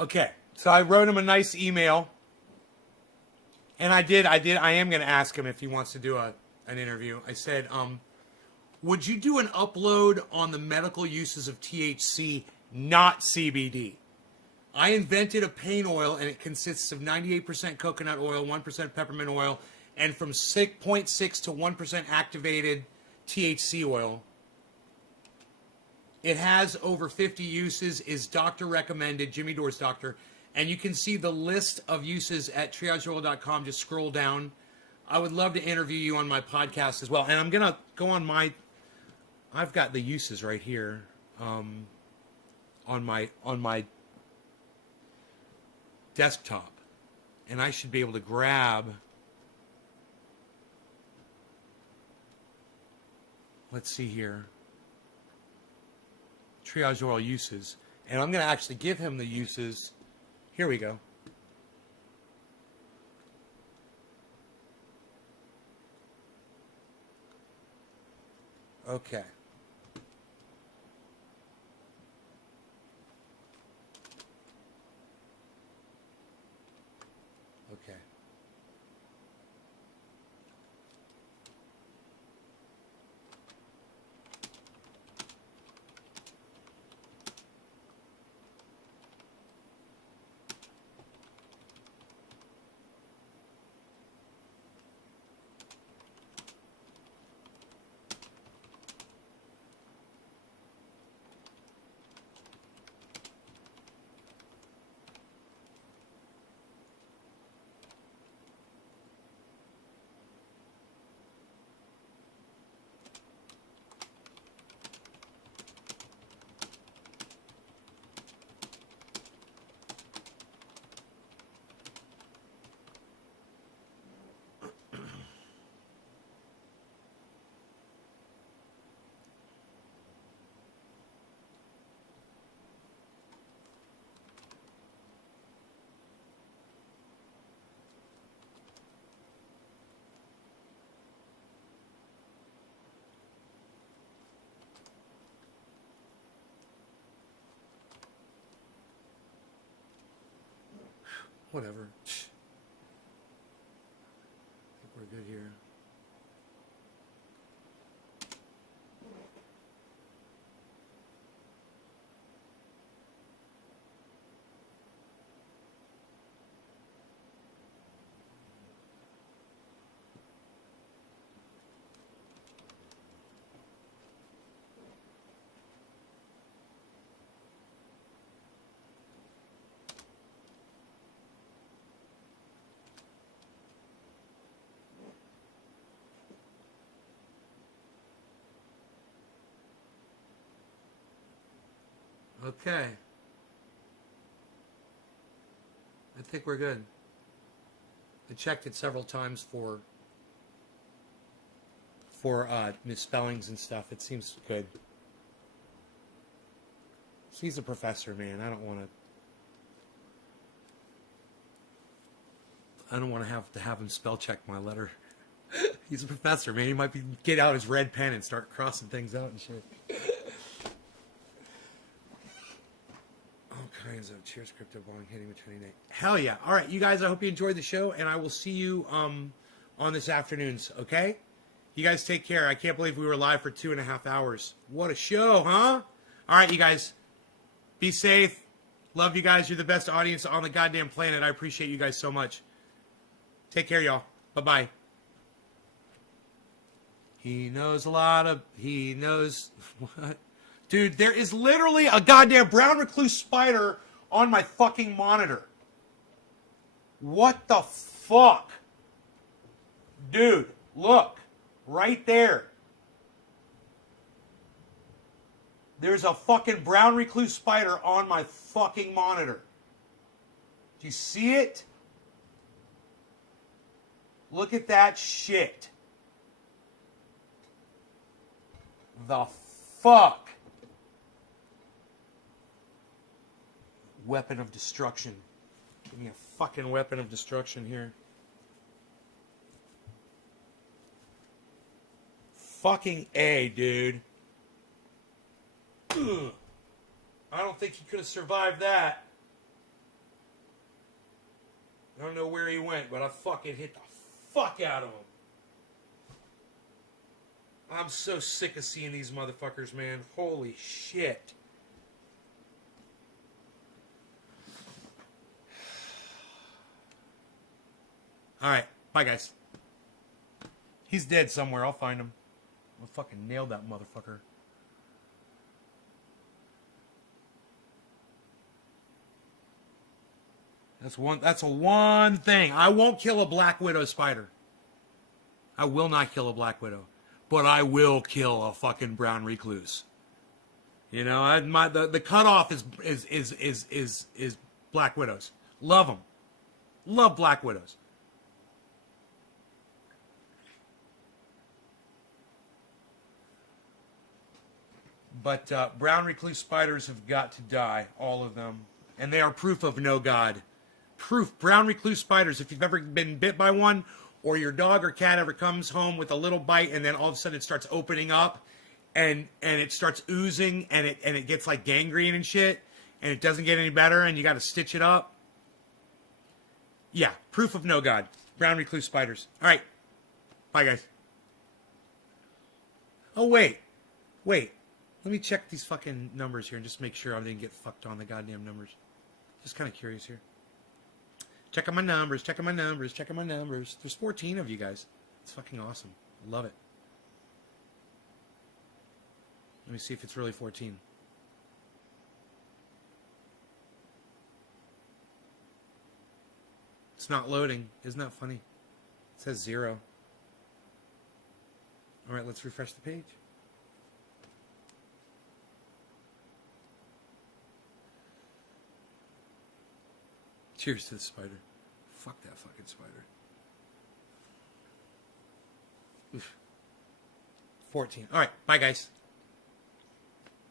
Okay, so I wrote him a nice email, and I am going to ask him if he wants to do an interview. I said, would you do an upload on the medical uses of THC, not CBD? I invented a pain oil, and it consists of 98% coconut oil, 1% peppermint oil, and from 6.6 to 1% activated THC oil. It has over 50 uses, is doctor recommended, Jimmy Dore's doctor. And you can see the list of uses at triageoil.com. Just scroll down. I would love to interview you on my podcast as well. And I'm going to go on I've got the uses right here on my desktop. And I should be able to grab, let's see here, Triage Oil uses. And I'm going to actually give him the uses. Here we go. Okay. Okay. Whatever. I think we're good here. Okay. I think we're good. I checked it several times for misspellings and stuff. It seems good. He's a professor, man. I don't want to have him spell check my letter. He's a professor, man. He might get out his red pen and start crossing things out and shit. Kinds of cheers, crypto bong hitting with 29. Hell yeah. All right, you guys, I hope you enjoyed the show, and I will see you on this afternoon's, okay? You guys take care. I can't believe we were live for 2.5 hours. What a show, huh? All right, you guys, be safe. Love you guys. You're the best audience on the goddamn planet. I appreciate you guys so much. Take care, y'all. Bye-bye. He knows what? Dude, there is literally a goddamn brown recluse spider on my fucking monitor. What the fuck? Dude, look. Right there. There's a fucking brown recluse spider on my fucking monitor. Do you see it? Look at that shit. The fuck? Weapon of destruction. Give me a fucking weapon of destruction here. Fucking A, dude. Ugh. I don't think he could have survived that. I don't know where he went, but I fucking hit the fuck out of him. I'm so sick of seeing these motherfuckers, man. Holy shit. Alright, bye guys. He's dead somewhere, I'll find him. I'll fucking nail that motherfucker. That's a one thing. I won't kill a Black Widow spider. I will not kill a Black Widow. But I will kill a fucking brown recluse. You know, the cutoff is Black Widows. Love them. Love Black Widows. But brown recluse spiders have got to die, all of them. And they are proof of no God. Proof. Brown recluse spiders, if you've ever been bit by one, or your dog or cat ever comes home with a little bite and then all of a sudden it starts opening up and it starts oozing and it gets like gangrene and shit and it doesn't get any better and you got to stitch it up. Yeah, proof of no God. Brown recluse spiders. All right. Bye, guys. Oh, wait. Let me check these fucking numbers here and just make sure I didn't get fucked on the goddamn numbers. Just kind of curious here. Checking my numbers. There's 14 of you guys. It's fucking awesome. I love it. Let me see if it's really 14. It's not loading. Isn't that funny? It says 0. All right, let's refresh the page. Cheers to the spider. Fuck that fucking spider. Oof. 14. All right, bye guys.